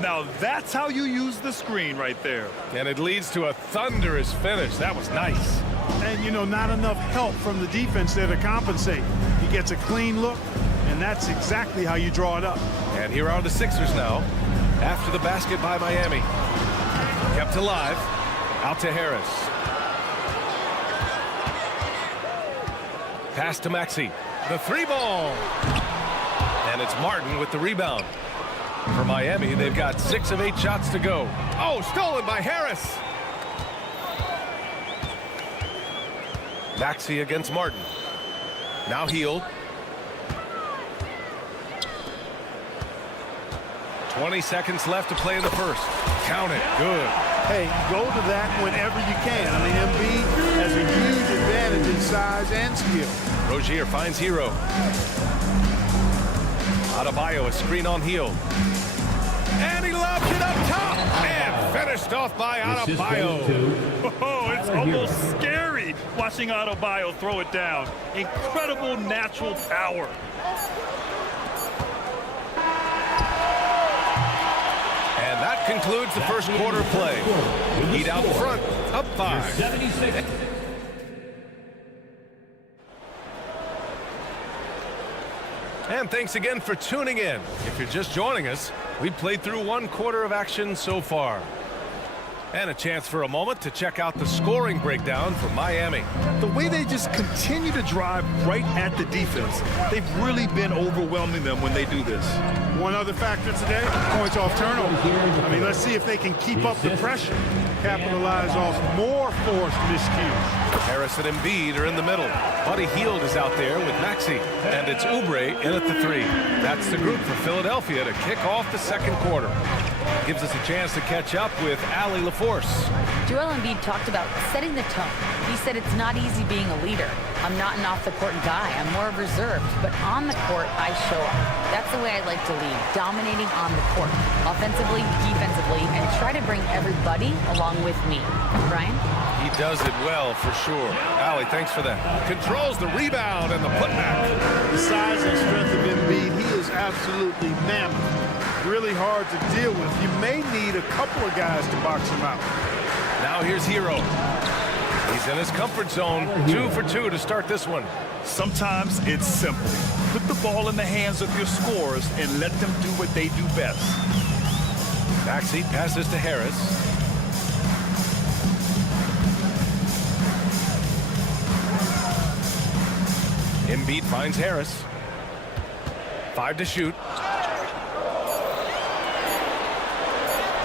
Now that's how you use the screen right there. And it leads to a thunderous finish. That was nice. And, you know, not enough help from the defense there to compensate. He gets a clean look, and that's exactly how you draw it up. And here are the Sixers now, after the basket by Miami. Kept alive, out to Harris. Pass to Maxey. The three ball. And it's Martin with the rebound. For Miami, they've got 6 of 8 shots to go. Oh, stolen by Harris. Maxey against Martin. Now Hield. 20 seconds left to play in the first. Count it. Good. Hey, go to that whenever you can. I mean, Embiid has a huge advantage in size and skill. Rozier finds Hero. Adebayo, a screen on Hield. And he lobs it up top. And finished off by Adebayo. Oh, it's almost scary watching Adebayo throw it down. Incredible natural power. And that concludes the first quarter play. Heat out front, up 5. 76. And thanks again for tuning in. If you're just joining us, we've played through 1 quarter of action so far. And a chance for a moment to check out the scoring breakdown for Miami. The way they just continue to drive right at the defense, they've really been overwhelming them when they do this. One other factor today, points off turnover. I mean, let's see if they can keep up the pressure, capitalize off more forced miscues. Harris and Embiid are in the middle. Buddy Hield is out there with Maxey. And it's Oubre in at the 3. That's the group for Philadelphia to kick off the second quarter. Gives us a chance to catch up with Allie LaForce. Joel Embiid talked about setting the tone. He said it's not easy being a leader. I'm not an off-the-court guy. I'm more reserved. But on the court, I show up. That's the way I like to lead, dominating on the court, offensively, defensively, and try to bring everybody along with me. Brian? He does it well, for sure. Allie, thanks for that. Controls the rebound and the putback. The size and strength of Embiid, he is absolutely mammoth. Really hard to deal with. You may need a couple of guys to box him out. Now here's Hero. He's in his comfort zone. 2 for 2 to start this one. Sometimes it's simple. Put the ball in the hands of your scorers and let them do what they do best. Maxey passes to Harris. Embiid finds Harris. 5 to shoot.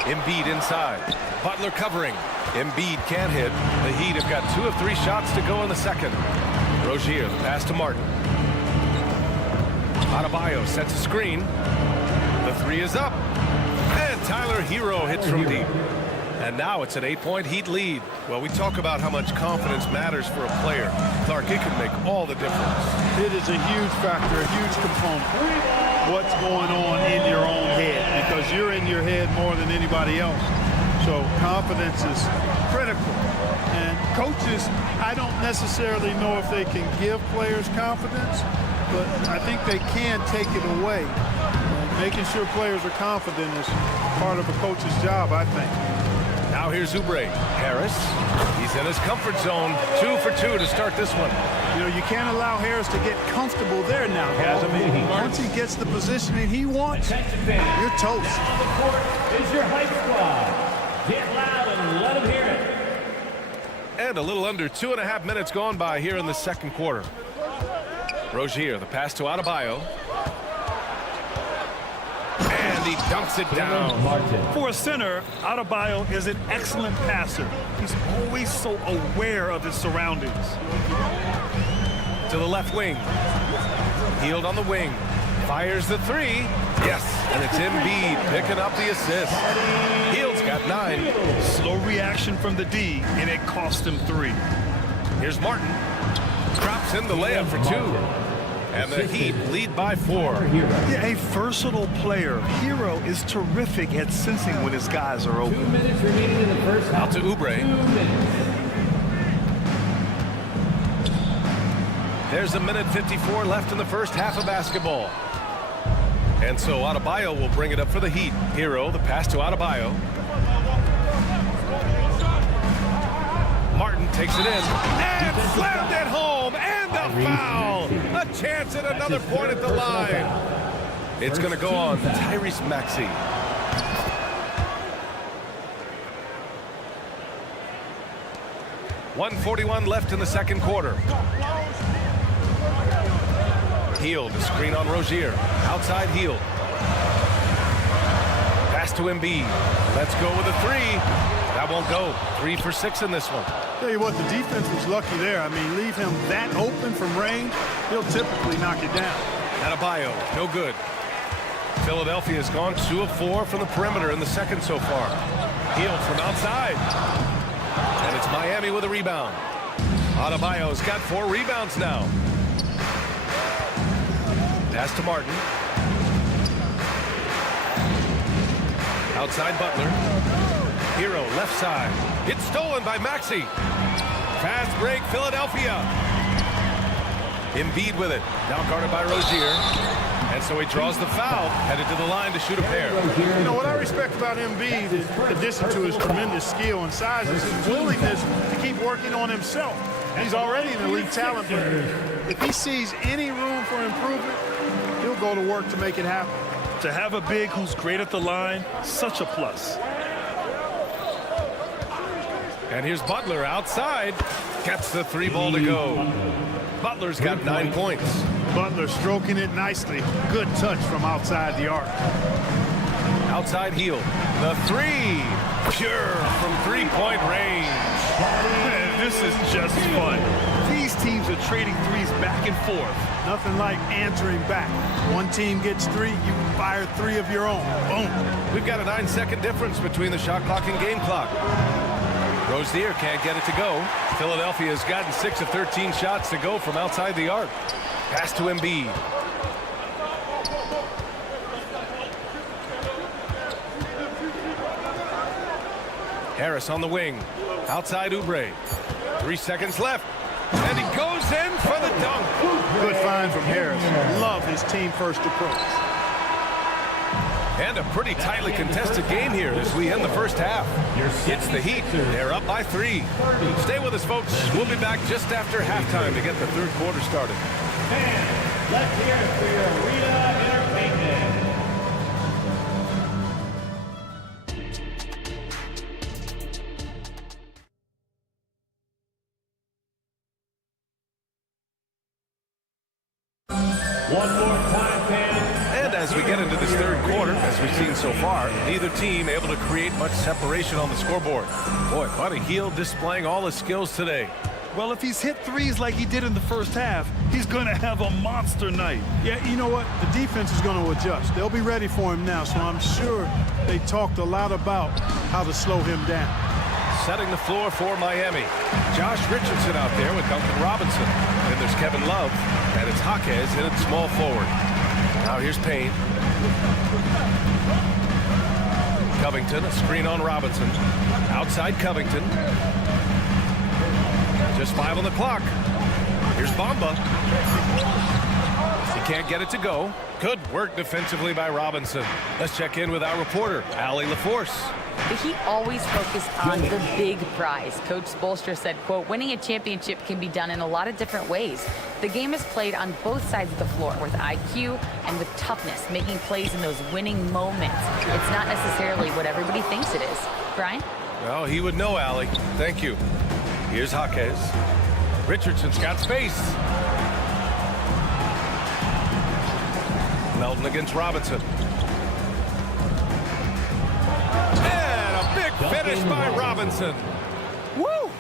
Embiid inside. Butler covering. Embiid can't hit. The Heat have got 2 of 3 shots to go in the second. Rozier, the pass to Martin. Adebayo sets a screen. The 3 is up. And Tyler Hero hits from deep. And now it's an 8-point Heat lead. Well, we talk about how much confidence matters for a player. Clark, it can make all the difference. It is a huge factor, a huge component. What's going on in your own head, because you're in your head more than anybody else. So confidence is critical. And coaches, I don't necessarily know if they can give players confidence, but I think they can take it away. Making sure players are confident is part of a coach's job, I think. Now here's Oubre. Harris, he's in his comfort zone. 2 for 2 to start this one. You know, you can't allow Harris to get comfortable there now, guys. I mean, once he gets the positioning he wants, you're toast. Down the court is your hype squad. Get loud and let them hear it. And a little under 2.5 minutes gone by here in the second quarter. Rozier, the pass to Adebayo. And he dunks it down. For a center, Adebayo is an excellent passer. He's always so aware of his surroundings. To the left wing. Hield on the wing. Fires the three. Yes, and it's Embiid picking up the assist. Hield's got 9. Slow reaction from the D, and it cost him 3. Here's Martin. Drops in the layup for 2. And the Heat lead by 4. Yeah, a versatile player. Hero is terrific at sensing when his guys are open. 2 minutes remaining in the first half. Out to Oubre. 2 minutes. There's 1:54 left in the first half of basketball. And so Adebayo will bring it up for the Heat. Hero, the pass to Adebayo. Martin takes it in. And slammed it home. And a foul. A chance at another point at the line. It's going to go on Tyrese Maxey. .141 left in the second quarter. Hield, a screen on Rozier. Outside Hield. Pass to Embiid. Let's go with a 3. That won't go. 3 for 6 in this one. Tell you what, the defense was lucky there. I mean, leave him that open from range, he'll typically knock it down. Adebayo, no good. Philadelphia has gone 2 of 4 from the perimeter in the second so far. Hield from outside. And it's Miami with a rebound. Adebayo's got 4 rebounds now. Pass to Martin. Outside Butler. Hero left side. It's stolen by Maxey. Fast break Philadelphia. Embiid with it. Now guarded by Rozier. And so he draws the foul. Headed to the line to shoot a pair. You know, what I respect about Embiid, is, in addition to his tremendous skill and size, is his willingness to keep working on himself. He's already an elite talent, but if he sees any room for improvement, he'll go to work to make it happen. To have a big who's great at the line, such a plus. And here's Butler outside. Gets the 3 ball to go. Butler's got 9 points. Butler stroking it nicely. Good touch from outside the arc. Outside Hield. The 3. Pure from 3-point range. Man, this is just fun. These teams are trading threes back and forth. Nothing like answering back. One team gets 3, you fire 3 of your own. Boom. We've got a 9-second difference between the shot clock and game clock. Rozier can't get it to go. Philadelphia has gotten 6 of 13 shots to go from outside the arc. Pass to Embiid. Harris on the wing. Outside Oubre. 3 seconds left. And he goes in for the dunk. Good find from Harris. Love his team-first approach. And a pretty tightly contested game here as we end the first half. It's the Heat. They're up by 3. Stay with us, folks. We'll be back just after halftime to get the third quarter started. Fans, let's hear it for your arena entertainment. One more time, fans. And as we get into this third quarter, as we've seen so far, neither team able to create much separation on the scoreboard. Boy, Buddy Hield displaying all his skills today. Well, if he's hit threes like he did in the first half, he's going to have a monster night. Yeah, you know what? The defense is going to adjust. They'll be ready for him now, so I'm sure they talked a lot about how to slow him down. Setting the floor for Miami. Josh Richardson out there with Duncan Robinson. Then there's Kevin Love, and it's Jaquez in at small forward. Now here's Payne. Covington, a screen on Robinson. Outside Covington. Just 5 on the clock. Here's Bamba. He can't get it to go. Good work defensively by Robinson. Let's check in with our reporter, Allie LaForce. The Heat always focus on the big prize. Coach Spoelstra said, quote, winning a championship can be done in a lot of different ways. The game is played on both sides of the floor with IQ and with toughness, making plays in those winning moments. It's not necessarily what everybody thinks it is. Brian? Well, he would know, Allie. Thank you. Here's Jaquez. Richardson's got space. Melton against Robinson. Finished by Robinson. Woo!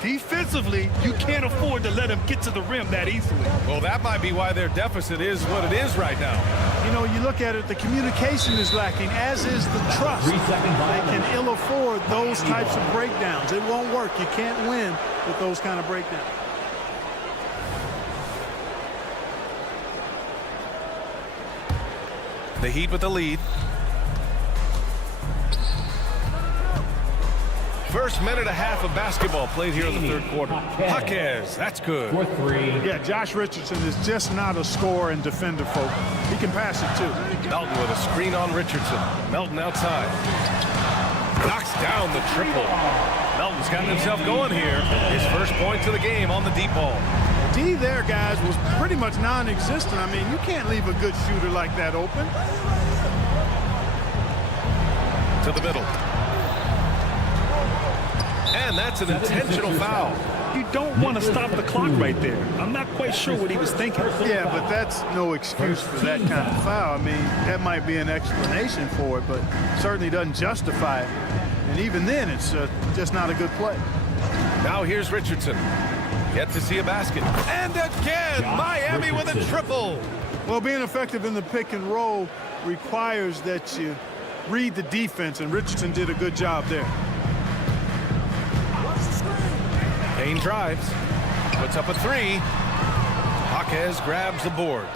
Defensively, you can't afford to let him get to the rim that easily. Well, that might be why their deficit is what it is right now. You know, you look at it, the communication is lacking, as is the trust. They can ill afford those types of breakdowns. It won't work. You can't win with those kind of breakdowns. The Heat with the lead. First minute and a half of basketball played here in the third quarter. Jaquez, that's good. Yeah, Josh Richardson is just not a scorer and defender, folk. He can pass it, too. Melton with a screen on Richardson. Melton outside. Knocks down the triple. Melton's gotten himself going here. His first points of the game on the deep ball. D there, guys, was pretty much non-existent. I mean, you can't leave a good shooter like that open. To the middle. And that's an intentional foul. You don't want to stop the clock right there. I'm not quite sure what he was thinking. Yeah, but that's no excuse for that kind of foul. I mean, that might be an explanation for it, but certainly doesn't justify it. And even then, it's just not a good play. Now here's Richardson. Yet to see a basket. And again, Miami with a triple. Well, being effective in the pick and roll requires that you read the defense, and Richardson did a good job there. Payne drives, puts up a three. Jaquez grabs the board.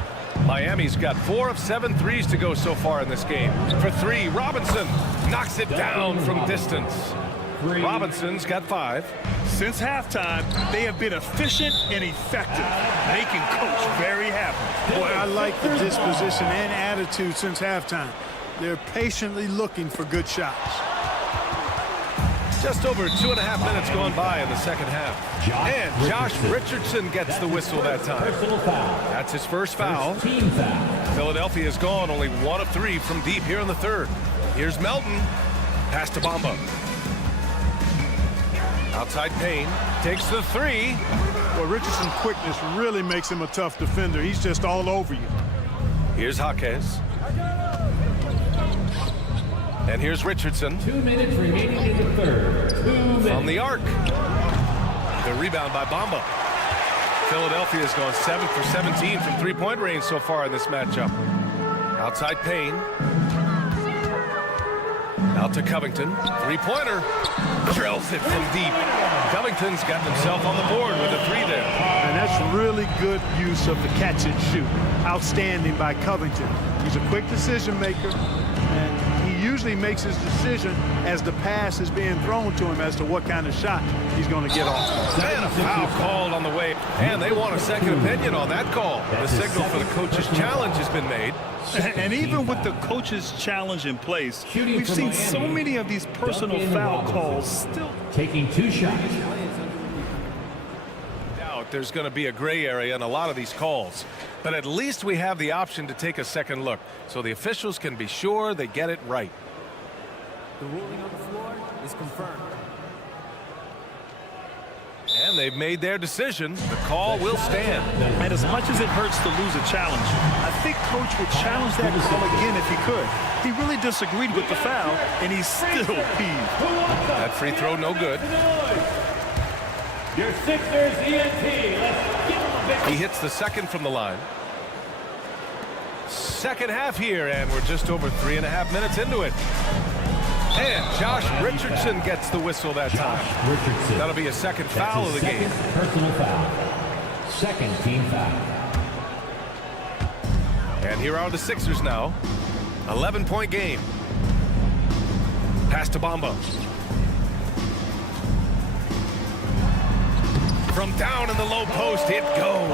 Miami's got 4 of 7 threes to go so far in this game. For three, Robinson knocks it down from distance. Robinson's got 5. Since halftime, they have been efficient and effective, making Coach very happy. Boy, I like the disposition and attitude since halftime. They're patiently looking for good shots. Just over 2.5 minutes gone by in the second half. And Josh Richardson gets the whistle that time. That's his first foul. Philadelphia has gone only 1 of 3 from deep here in the third. Here's Melton. Pass to Bamba. Outside Payne. Takes the 3. Well, Richardson's quickness really makes him a tough defender. He's just all over you. Here's Jaquez. And here's Richardson. 2 minutes remaining in the third. 2 minutes. From the arc. The rebound by Bamba. Philadelphia has gone 7 for 17 from three-point range so far in this matchup. Outside Payne. Out to Covington. Three-pointer. Drills it from deep. Covington's got himself on the board with a 3 there. And that's really good use of the catch and shoot. Outstanding by Covington. He's a quick decision maker, and he usually makes his decision as the pass is being thrown to him as to what kind of shot he's going to get off. And a foul called on the way. And they want a second opinion on that call. The signal for the coach's challenge has been made. And even with the coach's challenge in place, we've seen so many of these personal foul calls still. Taking 2 shots. Doubt there's going to be a gray area in a lot of these calls. But at least we have the option to take a second look, so the officials can be sure they get it right. The ruling on the floor is confirmed. And they've made their decision. The call will stand. And as much as it hurts to lose a challenge, I think Coach would challenge that call again if he could. He really disagreed with the foul, and he's still peeved. That free throw no good. Your Sixers ENT. Let's give him a big. He hits the second from the line. Second half here, and we're just over 3.5 minutes into it. And Josh Richardson gets the whistle that time. Richardson. That'll be a second foul of the game. Personal foul. Second team foul. And here are the Sixers now. 11-point game. Pass to Bamba. From down in the low post, it goes.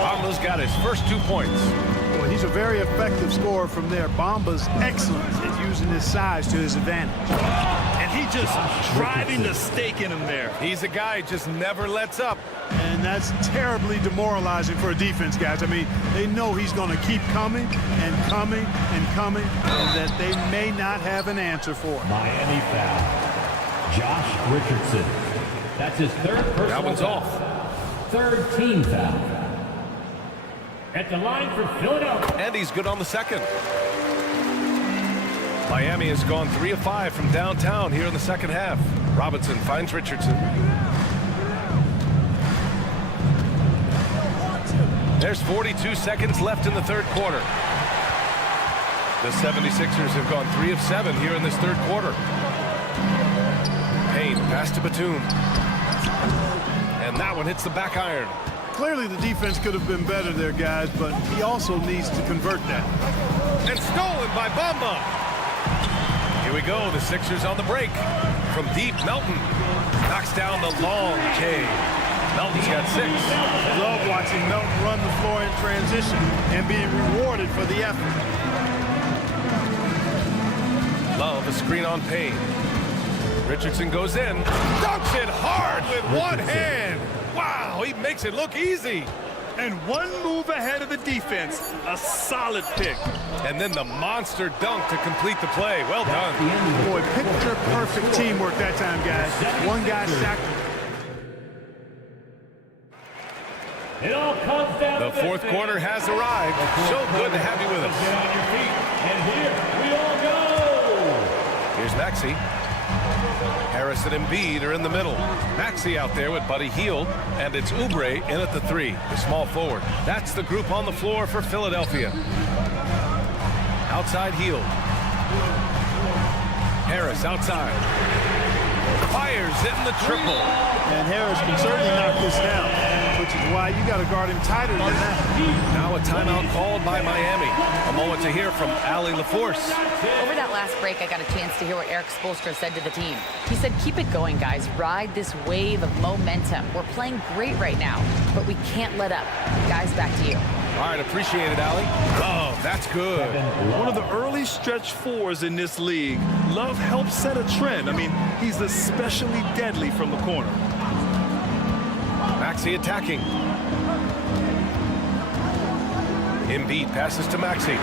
Bamba's got his first 2 points. Well, he's a very effective scorer from there. Bamba's excellent at using his size to his advantage. And he just driving the stake in him there. He's a guy who just never lets up. And that's terribly demoralizing for a defense, guys. I mean, they know he's going to keep coming and coming and coming, and that they may not have an answer for it. Miami foul. Josh Richardson. That's his third personal That one's foul. off. Third team foul. At the line for Philadelphia. And he's good on the second. Miami has gone 3 of 5 from downtown here in the second half. Robinson finds Richardson. There's 42 seconds left in the third quarter. The 76ers have gone 3 of 7 here in this third quarter. Payne pass to Batum. And that one hits the back iron. Clearly the defense could have been better there, guys, but he also needs to convert that. And stolen by Bamba. Here we go, the Sixers on the break. From deep, Melton knocks down the long K. Melton's got 6. I love watching Melton run the floor in transition and being rewarded for the effort. Love a screen on Payne. Richardson goes in, dunks it hard with one hand. Wow, he makes it look easy. And one move ahead of the defense. A solid pick. And then the monster dunk to complete the play. Well done. Boy, picture perfect teamwork that time, guys. One guy sacked. It all comes down The to fourth this, quarter has arrived. So good to have you with us. Get on your feet, and here we all go. Here's Maxey. Harris and Embiid are in the middle. Maxey out there with Buddy Hield, and it's Oubre in at the 3, the small forward. That's the group on the floor for Philadelphia. Outside Hield. Harris outside. Fires in the triple. And Harris can certainly knock this down, which is why you got to guard him tighter than that. Now a timeout called by Miami. A moment to hear from Allie LaForce. Over that last break, I got a chance to hear what Eric Spoelstra said to the team. He said, keep it going, guys. Ride this wave of momentum. We're playing great right now, but we can't let up. Guys, back to you. All right, appreciate it, Allie. Oh, that's good. One of the early stretch fours in this league. Love helps set a trend. I mean, he's especially deadly from the corner. Maxey attacking. Embiid passes to Maxey.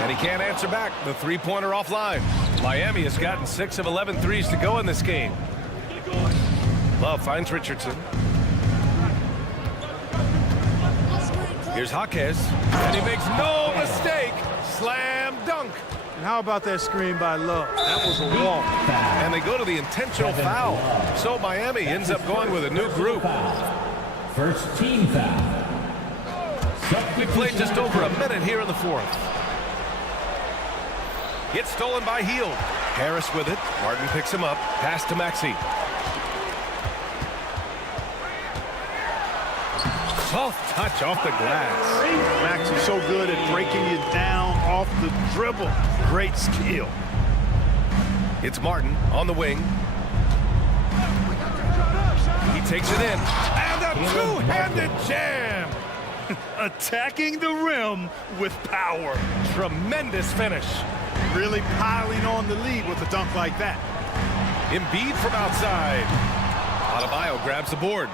And he can't answer back. The three-pointer offline. Miami has gotten 6 of 11 threes to go in this game. Love finds Richardson. Here's Jaquez. And he makes no mistake. Slam dunk. And how about that screen by Love? That was a walk. And they go to the intentional foul. So Miami ends up going with a new group. First team foul. We played just over a minute here in the fourth. It's stolen by Hield. Harris with it. Martin picks him up. Pass to Maxey. Soft touch off the glass. Maxey's so good at breaking you down off the dribble. Great skill. It's Martin on the wing. He takes it in. And a two-handed jam. Attacking the rim with power. Tremendous finish. Really piling on the lead with a dunk like that. Embiid from outside. Adebayo grabs the board.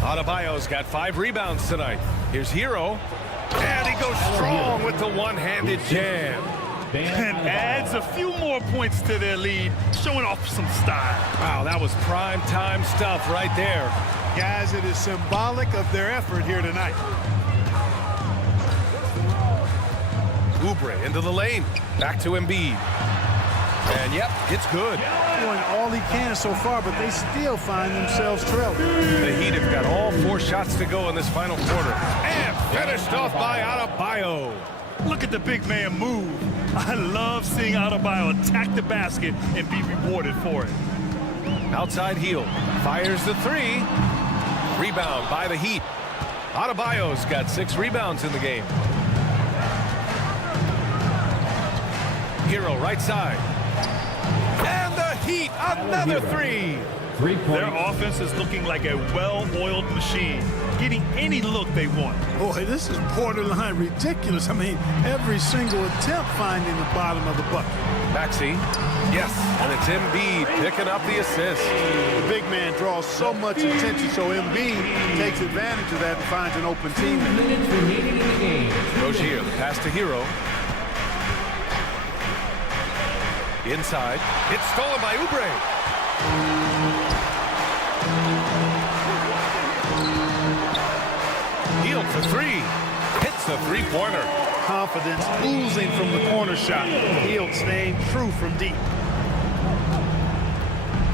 Adebayo's got 5 rebounds tonight. Here's Hero. And he goes strong with the one-handed jam. And adds a few more points to their lead, showing off some style. Wow, that was prime time stuff right there. Guys, it is symbolic of their effort here tonight. Oubre into the lane. Back to Embiid. And yep, it's good. Doing all he can so far, but they still find themselves trailing. The Heat have got all 4 shots to go in this final quarter. And finished off by Adebayo. Look at the big man move. I love seeing Adebayo attack the basket and be rewarded for it. Outside Hield. Fires the 3. Rebound by the Heat. Adebayo's got 6 rebounds in the game. Hero right side. And the Heat, another 3. Their offense is looking like a well-oiled machine, getting any look they want. Boy, this is borderline ridiculous. I mean, every single attempt finding the bottom of the bucket. Maxey, yes, and it's Embiid picking up the assist. The big man draws so much attention, so Embiid takes advantage of that and finds an open teammate. Minutes remaining in the game. Rozier, pass to Hero. Inside, it's stolen by Oubre. Hield for 3. Hits the three-pointer. confidence oozing from the corner shot. He'll stay true from deep.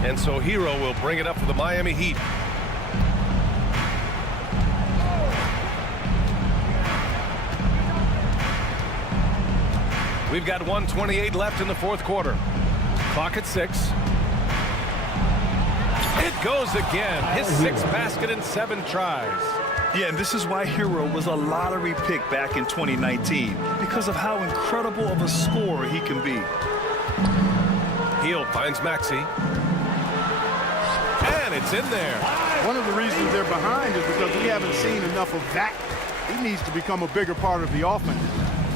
And so Hero will bring it up for the Miami Heat. We've got 1:28 left in the fourth quarter. Clock at 6. It goes again. His 6th basket in 7 tries. Yeah, and this is why Hero was a lottery pick back in 2019, because of how incredible of a scorer he can be. Heel finds Maxey. And it's in there. One of the reasons they're behind is because we haven't seen enough of that. He needs to become a bigger part of the offense.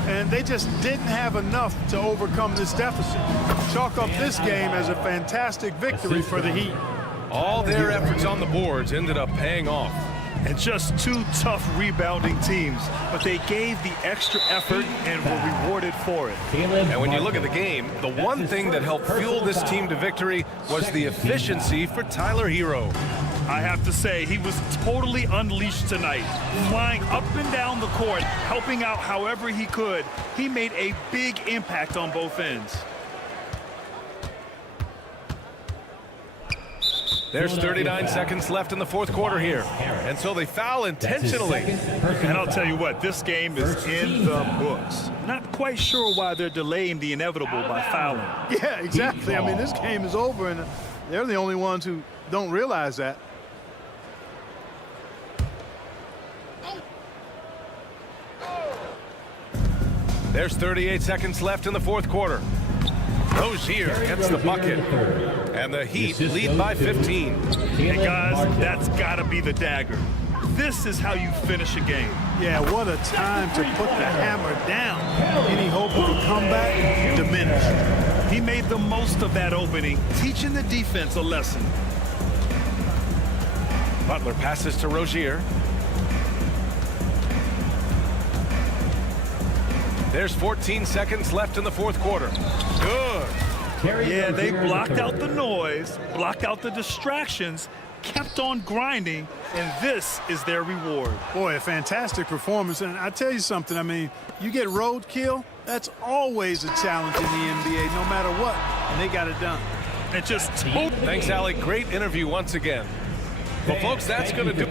And they just didn't have enough to overcome this deficit. Chalk up this game as a fantastic victory for the Heat. All their efforts on the boards ended up paying off. And just 2 tough rebounding teams, but they gave the extra effort and were rewarded for it. And when you look at the game, the one thing that helped fuel this team to victory was the efficiency for Tyler Hero. I have to say, he was totally unleashed tonight, flying up and down the court, helping out however he could. He made a big impact on both ends. There's 39 seconds left in the fourth quarter here. And so they foul intentionally. And I'll tell you what, this game is in the books. Not quite sure why they're delaying the inevitable by fouling. Yeah, exactly. I mean, this game is over, and they're the only ones who don't realize that. There's 38 seconds left in the fourth quarter. Rozier gets the bucket. And the Heat lead by 15. Hey, guys, that's got to be the dagger. This is how you finish a game. Yeah, what a time to put the hammer down. Any hope of a comeback diminished. He made the most of that opening, teaching the defense a lesson. Butler passes to Rozier. There's 14 seconds left in the fourth quarter. Good. Yeah, they blocked out the noise, blocked out the distractions, kept on grinding, and this is their reward. Boy, a fantastic performance. And I tell you something, I mean, you get roadkill, that's always a challenge in the NBA, no matter what. And they got it done. And just Thanks, Alec. Great interview once again. Well, folks, that's going to do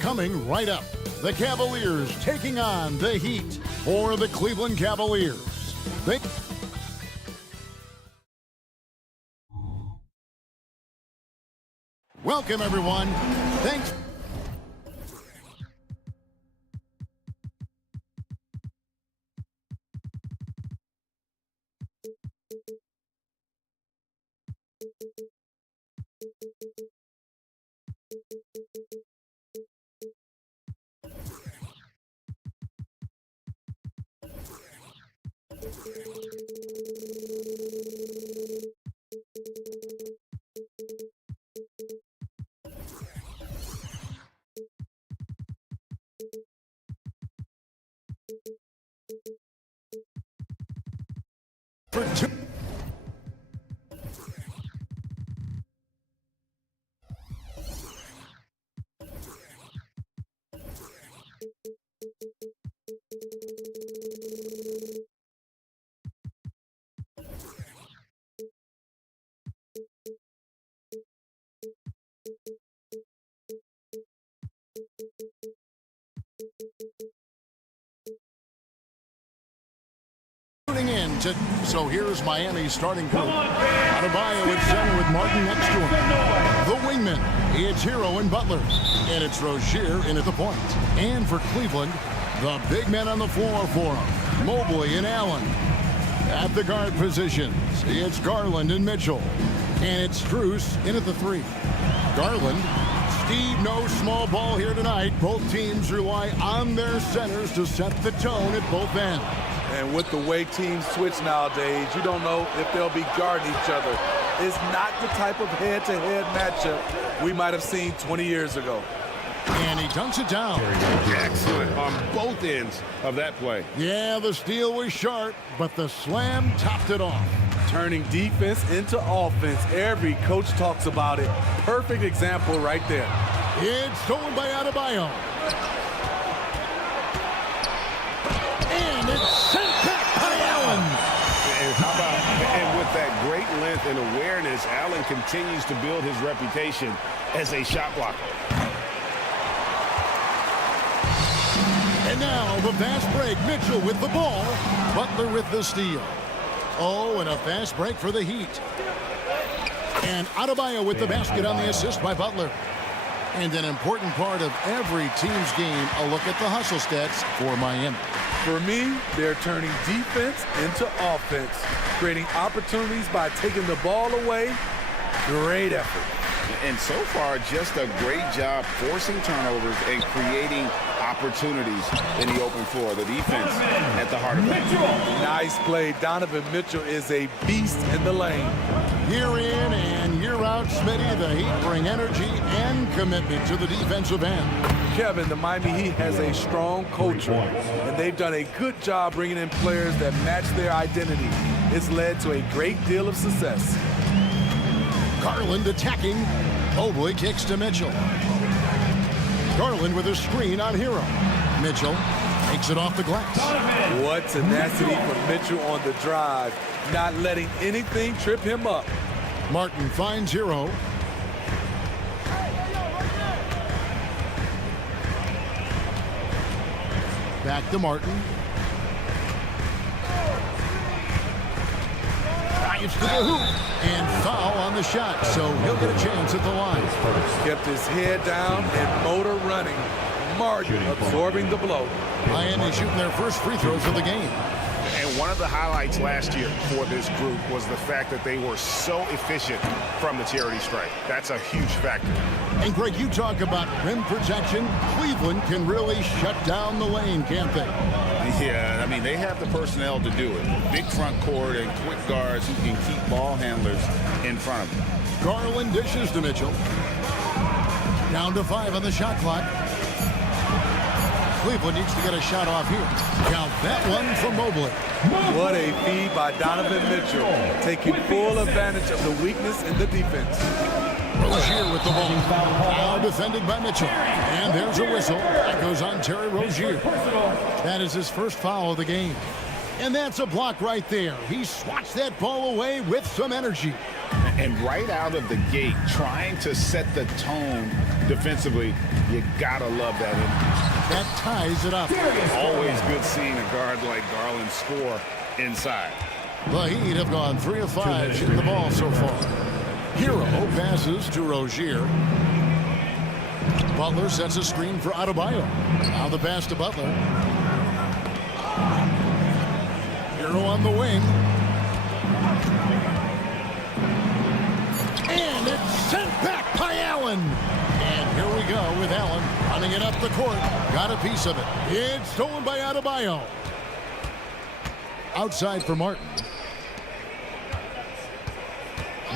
Coming right up, the Cavaliers taking on the Heat for the Cleveland Cavaliers. Welcome, everyone. Thanks. For two. So here's Miami's starting group. Adebayo at center with Martin next to him. The wingman, it's Hero and Butler. And it's Rozier in at the point. And for Cleveland, the big men on the floor for him, Mobley and Allen. At the guard positions, it's Garland and Mitchell. And it's Strus in at the 3. Garland, Steve, no small ball here tonight. Both teams rely on their centers to set the tone at both ends. And with the way teams switch nowadays, you don't know if they'll be guarding each other. It's not the type of head-to-head matchup we might have seen 20 years ago. And he dunks it down. Excellent on both ends of that play. Yeah, the steal was sharp, but the slam topped it off. Turning defense into offense. Every coach talks about it. Perfect example right there. It's stolen by Adebayo. And it's sent back by Allen. And how about, and with that great length and awareness, Allen continues to build his reputation as a shot blocker. And now the fast break. Mitchell with the ball. Butler with the steal. Oh, and a fast break for the Heat. And Adebayo with the basket on the assist by Butler. And an important part of every team's game, a look at the hustle stats for Miami. For me, they're turning defense into offense, creating opportunities by taking the ball away. Great effort. And so far, just a great job forcing turnovers and creating opportunities in the open floor. The defense at the heart of it. Nice play. Donovan Mitchell is a beast in the lane. Year in and year out, Smitty, the Heat bring energy and commitment to the defensive end. Kevin, the Miami Heat has a strong culture, and they've done a good job bringing in players that match their identity. It's led to a great deal of success. Garland attacking. Mobley kicks to Mitchell. Garland with a screen on Hero. Mitchell takes it off the glass. What tenacity from Mitchell on the drive, not letting anything trip him up. Martin finds Hero. Back to Martin. Drives to the hoop. And foul on the shot, so he'll get a chance at the line. Kept his head down and motor running. Martin absorbing the blow. Miami shooting their first free throws of the game. And one of the highlights last year for this group was the fact that they were so efficient from the charity stripe. That's a huge factor. And Greg, you talk about rim protection. Cleveland can really shut down the lane, can't they? Yeah, I mean, they have the personnel to do it. Big front court and quick guards who can keep ball handlers in front of them. Garland dishes to Mitchell. Down to 5 on the shot clock. Cleveland needs to get a shot off here. Count that one from Mobley. What a feed by Donovan Mitchell, taking full advantage of the weakness in the defense. Rozier with the ball. Now defended by Mitchell. And there's a whistle. That goes on Terry Rozier. That is his first foul of the game. And that's a block right there. He swats that ball away with some energy. And right out of the gate, trying to set the tone defensively, you gotta love that energy. That ties it up. Always good seeing a guard like Garland score inside. The Heat have gone 3 of 5 shooting the ball so far. Hero passes to Rozier. Butler sets a screen for Adebayo. Now the pass to Butler. Hero on the wing. And it's sent back by Allen. And here we go with Allen running it up the court. Got a piece of it. It's stolen by Adebayo. Outside for Martin.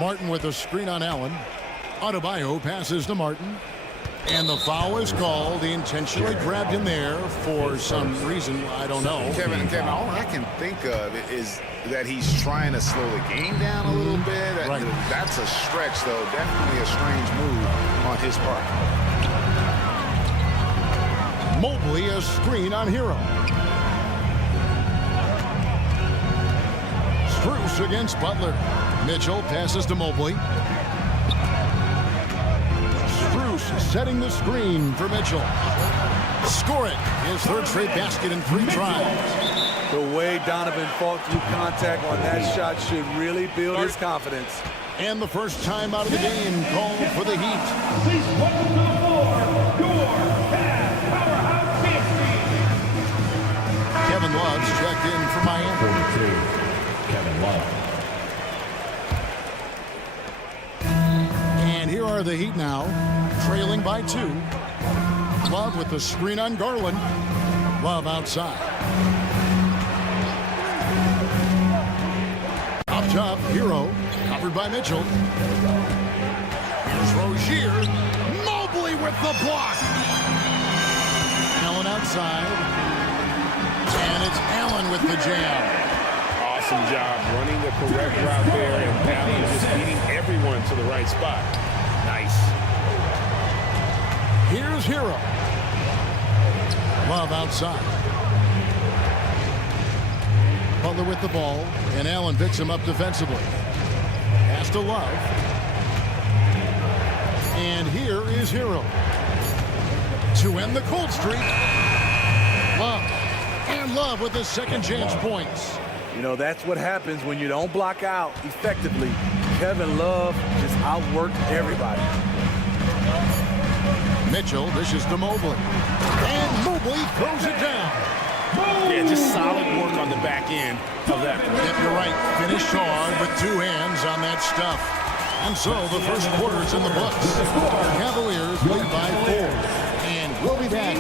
Martin with a screen on Allen. Adebayo passes to Martin. And the foul is called. He intentionally grabbed him there for some reason. I don't know. Kevin, all I can think of is that he's trying to slow the game down a little bit. Right. That's a stretch, though. Definitely a strange move on his part. Mobley a screen on Hero. Strus against Butler. Mitchell passes to Mobley. Strus setting the screen for Mitchell. Score it. His third straight basket in 3 tries. The way Donovan fought through contact on that shot should really build his confidence. And the first time out of the game called for the Heat. Please welcome to the floor, your powerhouse champion. Kevin Love's checked in for Miami. 42, Kevin Love. And here are the Heat now, trailing by 2. Love with the screen on Garland. Love outside. Up top, Hero, covered by Mitchell. Here's Rozier. Mobley with the block. Allen outside. And it's Allen with the jam. Awesome job running the correct route there, and Allen just leading everyone to the right spot. Nice. Here's Hero. Love outside. Butler with the ball, and Allen picks him up defensively. Pass to Love. And here is Hero. To end the cold streak. Love. And Love with his second chance points. You know, that's what happens when you don't block out effectively. Kevin Love just outworked everybody. Mitchell dishes to Mobley. And Mobley throws it down. Yeah, just solid work on the back end of that. Yep, you're right. Finished hard with 2 hands on that stuff. And so the first quarter is in the books. Cavaliers lead by 4. And we'll be back.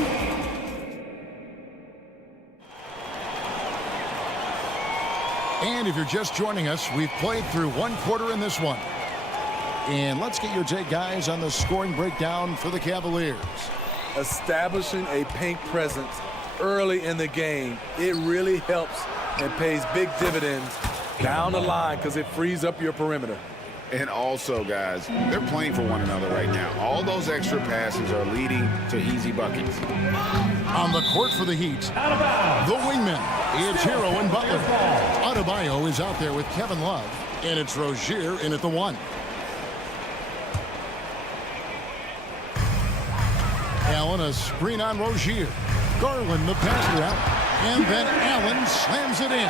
And if you're just joining us, we've played through 1 quarter in this one. And let's get your take, guys, on the scoring breakdown for the Cavaliers. Establishing a paint presence early in the game, it really helps and pays big dividends down the line because it frees up your perimeter. And also, guys, they're playing for one another right now. All those extra passes are leading to easy buckets. On the court for the Heat, the wingmen, it's Hero and Butler. Adebayo is out there with Kevin Love, and it's Rozier in at the 1. Allen a screen on Rozier. Garland the pass out, and then Allen slams it in.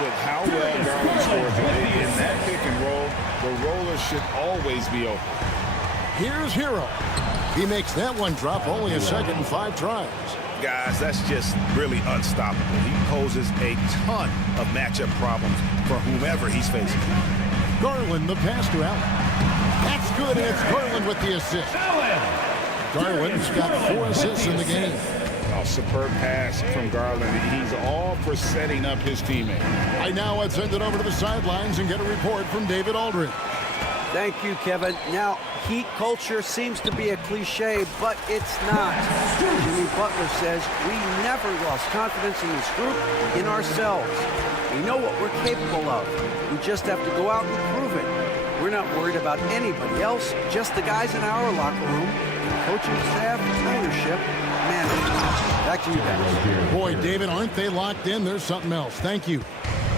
With how well Garland scores in that pick and roll, the roller should always be open. Here's Hero. He makes that one drop only a second in 5 tries. Guys, that's just really unstoppable. He poses a ton of matchup problems for whomever he's facing. Garland the pass to Allen. That's good, and it's Garland with the assist. Garland's got 4 assists in the game. A superb pass from Garland. He's all for setting up his teammate. Right now, let's send it over to the sidelines and get a report from David Aldridge. Thank you, Kevin. Now, Heat culture seems to be a cliche, but it's not. Jimmy Butler says we never lost confidence in this group, in ourselves. We know what we're capable of. We just have to go out and prove it. We're not worried about anybody else, just the guys in our locker room, coaching staff, ownership, management. Back to you guys. Boy, David, aren't they locked in? There's something else. Thank you.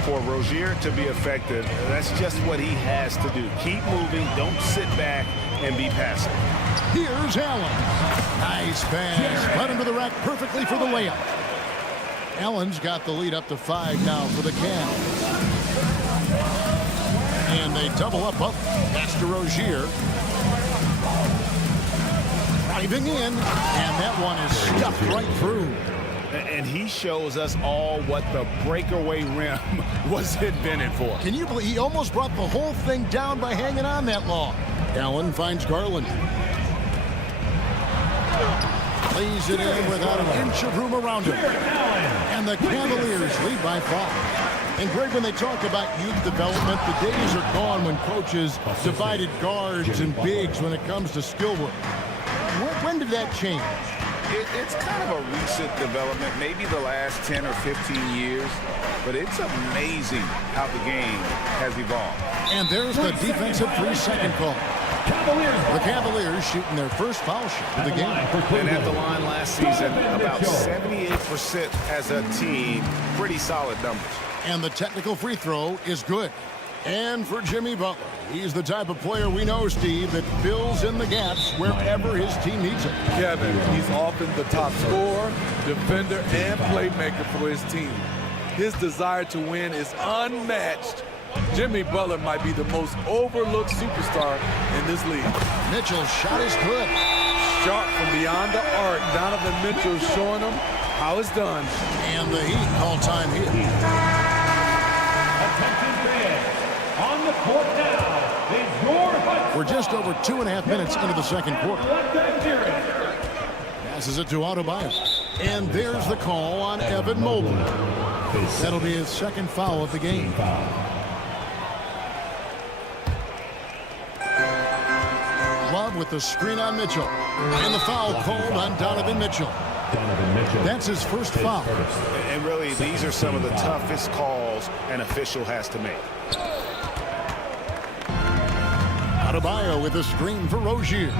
For Rozier to be effective, that's just what he has to do. Keep moving, don't sit back and be passive. Here's Allen. Nice pass. Led him to the rack perfectly for the layup. Allen's got the lead up to 5 now for the Cavs. And they double up. That's to Rozier. Driving in, and that one is stuffed right through. And he shows us all what the breakaway rim was invented for. Can you believe he almost brought the whole thing down by hanging on that long? Allen finds Garland. Lays it in without an inch of room around him. And the Cavaliers lead by 5. And Greg, when they talk about youth development, the days are gone when coaches divided guards and bigs when it comes to skill work. When did that change? It's kind of a recent development, maybe the last 10 or 15 years, but it's amazing how the game has evolved. And there's the defensive 3-second call. The Cavaliers shooting their first foul shot of the game. And at the line last season, about 78% as a team. Pretty solid numbers. And the technical free throw is good. And for Jimmy Butler, he's the type of player we know, Steve, that fills in the gaps wherever his team needs it. Kevin, he's often the top scorer, defender, and playmaker for his team. His desire to win is unmatched. Jimmy Butler might be the most overlooked superstar in this league. Mitchell's shot is good. Sharp from beyond the arc. Donovan Mitchell showing him how it's done. And the Heat call time here. Attention fans, on the court now is your We're just over 2.5 minutes into the second quarter. Passes it to Adebayo. And there's the call on Evan Mobley. That'll be his second foul of the game. Love with the screen on Mitchell. And the foul called on Donovan Mitchell. That's his first foul. And really, these are some of the toughest calls an official has to make. Adebayo with a screen for Rozier.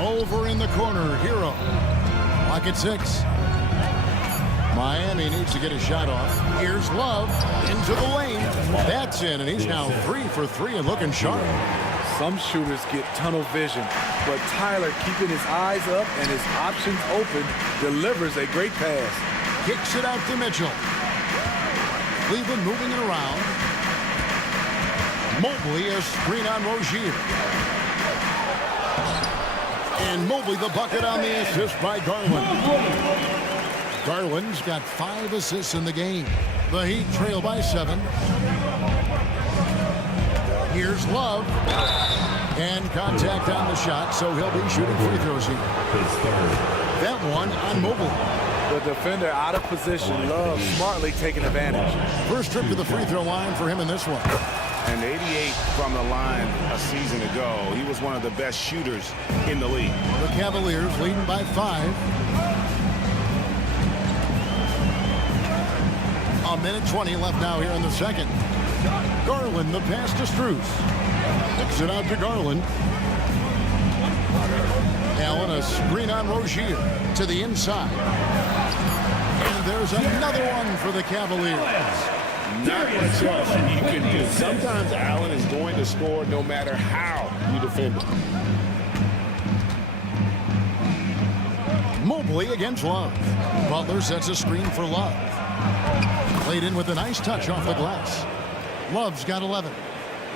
Over in the corner, Hero. Lock at 6. Miami needs to get a shot off. Here's Love into the lane. That's in, and he's now 3 for 3 and looking sharp. Some shooters get tunnel vision, but Tyler, keeping his eyes up and his options open, delivers a great pass. Kicks it out to Mitchell. Cleveland moving it around. Mobley a screen on Rozier. And Mobley the bucket on the assist by Garland. Garland's got 5 assists in the game. The Heat trail by 7. Here's Love. And contact on the shot, so he'll be shooting free throws here. That one on Mobley. The defender out of position. Love smartly taking advantage. First trip to the free throw line for him in this one. And 88 from the line a season ago. He was one of the best shooters in the league. The Cavaliers leading by 5. A minute 20 left now here in the second. Garland the pass to Strus. Kicks it out to Garland. Allen a screen on Rozier to the inside. And there's another one for the Cavaliers. Not much else you can do. Sometimes Allen is going to score no matter how you defend him. Mobley against Love. Butler sets a screen for Love. Played in with a nice touch off the glass. Love's got 11.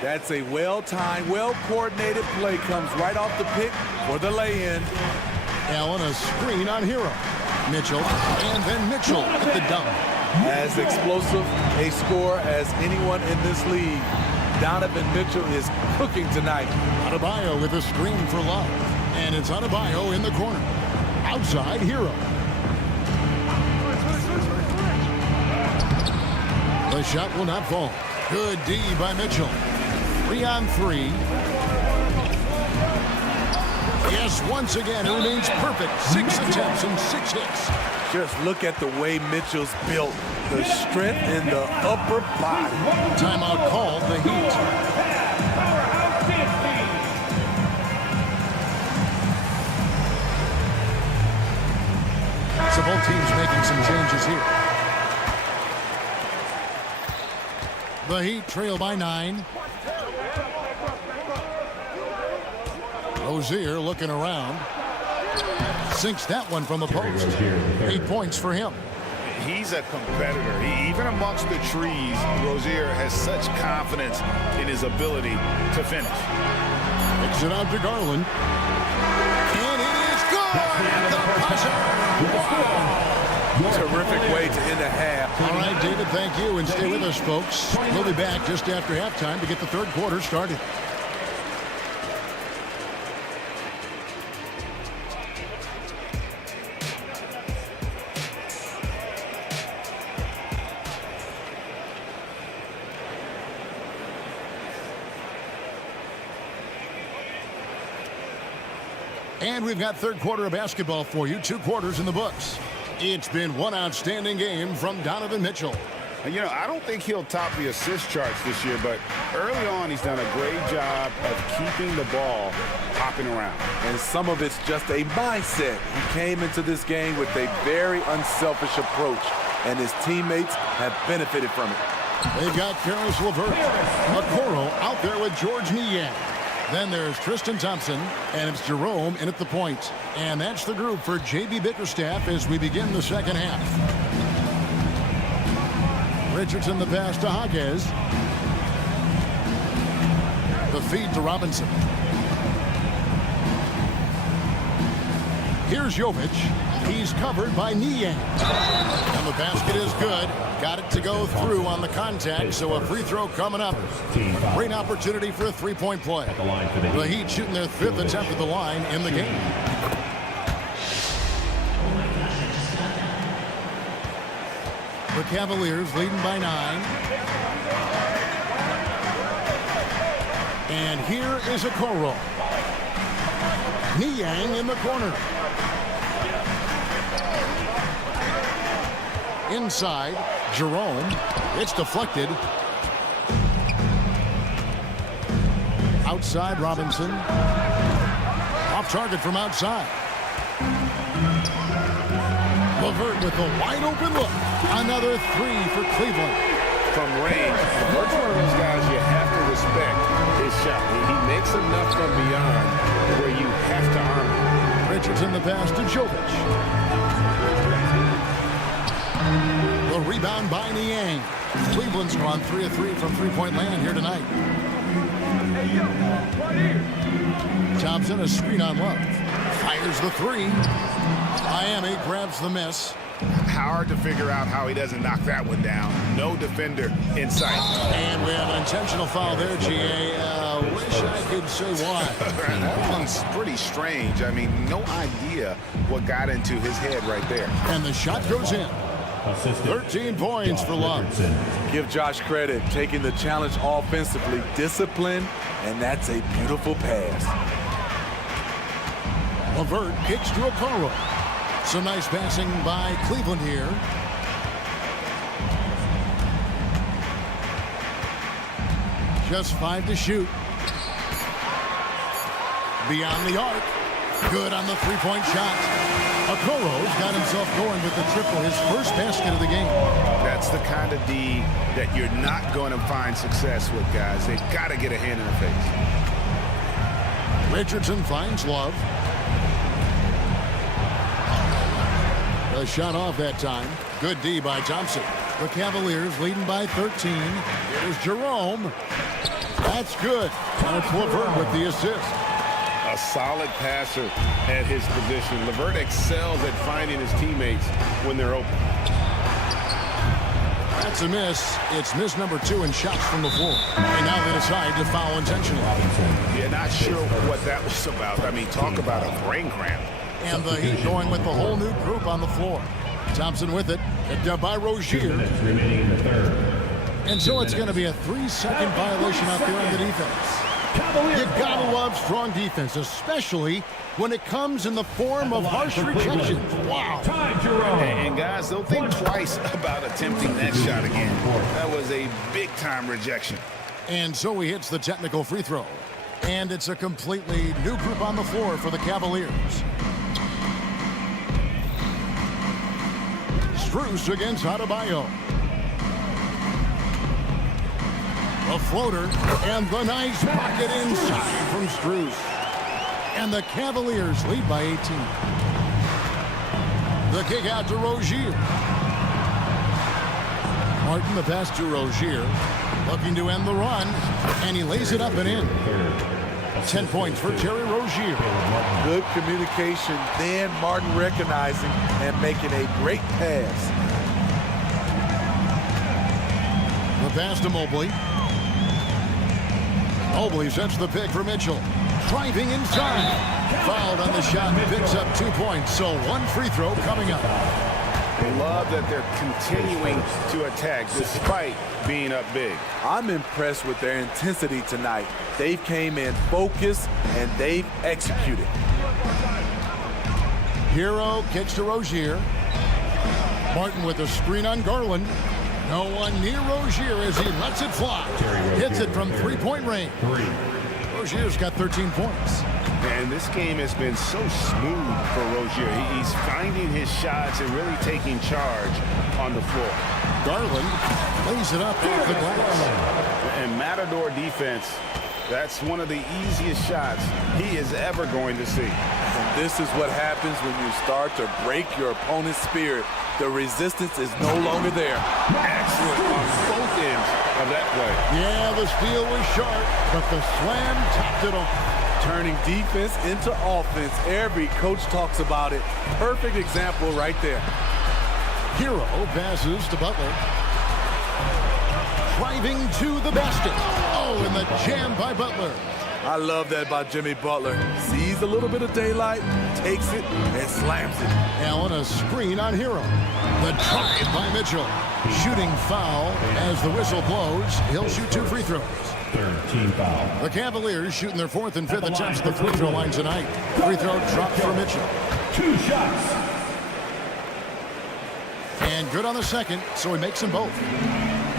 That's a well-timed, well-coordinated play. Comes right off the pick for the lay-in. Allen a screen on Hero. Mitchell, and then Mitchell at the dunk. As explosive a scorer as anyone in this league, Donovan Mitchell is cooking tonight. Adebayo with a screen for Love. And it's Adebayo in the corner. Outside, Hero. The shot will not fall. Good D by Mitchell. 3 on 3. Yes, once again, it remains perfect. 6 attempts and 6 hits. Just look at the way Mitchell's built. The strength in the upper body. Timeout called, the Heat. So both teams making some changes here. The Heat trail by 9. Rozier looking around. Sinks that one from the post. 8 points for him. He's a competitor. Even amongst the trees, Rozier has such confidence in his ability to finish. Kicks it out to Garland. And it is good! The buzzer! Terrific way to end a half. All right, David, thank you. And stay with us, folks. We'll be back just after halftime to get the third quarter started. And we've got third quarter of basketball for you. 2 quarters in the books. It's been one outstanding game from Donovan Mitchell. You know, I don't think he'll top the assist charts this year, but early on he's done a great job of keeping the ball hopping around. And some of it's just a mindset. He came into this game with a very unselfish approach, and his teammates have benefited from it. They've got Karis LeVert. Okoro out there with George Niang. Then there's Tristan Thompson, and it's Jerome in at the point. And that's the group for J.B. Bickerstaff as we begin the second half. Richardson the pass to Hawkes. The feed to Robinson. Here's Jovic. He's covered by Niang. And the basket is good. Got it to go through on the contact, so a free throw coming up. Great opportunity for a three-point play. The Heat shooting their 5th attempt at the line in the game. The Cavaliers leading by 9. And here is Okoro. Niang in the corner. Inside, Jerome. It's deflected. Outside, Robinson. Off target from outside. LeVert with a wide open look. Another 3 for Cleveland. From range, LeVert's one of those guys you have to respect his shot. He makes enough from beyond where you have to arm him. Richardson the pass to Jovic. The rebound by Niang. Cleveland's gone 3 of 3 from three-point land here tonight. Thompson a screen on Love. Fires the 3. Miami grabs the miss. Hard to figure out how he doesn't knock that one down. No defender in sight. And we have an intentional foul there, G.A. Wish I could say why. That one's pretty strange. I mean, no idea what got into his head right there. And the shot goes in. 13 points for Love. Give Josh credit, taking the challenge offensively, discipline, and that's a beautiful pass. LeVert kicks to Okoro. Some nice passing by Cleveland here. Just 5 to shoot. Beyond the arc. Good on the three-point shot. Okoro's got himself going with the triple, his first basket of the game. That's the kind of D that you're not going to find success with, guys. They've got to get a hand in the face. Richardson finds Love. The shot off that time. Good D by Thompson. The Cavaliers leading by 13. Here's Jerome. That's good. That's LeVert with the assist. A solid passer at his position. LeVert excels at finding his teammates when they're open. That's a miss. It's miss number 2 in shots from the floor. And now they decide to foul intentionally. Yeah, not sure what that was about. I mean, talk about a brain cramp. And the Heat going with the whole new group on the floor. Thompson with it. Picked up by Rozier. And so it's going to be a 3-second violation out there on the defense. You gotta love strong defense, especially when it comes in the form of harsh rejections. Wow. And guys, they'll think twice about attempting that shot again. That was a big-time rejection. And so he hits the technical free throw. And it's a completely new group on the floor for the Cavaliers. Strus against Adebayo. A floater, and the nice pocket inside from Strus. And the Cavaliers lead by 18. The kick out to Rozier. Martin, the pass to Rozier. Looking to end the run, and he lays it up and in. 10 points for Terry Rozier. Good communication, then Martin recognizing and making a great pass. The pass to Mobley. Mobley sets the pick for Mitchell. Driving inside. Fouled on the shot and picks up 2 points. So one free throw coming up. Love that they're continuing to attack despite being up big. I'm impressed with their intensity tonight. They've came in focused and they've executed. Hero kicks to Rozier. Martin with a screen on Garland. No one near Rozier as he lets it fly. Hits it from three-point range. Rozier's got 13 points. And this game has been so smooth for Rozier. He's finding his shots and really taking charge on the floor. Garland lays it up off the glass. And Matador defense, that's one of the easiest shots he is ever going to see. And this is what happens when you start to break your opponent's spirit. The resistance is no longer there. Excellent on both ends of that play. Yeah, the steal was sharp, but the slam tapped it off. Turning defense into offense. Every coach talks about it. Perfect example right there. Hero passes to Butler. Driving to the basket. Oh, and the jam by Butler. I love that about Jimmy Butler. Sees a little bit of daylight, takes it, and slams it. Allen, a screen on Hero. The drive by Mitchell. Shooting foul as the whistle blows. He'll shoot 2 free throws. 13 foul. The Cavaliers shooting their 4th and 5th attempts at the free throw line tonight. Free throw dropped for Mitchell. 2 shots. And good on the second, so he makes them both.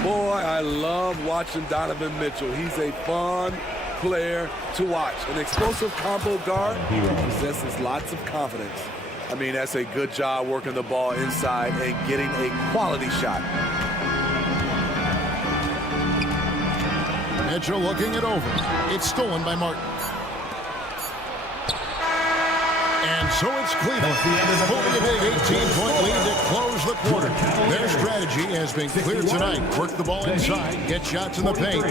Boy, I love watching Donovan Mitchell. He's a fun player to watch. An explosive combo guard. He possesses lots of confidence. I mean, that's a good job working the ball inside and getting a quality shot. Mitchell looking it over. It's stolen by Martin. And so it's Cleveland holding a big 18-point lead to close the quarter. Their strategy has been clear tonight. Work the ball inside, get shots in the paint.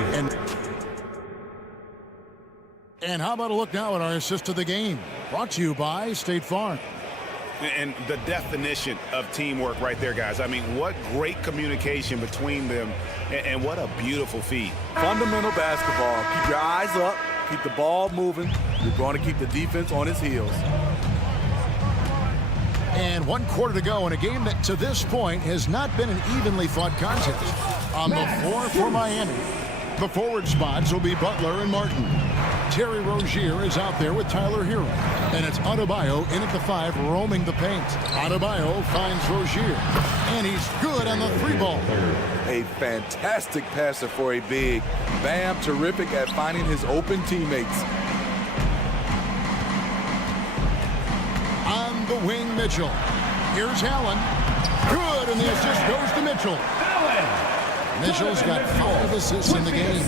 And how about a look now at our assist to the game? Brought to you by State Farm. And the definition of teamwork right there, guys. I mean, what great communication between them, and what a beautiful feed. Fundamental basketball. Keep your eyes up, keep the ball moving. You're going to keep the defense on its heels. And 1 quarter to go in a game that to this point has not been an evenly fought contest. On the floor for Miami, the forward spots will be Butler and Martin. Terry Rozier is out there with Tyler Hero. And it's Adebayo in at the 5, roaming the paint. Adebayo finds Rozier. And he's good on the 3-ball. A fantastic passer for a big. Bam, terrific at finding his open teammates. On the wing, Mitchell. Here's Allen. Good, and the assist goes to Mitchell. Mitchell's got 5 assists in the game.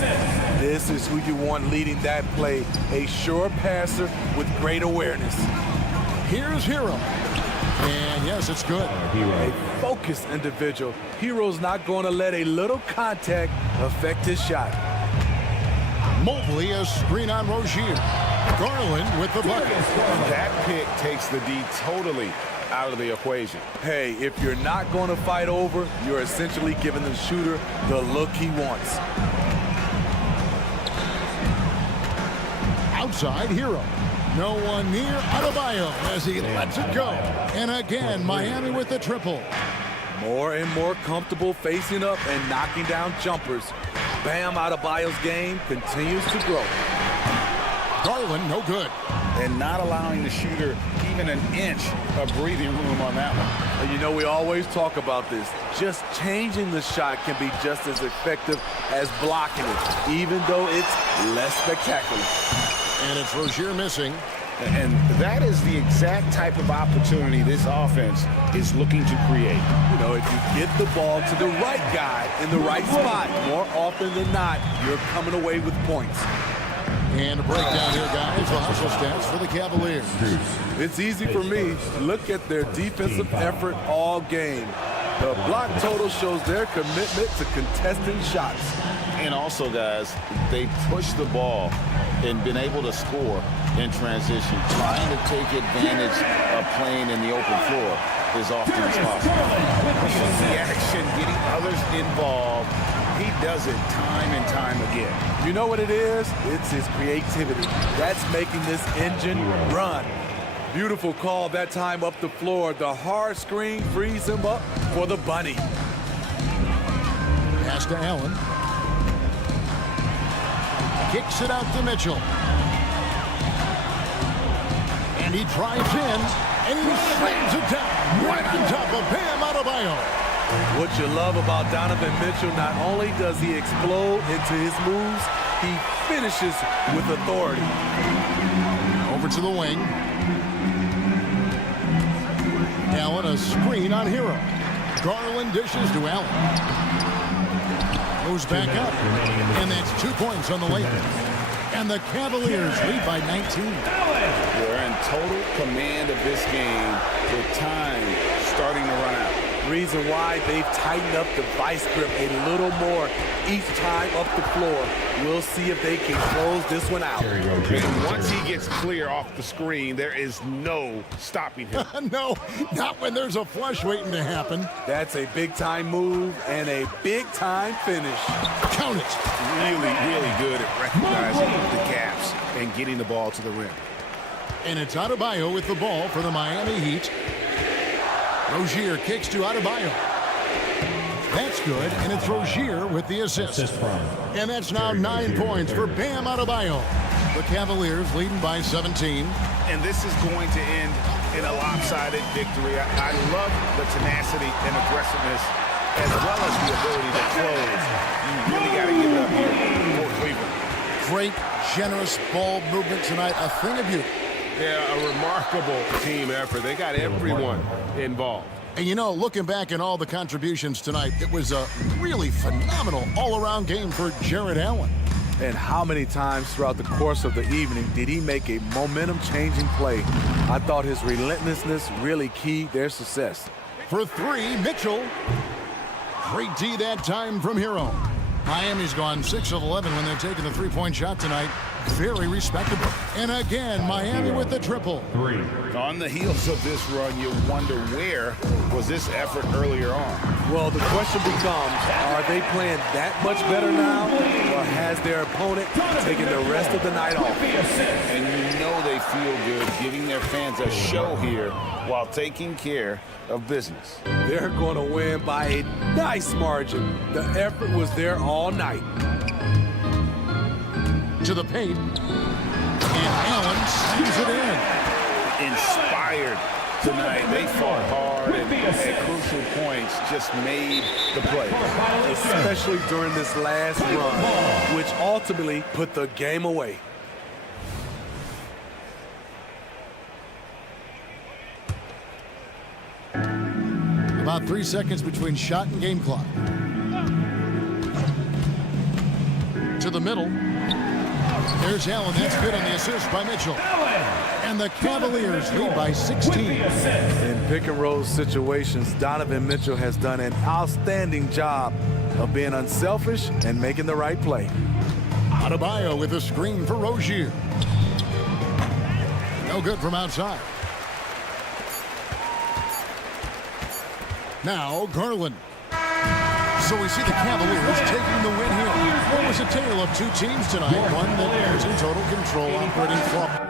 This is who you want leading that play. A sure passer with great awareness. Here's Hero. And yes, it's good. A focused individual. Hero's not going to let a little contact affect his shot. Mobley, a screen on Rozier. Garland with the bucket. That pick takes the D totally out of the equation. Hey, if you're not going to fight over, you're essentially giving the shooter the look he wants. Outside, Hero. No one near Adebayo as he lets it go. And again, Miami with the triple. More and more comfortable facing up and knocking down jumpers. Bam, Adebayo's game continues to grow. Garland, no good. And not allowing the shooter even an inch of breathing room on that one. And you know, we always talk about this. Just changing the shot can be just as effective as blocking it, even though it's less spectacular. And it's Rozier missing. And that is the exact type of opportunity this offense is looking to create. You know, if you get the ball to the right guy in the right spot, more often than not, you're coming away with points. And a breakdown here, guys. The hustle stats for the Cavaliers. It's easy for me. Look at their defensive effort all game. The block total shows their commitment to contesting shots. And also, guys, they pushed the ball and been able to score in transition, trying to take advantage of playing in the open floor as often as possible. Pushing the action, getting others involved. He does it time and time again. You know what it is? It's his creativity. That's making this engine run. Beautiful call that time up the floor. The hard screen frees him up for the bunny. Pass to Allen. Kicks it out to Mitchell. And he drives in, and he slams it down right on top of Bam Adebayo. What you love about Donovan Mitchell, not only does he explode into his moves, he finishes with authority. Over to the wing. Allen, a screen on Hero. Garland dishes to Allen. Goes back up. And that's 2 points on the layup. And the Cavaliers lead by 19. They're in total command of this game with time starting to run out. Reason why they've tightened up the vice grip a little more each time up the floor. We'll see if they can close this one out. And once he gets clear off the screen, there is no stopping him. No, not when there's a flush waiting to happen. That's a big-time move and a big-time finish. Count it. Really, really good at recognizing the gaps and getting the ball to the rim. And it's Adebayo with the ball for the Miami Heat. Rozier kicks to Adebayo. That's good, and it's Rozier with the assist. And that's now 9 points for Bam Adebayo. The Cavaliers leading by 17. And this is going to end in a lopsided victory. I love the tenacity and aggressiveness as well as the ability to close. You really got to give it up here for Cleveland. Great, generous ball movement tonight. A thing of beauty. Yeah, a remarkable team effort. They got everyone involved. And you know, looking back at all the contributions tonight, it was a really phenomenal all-around game for Jared Allen. And how many times throughout the course of the evening did he make a momentum-changing play? I thought his relentlessness really keyed their success. For three, Mitchell. Great D that time from Hero. Miami's gone 6 of 11 when they're taking the three-point shot tonight. Very respectable. And again, Miami with the triple. On the heels of this run, you wonder where was this effort earlier on? Well, the question becomes, are they playing that much better now, or has their opponent taken the rest of the night off? And you know they feel good giving their fans a show here while taking care of business. They're going to win by a nice margin. The effort was there all night. To the paint. And Allen slams it in. Inspired tonight. They fought hard and at crucial points just made the play. Especially during this last run, which ultimately put the game away. About 3 seconds between shot and game clock. To the middle. There's Allen. That's good on the assist by Mitchell. And the Cavaliers lead by 16. In pick-and-roll situations, Donovan Mitchell has done an outstanding job of being unselfish and making the right play. Adebayo with a screen for Rozier. No good from outside. Now Garland. So we see the Cavaliers taking the win here. It was a tale of two teams tonight, one that was in total control, operating flop.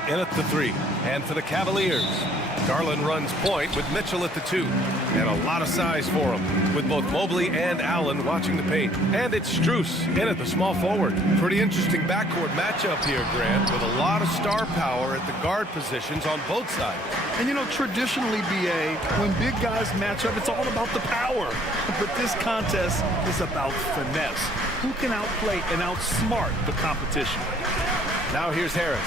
Oubre in at the 3. And for the Cavaliers, Garland runs point with Mitchell at the 2. And a lot of size for him, with both Mobley and Allen watching the paint. And it's Strus in at the small forward. Pretty interesting backcourt matchup here, Grant, with a lot of star power at the guard positions on both sides. And you know, traditionally, BA, when big guys match up, it's all about the power. But this contest is about finesse. Who can outplay and outsmart the competition? Now here's Harris.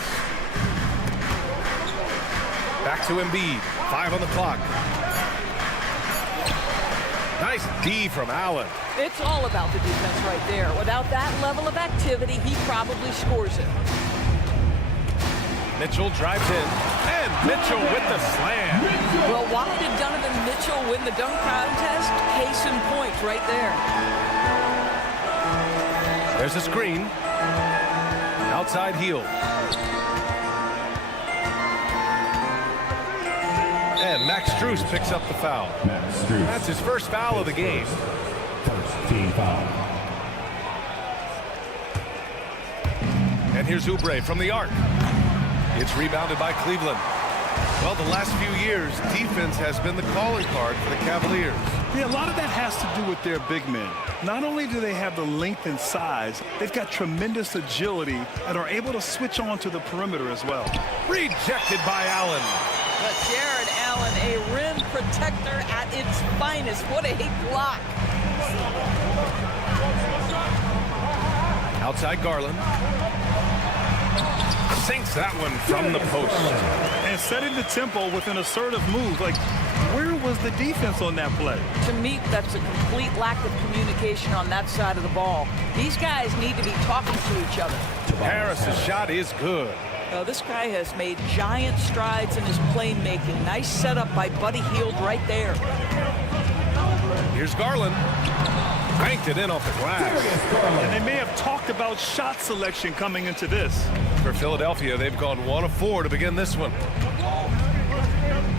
Back to Embiid. 5 on the clock. Nice D from Allen. It's all about the defense right there. Without that level of activity, he probably scores it. Mitchell drives in, and Mitchell with the slam. Well, why did Donovan Mitchell win the dunk contest? Case in point right there. There's a screen. Outside heel. And Max Strus picks up the foul. That's his first foul of the game. First team foul. And here's Oubre from the arc. It's rebounded by Cleveland. Well, the last few years, defense has been the calling card for the Cavaliers. Yeah, a lot of that has to do with their big men. Not only do they have the length and size, they've got tremendous agility and are able to switch on to the perimeter as well. Rejected by Allen. But Jared Allen, a rim protector at its finest. What a block. Outside Garland. Sinks that one from the post. And setting the tempo with an assertive move. Like, where was the defense on that play? To me, that's a complete lack of communication on that side of the ball. These guys need to be talking to each other. Harris's shot is good. This guy has made giant strides in his playmaking. Nice setup by Buddy Hield right there. Here's Garland. Banked it in off the glass. And they may have talked about shot selection coming into this. For Philadelphia, they've gone 1 of 4 to begin this one.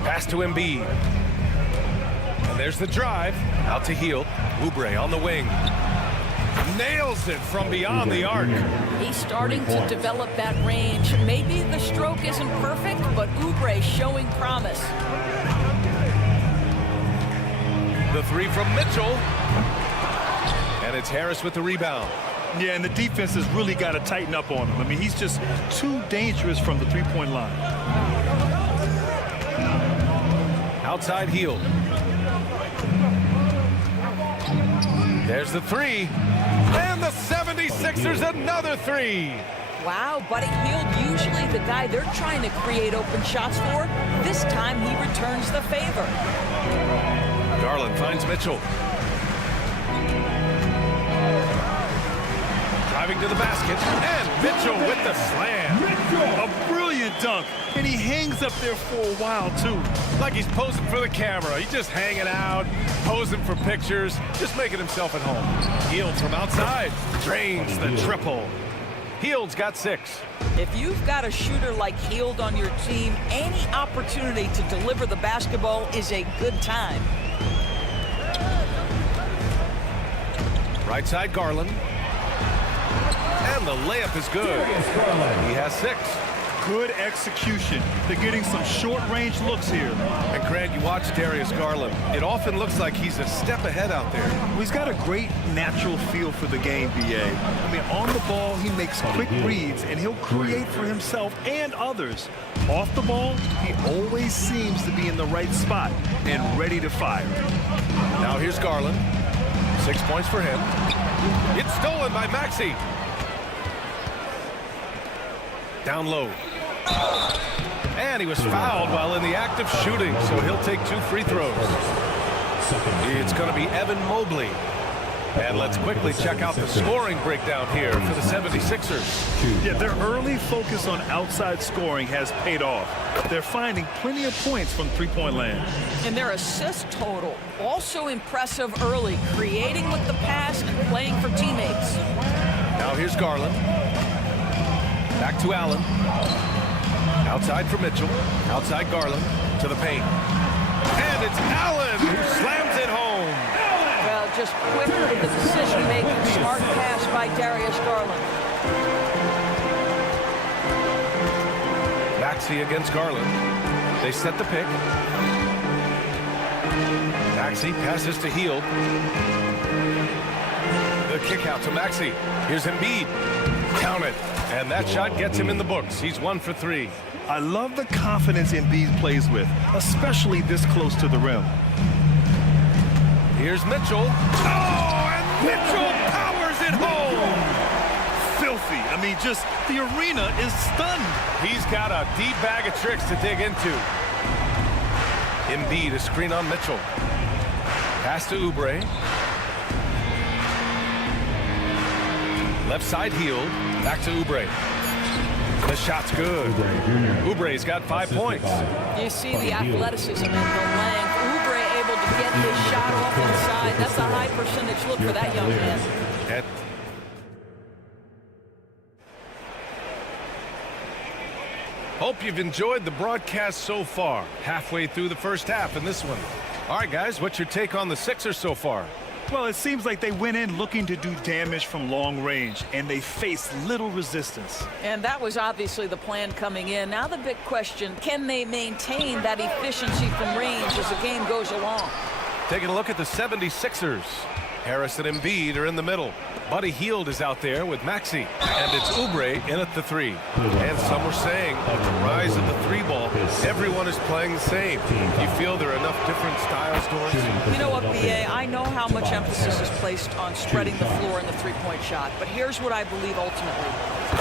Pass to Embiid. And there's the drive. Out to Hield. Oubre on the wing. Nails it from beyond the arc. He's starting to develop that range. Maybe the stroke isn't perfect, but Oubre showing promise. The 3 from Mitchell. And it's Harris with the rebound. Yeah, and the defense has really got to tighten up on him. I mean, he's just too dangerous from the three-point line. Outside Hield. There's the 3. And the 76ers another 3. Wow, Buddy Hield, usually the guy they're trying to create open shots for. This time he returns the favor. Garland finds Mitchell. Driving to the basket, and Mitchell with the slam. A brilliant dunk, and he hangs up there for a while, too. Like he's posing for the camera. He's just hanging out, posing for pictures, just making himself at home. Hield from outside, drains the triple. Hield's got 6. If you've got a shooter like Hield on your team, any opportunity to deliver the basketball is a good time. Right side Garland. And the layup is good. He has 6. Good execution. They're getting some short-range looks here. And Grant, you watch Darius Garland. It often looks like he's a step ahead out there. Well, he's got a great natural feel for the game, BA. I mean, on the ball, he makes quick reads, and he'll create for himself and others. Off the ball, he always seems to be in the right spot and ready to fire. Now here's Garland. 6 points for him. It's stolen by Maxey. Down low. And he was fouled while in the act of shooting, so he'll take 2 free throws. It's going to be Evan Mobley. And let's quickly check out the scoring breakdown here for the 76ers. Yeah, their early focus on outside scoring has paid off. They're finding plenty of points from three-point land. And their assist total, also impressive early, creating with the pass and playing for teammates. Now here's Garland. Back to Allen. Outside for Mitchell. Outside Garland to the paint. And it's Allen who slams it home. Well, just quick with the decision-making, smart pass by Darius Garland. Maxey against Garland. They set the pick. Maxey passes to Hield. The kick out to Maxey. Here's Embiid. Count it. And that shot gets him in the books. He's 1 for 3. I love the confidence Embiid plays with, especially this close to the rim. Here's Mitchell. Oh, and Mitchell powers it home. Filthy. I mean, just the arena is stunned. He's got a deep bag of tricks to dig into. Embiid, a screen on Mitchell. Pass to Oubre. Left side Hield. Back to Oubre. The shot's good. Oubre's got 5 points. You see the athleticism and the length. Oubre able to get his shot off inside. That's a high percentage look for that young man. Hope you've enjoyed the broadcast so far. Halfway through the first half in this one. All right, guys, what's your take on the Sixers so far? Well, it seems like they went in looking to do damage from long range, and they faced little resistance. And that was obviously the plan coming in. Now the big question, can they maintain that efficiency from range as the game goes along? Taking a look at the 76ers. Harris and Embiid are in the middle. Buddy Hield is out there with Maxey. And it's Oubre in at the 3. And some were saying, with the rise of the 3-ball, everyone is playing the same. Do you feel there are enough different styles, Doris? You know what, B.A., I know how much emphasis is placed on spreading the floor in the three-point shot. But here's what I believe ultimately.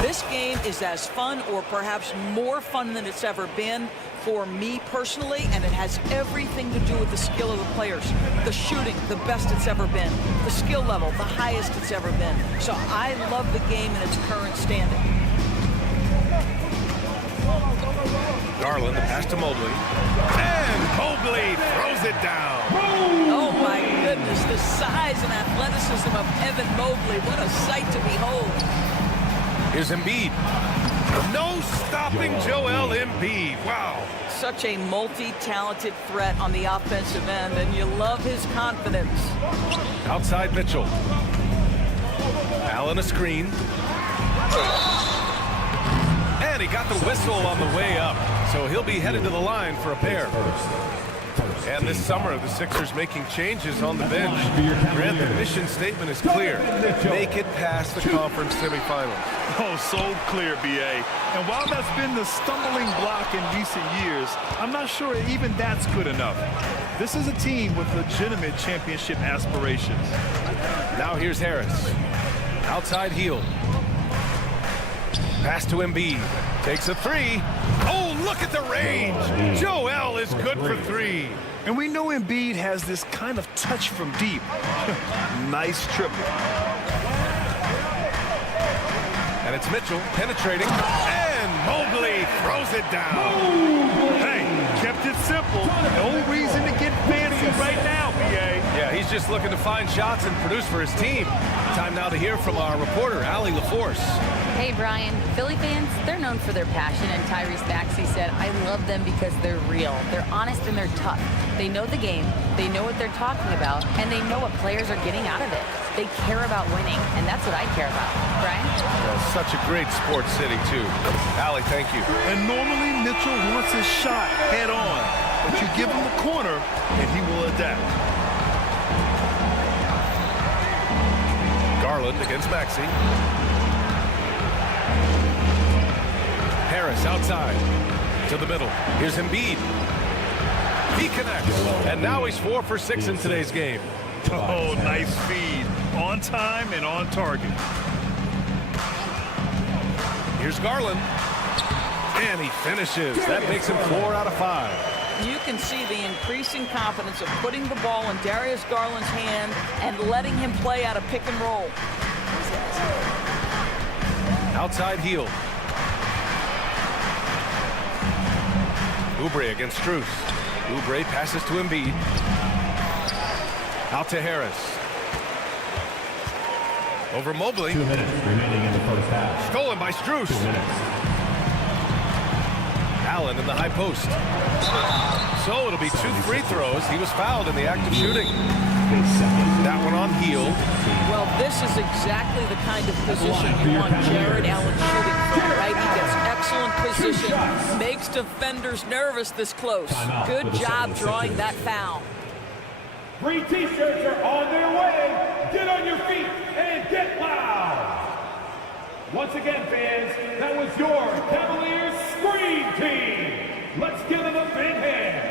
This game is as fun or perhaps more fun than it's ever been for me personally, and it has everything to do with the skill of the players. The shooting, the best it's ever been. The skill level, the highest it's ever been. So I love the game in its current standing. Garland, the pass to Mobley. And Mobley throws it down. Oh my goodness, the size and athleticism of Evan Mobley. What a sight to behold. Here's Embiid. No stopping Joel Embiid. Wow. Such a multi-talented threat on the offensive end, and you love his confidence. Outside Mitchell. Allen a screen. And he got the whistle on the way up. So he'll be headed to the line for a pair. And this summer, the Sixers making changes on the bench. Grant, the mission statement is clear. Make it past the conference semifinals. Oh, so clear, B.A. And while that's been the stumbling block in recent years, I'm not sure even that's good enough. This is a team with legitimate championship aspirations. Now here's Harris. Outside Hield. Pass to Embiid. Takes a 3. Oh, look at the range. Joel is good for 3. And we know Embiid has this kind of touch from deep. Nice triple. And it's Mitchell penetrating. And Mobley throws it down. Hey, kept it simple. No reason to get fancy right now, B.A. Yeah, he's just looking to find shots and produce for his team. Time now to hear from our reporter, Allie LaForce. Hey, Brian. Philly fans, they're known for their passion, and Tyrese Maxey said, I love them because they're real. They're honest and they're tough. They know the game, they know what they're talking about, and they know what players are getting out of it. They care about winning, and that's what I care about. Brian? Yeah, such a great sports city, too. Allie, thank you. And normally Mitchell wants his shot head on, but you give him the corner, and he will adapt. Garland against Maxey. Harris outside to the middle. Here's Embiid. He connects. And now he's 4 for 6 in today's game. Oh, nice feed. On time and on target. Here's Garland. And he finishes. That makes him 4 out of 5. You can see the increasing confidence of putting the ball in Darius Garland's hand and letting him play out of pick and roll. Outside Hield. Oubre against Strus. Oubre passes to Embiid. Out to Harris. Over Mobley. 2 minutes remaining in the first half. Stolen by Strus. 2 minutes. Allen in the high post. So it'll be 2 free throws. He was fouled in the act of shooting. That one on Hield. Well, this is exactly the kind of position you want Jared Allen shooting from, right? He gets excellent position. Makes defenders nervous this close. Good job drawing that foul. Free T-shirts are on their way. Get on your feet and get loud. Once again, fans, that was your Cavaliers Scream Team. Let's give them a big hand.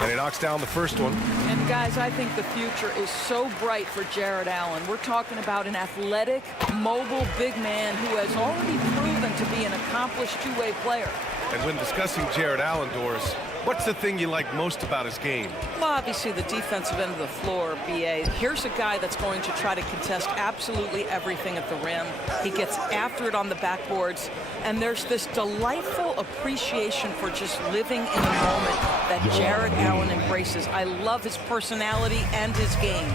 And he knocks down the first one. And guys, I think the future is so bright for Jared Allen. We're talking about an athletic, mobile big man who has already proven to be an accomplished two-way player. And when discussing Jared Allen, Doris, what's the thing you like most about his game? Well, obviously the defensive end of the floor, BA. Here's a guy that's going to try to contest absolutely everything at the rim. He gets after it on the backboards, and there's this delightful appreciation for just living in the moment that Jared Allen embraces. I love his personality and his game.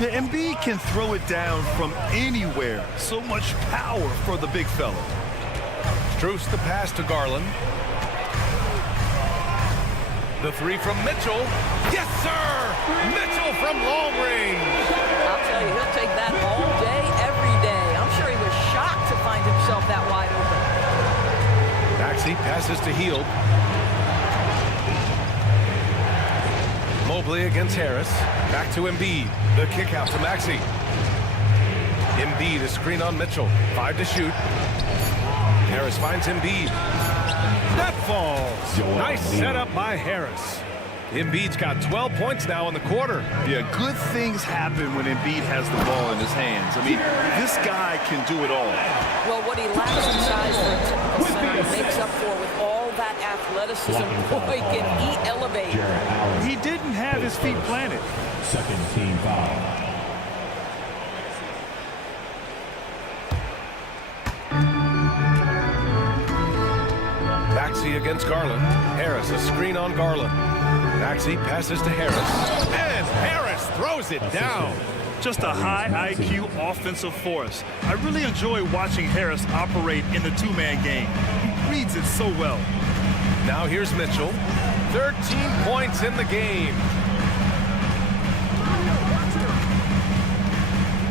The Embiid can throw it down from anywhere. So much power for the big fella. Strus the pass to Garland. The three from Mitchell. Yes, sir! Mitchell from long range. I'll tell you, he'll take that all day, every day. I'm sure he was shocked to find himself that wide open. Maxey passes to Hield. Mobley against Harris. Back to Embiid. The kick out to Maxey. Embiid, a screen on Mitchell. 5 to shoot. Harris finds Embiid. That falls. Nice setup by Harris. Embiid's got 12 points now in the quarter. Yeah, good things happen when Embiid has the ball in his hands. I mean, this guy can do it all. Well, what he lacks in size for a typical center makes up for with all that athleticism. Boy, can he elevate. He didn't have his feet planted. Second team foul. Maxey against Garland. Harris, a screen on Garland. Maxey passes to Harris. And Harris throws it down. Just a high IQ offensive force. I really enjoy watching Harris operate in the two-man game. He reads it so well. Now here's Mitchell. 13 points in the game.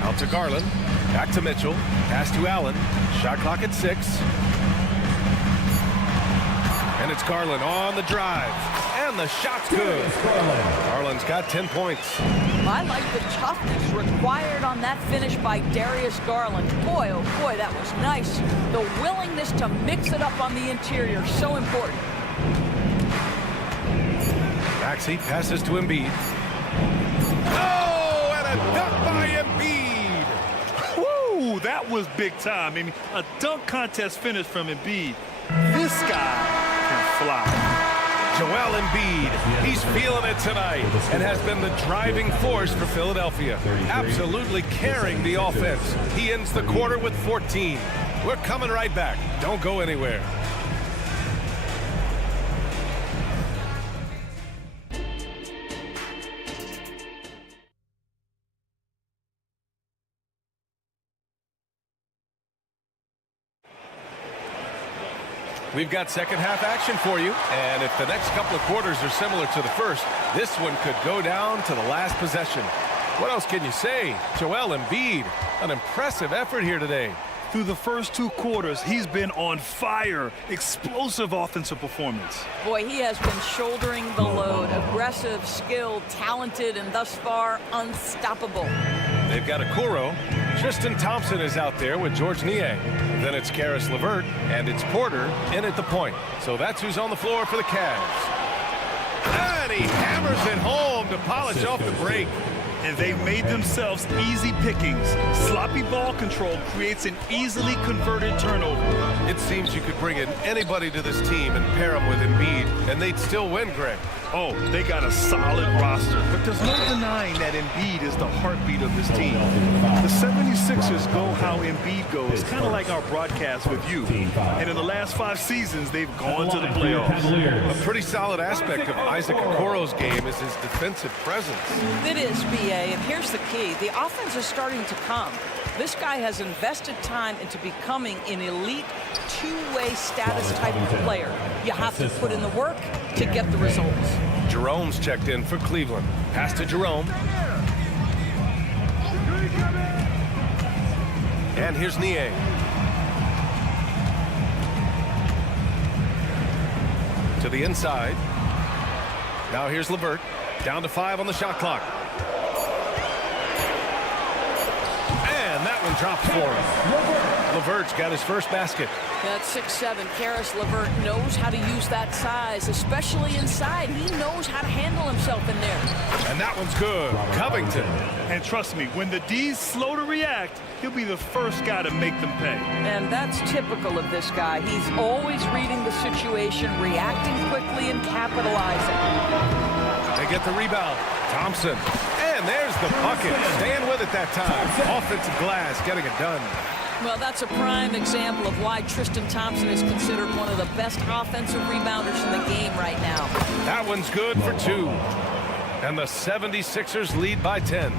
Out to Garland. Back to Mitchell. Pass to Allen. Shot clock at 6. And it's Garland on the drive. And the shot's good. Garland's got 10 points. I like the toughness required on that finish by Darius Garland. Boy, oh boy, that was nice. The willingness to mix it up on the interior, so important. Maxey passes to Embiid. Oh, and a dunk by Embiid. Woo, that was big time. I mean, a dunk contest finish from Embiid. This guy can fly. Joel Embiid, he's feeling it tonight and has been the driving force for Philadelphia. Absolutely carrying the offense. He ends the quarter with 14. We're coming right back. Don't go anywhere. We've got second half action for you, and if the next couple of quarters are similar to the first, this one could go down to the last possession. What else can you say? Joel Embiid, an impressive effort here today. Through the first 2 quarters, he's been on fire. Explosive offensive performance. Boy, he has been shouldering the load. Aggressive, skilled, talented, and thus far unstoppable. They've got a Kuro. Tristan Thompson is out there with George Niang. Then it's Karis LeVert, and it's Porter in at the point. So that's who's on the floor for the Cavs. And he hammers it home to polish off the break. And they've made themselves easy pickings. Sloppy ball control creates an easily converted turnover. It seems you could bring in anybody to this team and pair them with Embiid, and they'd still win, Greg. Oh, they got a solid roster, but there's no denying that Embiid is the heartbeat of this team. The 76ers go how Embiid goes, kind of like our broadcast with you. And in the last 5 seasons, they've gone to the playoffs. A pretty solid aspect of Isaac Okoro's game is his defensive presence. It is, BA, and here's the key. The offense is starting to come. This guy has invested time into becoming an elite two-way status type of player. You have to put in the work to get the results. Jerome's checked in for Cleveland. Pass to Jerome. And here's Niang. To the inside. Now here's LeVert. Down to 5 on the shot clock. And that one dropped for him. LeVert's got his first basket. That's 6'7". Karis LeVert knows how to use that size, especially inside. He knows how to handle himself in there. And that one's good. Covington. And trust me, when the D's slow to react, he'll be the first guy to make them pay. And that's typical of this guy. He's always reading the situation, reacting quickly, and capitalizing. They get the rebound. Thompson. And there's the bucket. Staying with it that time. Offensive glass, getting it done. Well, that's a prime example of why Tristan Thompson is considered one of the best offensive rebounders in the game right now. That one's good for 2. And the 76ers lead by 10.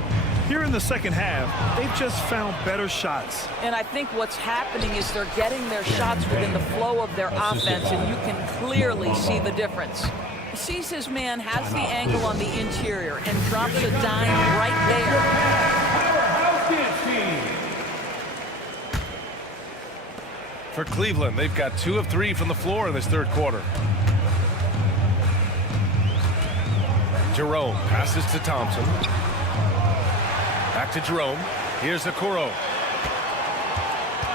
Here in the second half, they've just found better shots. And I think what's happening is they're getting their shots within the flow of their offense, and you can clearly see the difference. He sees his man, has the angle on the interior, and drops a dime right there. For Cleveland, they've got 2 of 3 from the floor in this third quarter. Jerome passes to Thompson. Back to Jerome. Here's Okoro.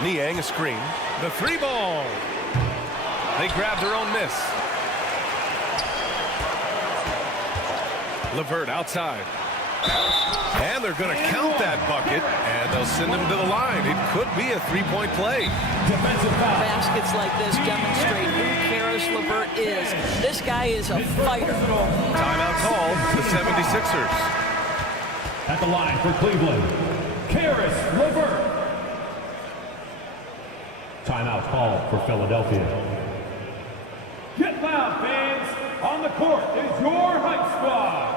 Niang a screen. The 3-ball. They grab their own miss. LeVert outside. And they're going to count that bucket, and they'll send him to the line. It could be a 3-point play. Baskets like this demonstrate who Karis LeVert is. This guy is a fighter. Timeout called. The 76ers. At the line for Cleveland, Karis LeVert. Timeout called for Philadelphia. Get loud, fans. On the court is your hype squad.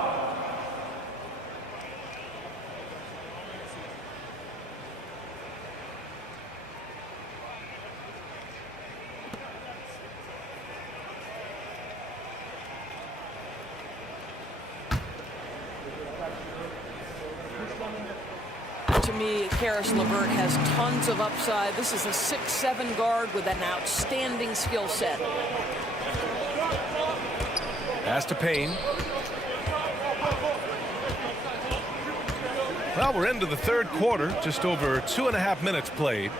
To me, Karis LeVert has tons of upside. This is a 6'7" guard with an outstanding skill set. Pass to Payne. Well, we're into the third quarter. Just over 2.5 minutes played.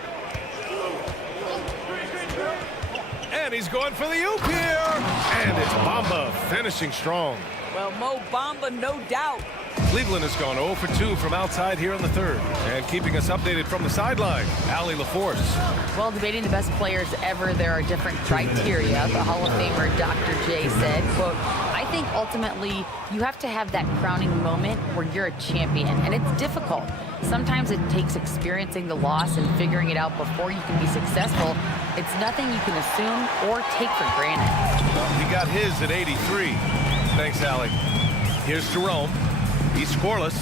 And he's going for the oop here. And it's Bamba finishing strong. Well, Mo Bamba, no doubt. Cleveland has gone 0 for 2 from outside here in the third. And keeping us updated from the sideline, Allie LaForce. Well, debating the best players ever, there are different criteria. The Hall of Famer Dr. J said, quote, I think ultimately you have to have that crowning moment where you're a champion, and it's difficult. Sometimes it takes experiencing the loss and figuring it out before you can be successful. It's nothing you can assume or take for granted. Well, he got his at 83. Thanks, Allie. Here's Jerome. He's scoreless.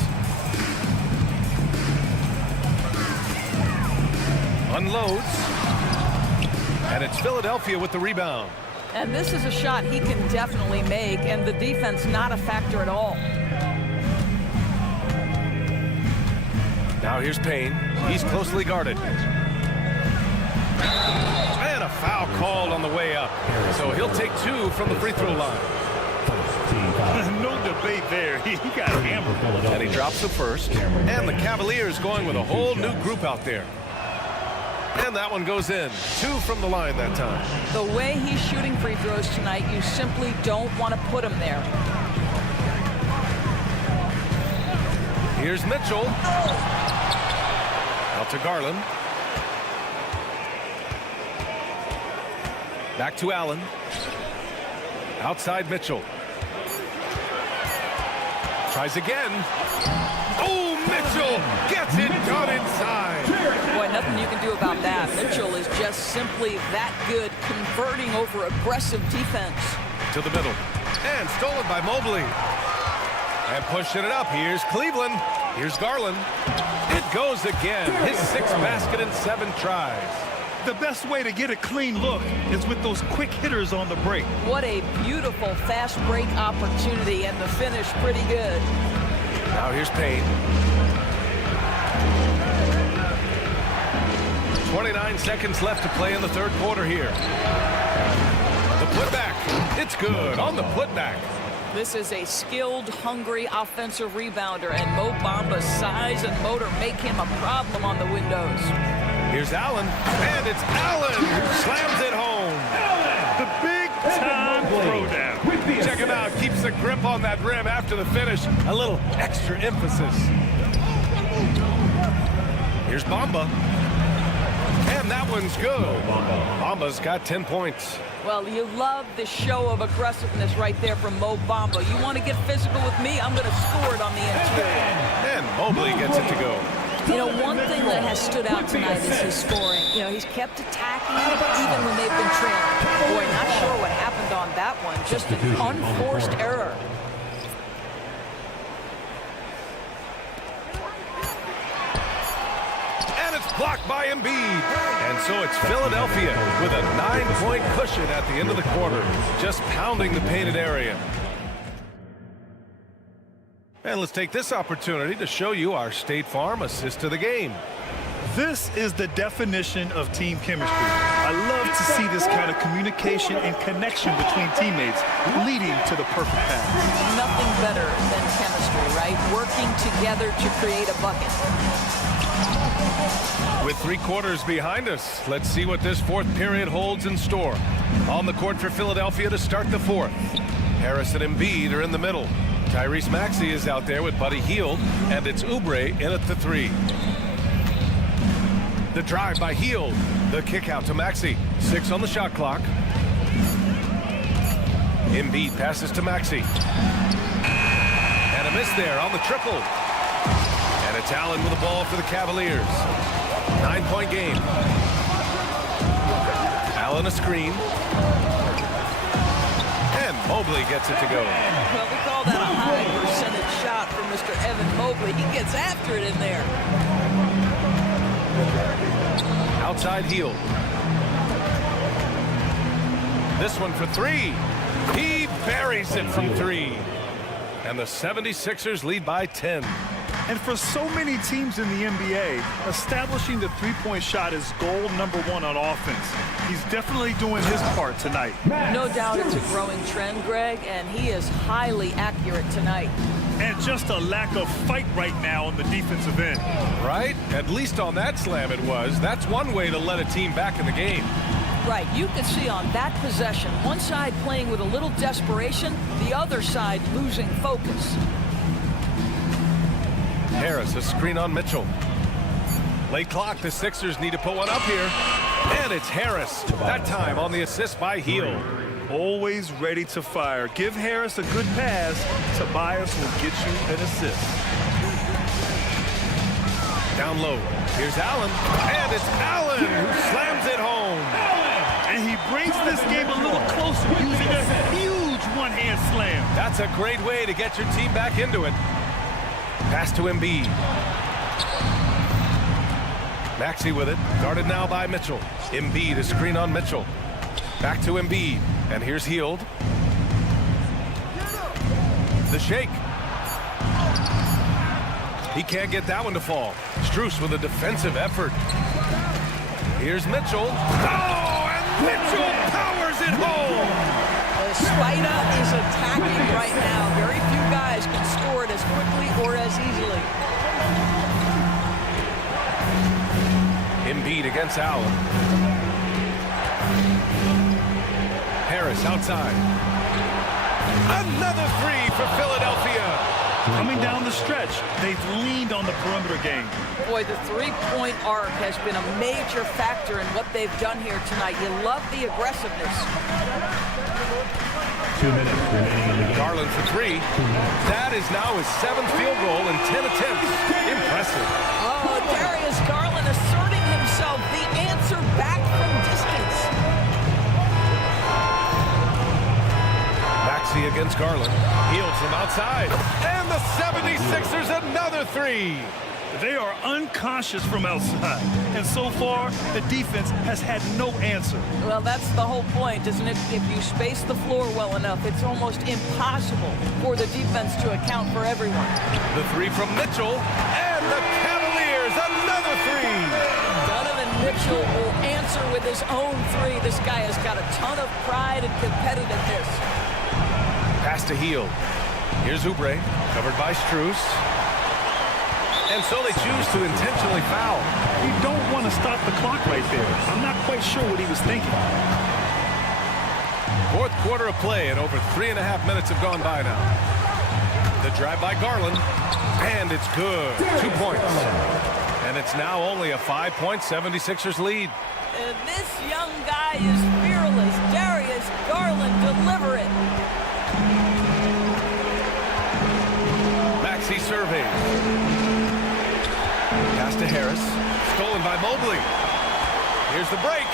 Unloads. And it's Philadelphia with the rebound. And this is a shot he can definitely make, and the defense not a factor at all. Now here's Payne. He's closely guarded. And a foul called on the way up. So he'll take 2 from the free throw line. No debate there. He got hammered. And he drops the first. And the Cavaliers going with a whole new group out there. And that one goes in. 2 from the line that time. The way he's shooting free throws tonight, you simply don't want to put him there. Here's Mitchell. Out to Garland. Back to Allen. Outside Mitchell. Tries again. Oh, Mitchell gets it done inside. Boy, nothing you can do about that. Mitchell is just simply that good, converting over aggressive defense. To the middle. And stolen by Mobley. And pushing it up. Here's Cleveland. Here's Garland. It goes again. His 6th basket in 7 tries. The best way to get a clean look is with those quick hitters on the break. What a beautiful fast break opportunity, and the finish pretty good. Now here's Payne. 29 seconds left to play in the 3rd quarter here. The putback. It's good on the putback. This is a skilled, hungry offensive rebounder, and Mo Bamba's size and motor make him a problem on the windows. Here's Allen, and it's Allen who slams it home. The big-time throwdown. Check him out. Keeps the grip on that rim after the finish. A little extra emphasis. Here's Bamba. And that one's good. Bamba's got 10 points. Well, you love the show of aggressiveness right there from Mo Bamba. You want to get physical with me? I'm going to score it on the interior. And Mobley gets it to go. You know, one thing that has stood out tonight is his scoring. You know, he's kept attacking even when they've been trailing. Boy, not sure what happened on that one. Just an unforced error. And it's blocked by Embiid. And so it's Philadelphia with a 9-point cushion at the end of the quarter, just pounding the painted area. And let's take this opportunity to show you our State Farm assist to the game. This is the definition of team chemistry. I love to see this kind of communication and connection between teammates leading to the perfect pass. Nothing better than chemistry, right? Working together to create a bucket. With 3 quarters behind us, let's see what this 4th period holds in store. On the court for Philadelphia to start the 4th. Harris and Embiid are in the middle. Tyrese Maxey is out there with Buddy Hield, and it's Oubre in at the 3. The drive by Hield. The kick out to Maxey. 6 on the shot clock. Embiid passes to Maxey. And a miss there on the triple. And it's Allen with the ball for the Cavaliers. 9-point game. Allen a screen. And Mobley gets it to go. Well, we call that a high percentage shot from Mr. Evan Mobley. He gets after it in there. Outside Hield. This one for 3. He buries it from 3. And the 76ers lead by 10. And for so many teams in the NBA, establishing the three-point shot is goal #1 on offense. He's definitely doing his part tonight. No doubt it's a growing trend, Greg, and he is highly accurate tonight. And just a lack of fight right now on the defensive end. Right? At least on that slam it was. That's one way to let a team back in the game. Right, you can see on that possession, one side playing with a little desperation, the other side losing focus. Harris, a screen on Mitchell. Late clock, the Sixers need to put one up here. And it's Harris, that time on the assist by Hield. Always ready to fire. Give Harris a good pass. Tobias will get you an assist. Down low, here's Allen. And it's Allen who slams it home. And he brings this game a little closer using a huge one-hand slam. That's a great way to get your team back into it. Pass to Embiid. Maxey with it, guarded now by Mitchell. Embiid, a screen on Mitchell. Back to Embiid, and here's Hield. The shake. He can't get that one to fall. Strus with a defensive effort. Here's Mitchell. Oh, and Mitchell powers it home. The Spider is attacking right now. Very few guys can score it as quickly or as easily. Embiid against Allen. Harris outside. Another 3 for Philadelphia. Coming down the stretch, they've leaned on the perimeter game. Boy, the three-point arc has been a major factor in what they've done here tonight. You love the aggressiveness. 2 minutes remaining in the game. Garland for three. That is now his 7th field goal in 10 attempts. Impressive. Oh, Darius Garland asserting himself, the answer back from distance. Maxey against Garland. Healed from outside. And the 76ers another three. They are unconscious from outside, and so far, the defense has had no answer. Well, that's the whole point, isn't it? If you space the floor well enough, it's almost impossible for the defense to account for everyone. The three from Mitchell, and the Cavaliers, another three. Donovan Mitchell will answer with his own three. This guy has got a ton of pride and competitiveness. Pass to Hield. Here's Oubre, covered by Strus. And so they choose to intentionally foul. You don't want to stop the clock right there. I'm not quite sure what he was thinking. 4th quarter of play, and over 3.5 minutes have gone by now. The drive by Garland, and it's good. 2 points. And it's now only a 5-point 76ers lead. This young guy is fearless. Darius Garland, deliver it. Maxey surveys. Pass to Harris. Stolen by Mobley. Here's the break.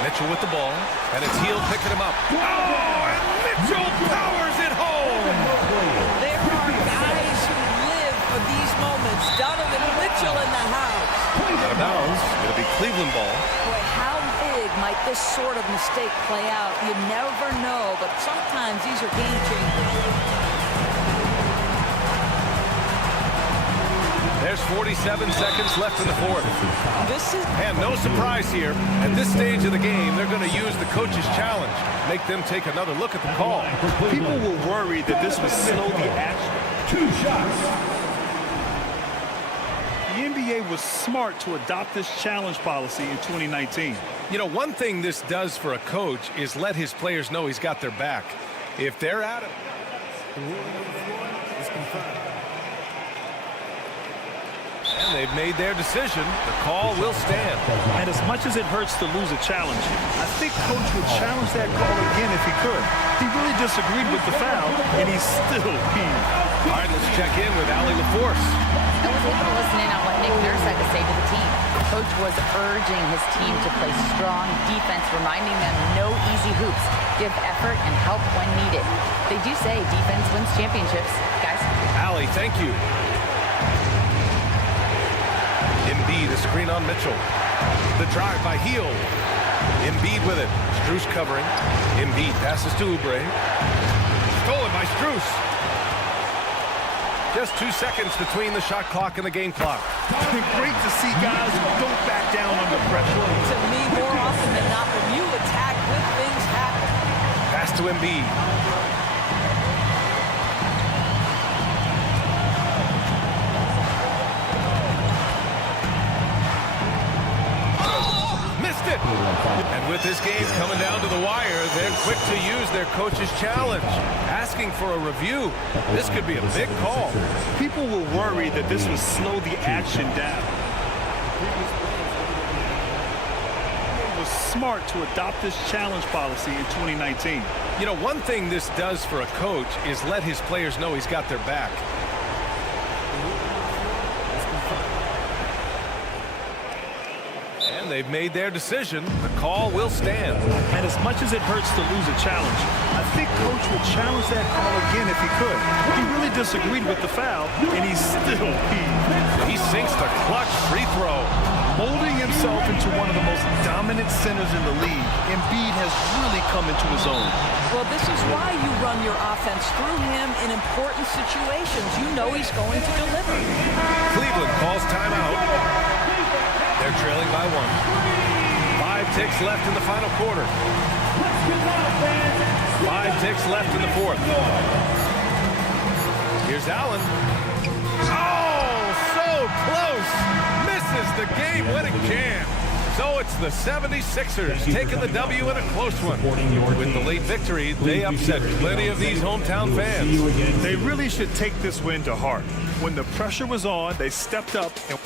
Mitchell with the ball. And it's Hield picking him up. Oh, and Mitchell powers it home. There are guys who live for these moments. Donovan Mitchell in the house. Out of bounds. It'll be Cleveland ball. Boy, how big might this sort of mistake play out? You never know, but sometimes these are game changers. There's 47 seconds left in the 4th. And no surprise here. At this stage of the game, they're going to use the coach's challenge. Make them take another look at the call. People were worried that this would slow the action. 2 shots. The NBA was smart to adopt this challenge policy in 2019. You know, one thing this does for a coach is let his players know he's got their back. If they're at it. The ruling on the floor is confirmed. And they've made their decision. The call will stand. And as much as it hurts to lose a challenge, I think Coach would challenge that call again if he could. He really disagreed with the foul, and he's still peeved. All right, let's check in with Allie LaForce. I was able to listen in on what Nick Nurse had to say to the team. Coach was urging his team to play strong defense, reminding them no easy hoops, give effort, and help when needed. They do say defense wins championships, guys. Allie, thank you. Embiid, a screen on Mitchell. The drive by Hield. Embiid with it. Strus covering. Embiid passes to Oubre. Stolen by Strus. Just 2 seconds between the shot clock and the game clock. Great to see guys who don't back down under pressure. To me, more often than not, when you attack, good things happen. Pass to Embiid. And with this game coming down to the wire, they're quick to use their coach's challenge, asking for a review. This could be a big call. People were worried that this would slow the action down. It was smart to adopt this challenge policy in 2019. You know, one thing this does for a coach is let his players know he's got their back. They've made their decision. The call will stand. And as much as it hurts to lose a challenge, I think Coach would challenge that call again if he could. He really disagreed with the foul, and he's still peeved. He sinks the clutch free throw. Molding himself into one of the most dominant centers in the league, Embiid has really come into his own. Well, this is why you run your offense through him in important situations. You know he's going to deliver. Cleveland calls timeout. They're trailing by 1. 5 ticks left in the final quarter. 5 ticks left in the 4th. Here's Allen. Oh, so close. Misses the game-winning jam. So it's the 76ers taking the W in a close one. With the late victory, they upset plenty of these hometown fans. They really should take this win to heart. When the pressure was on, they stepped up and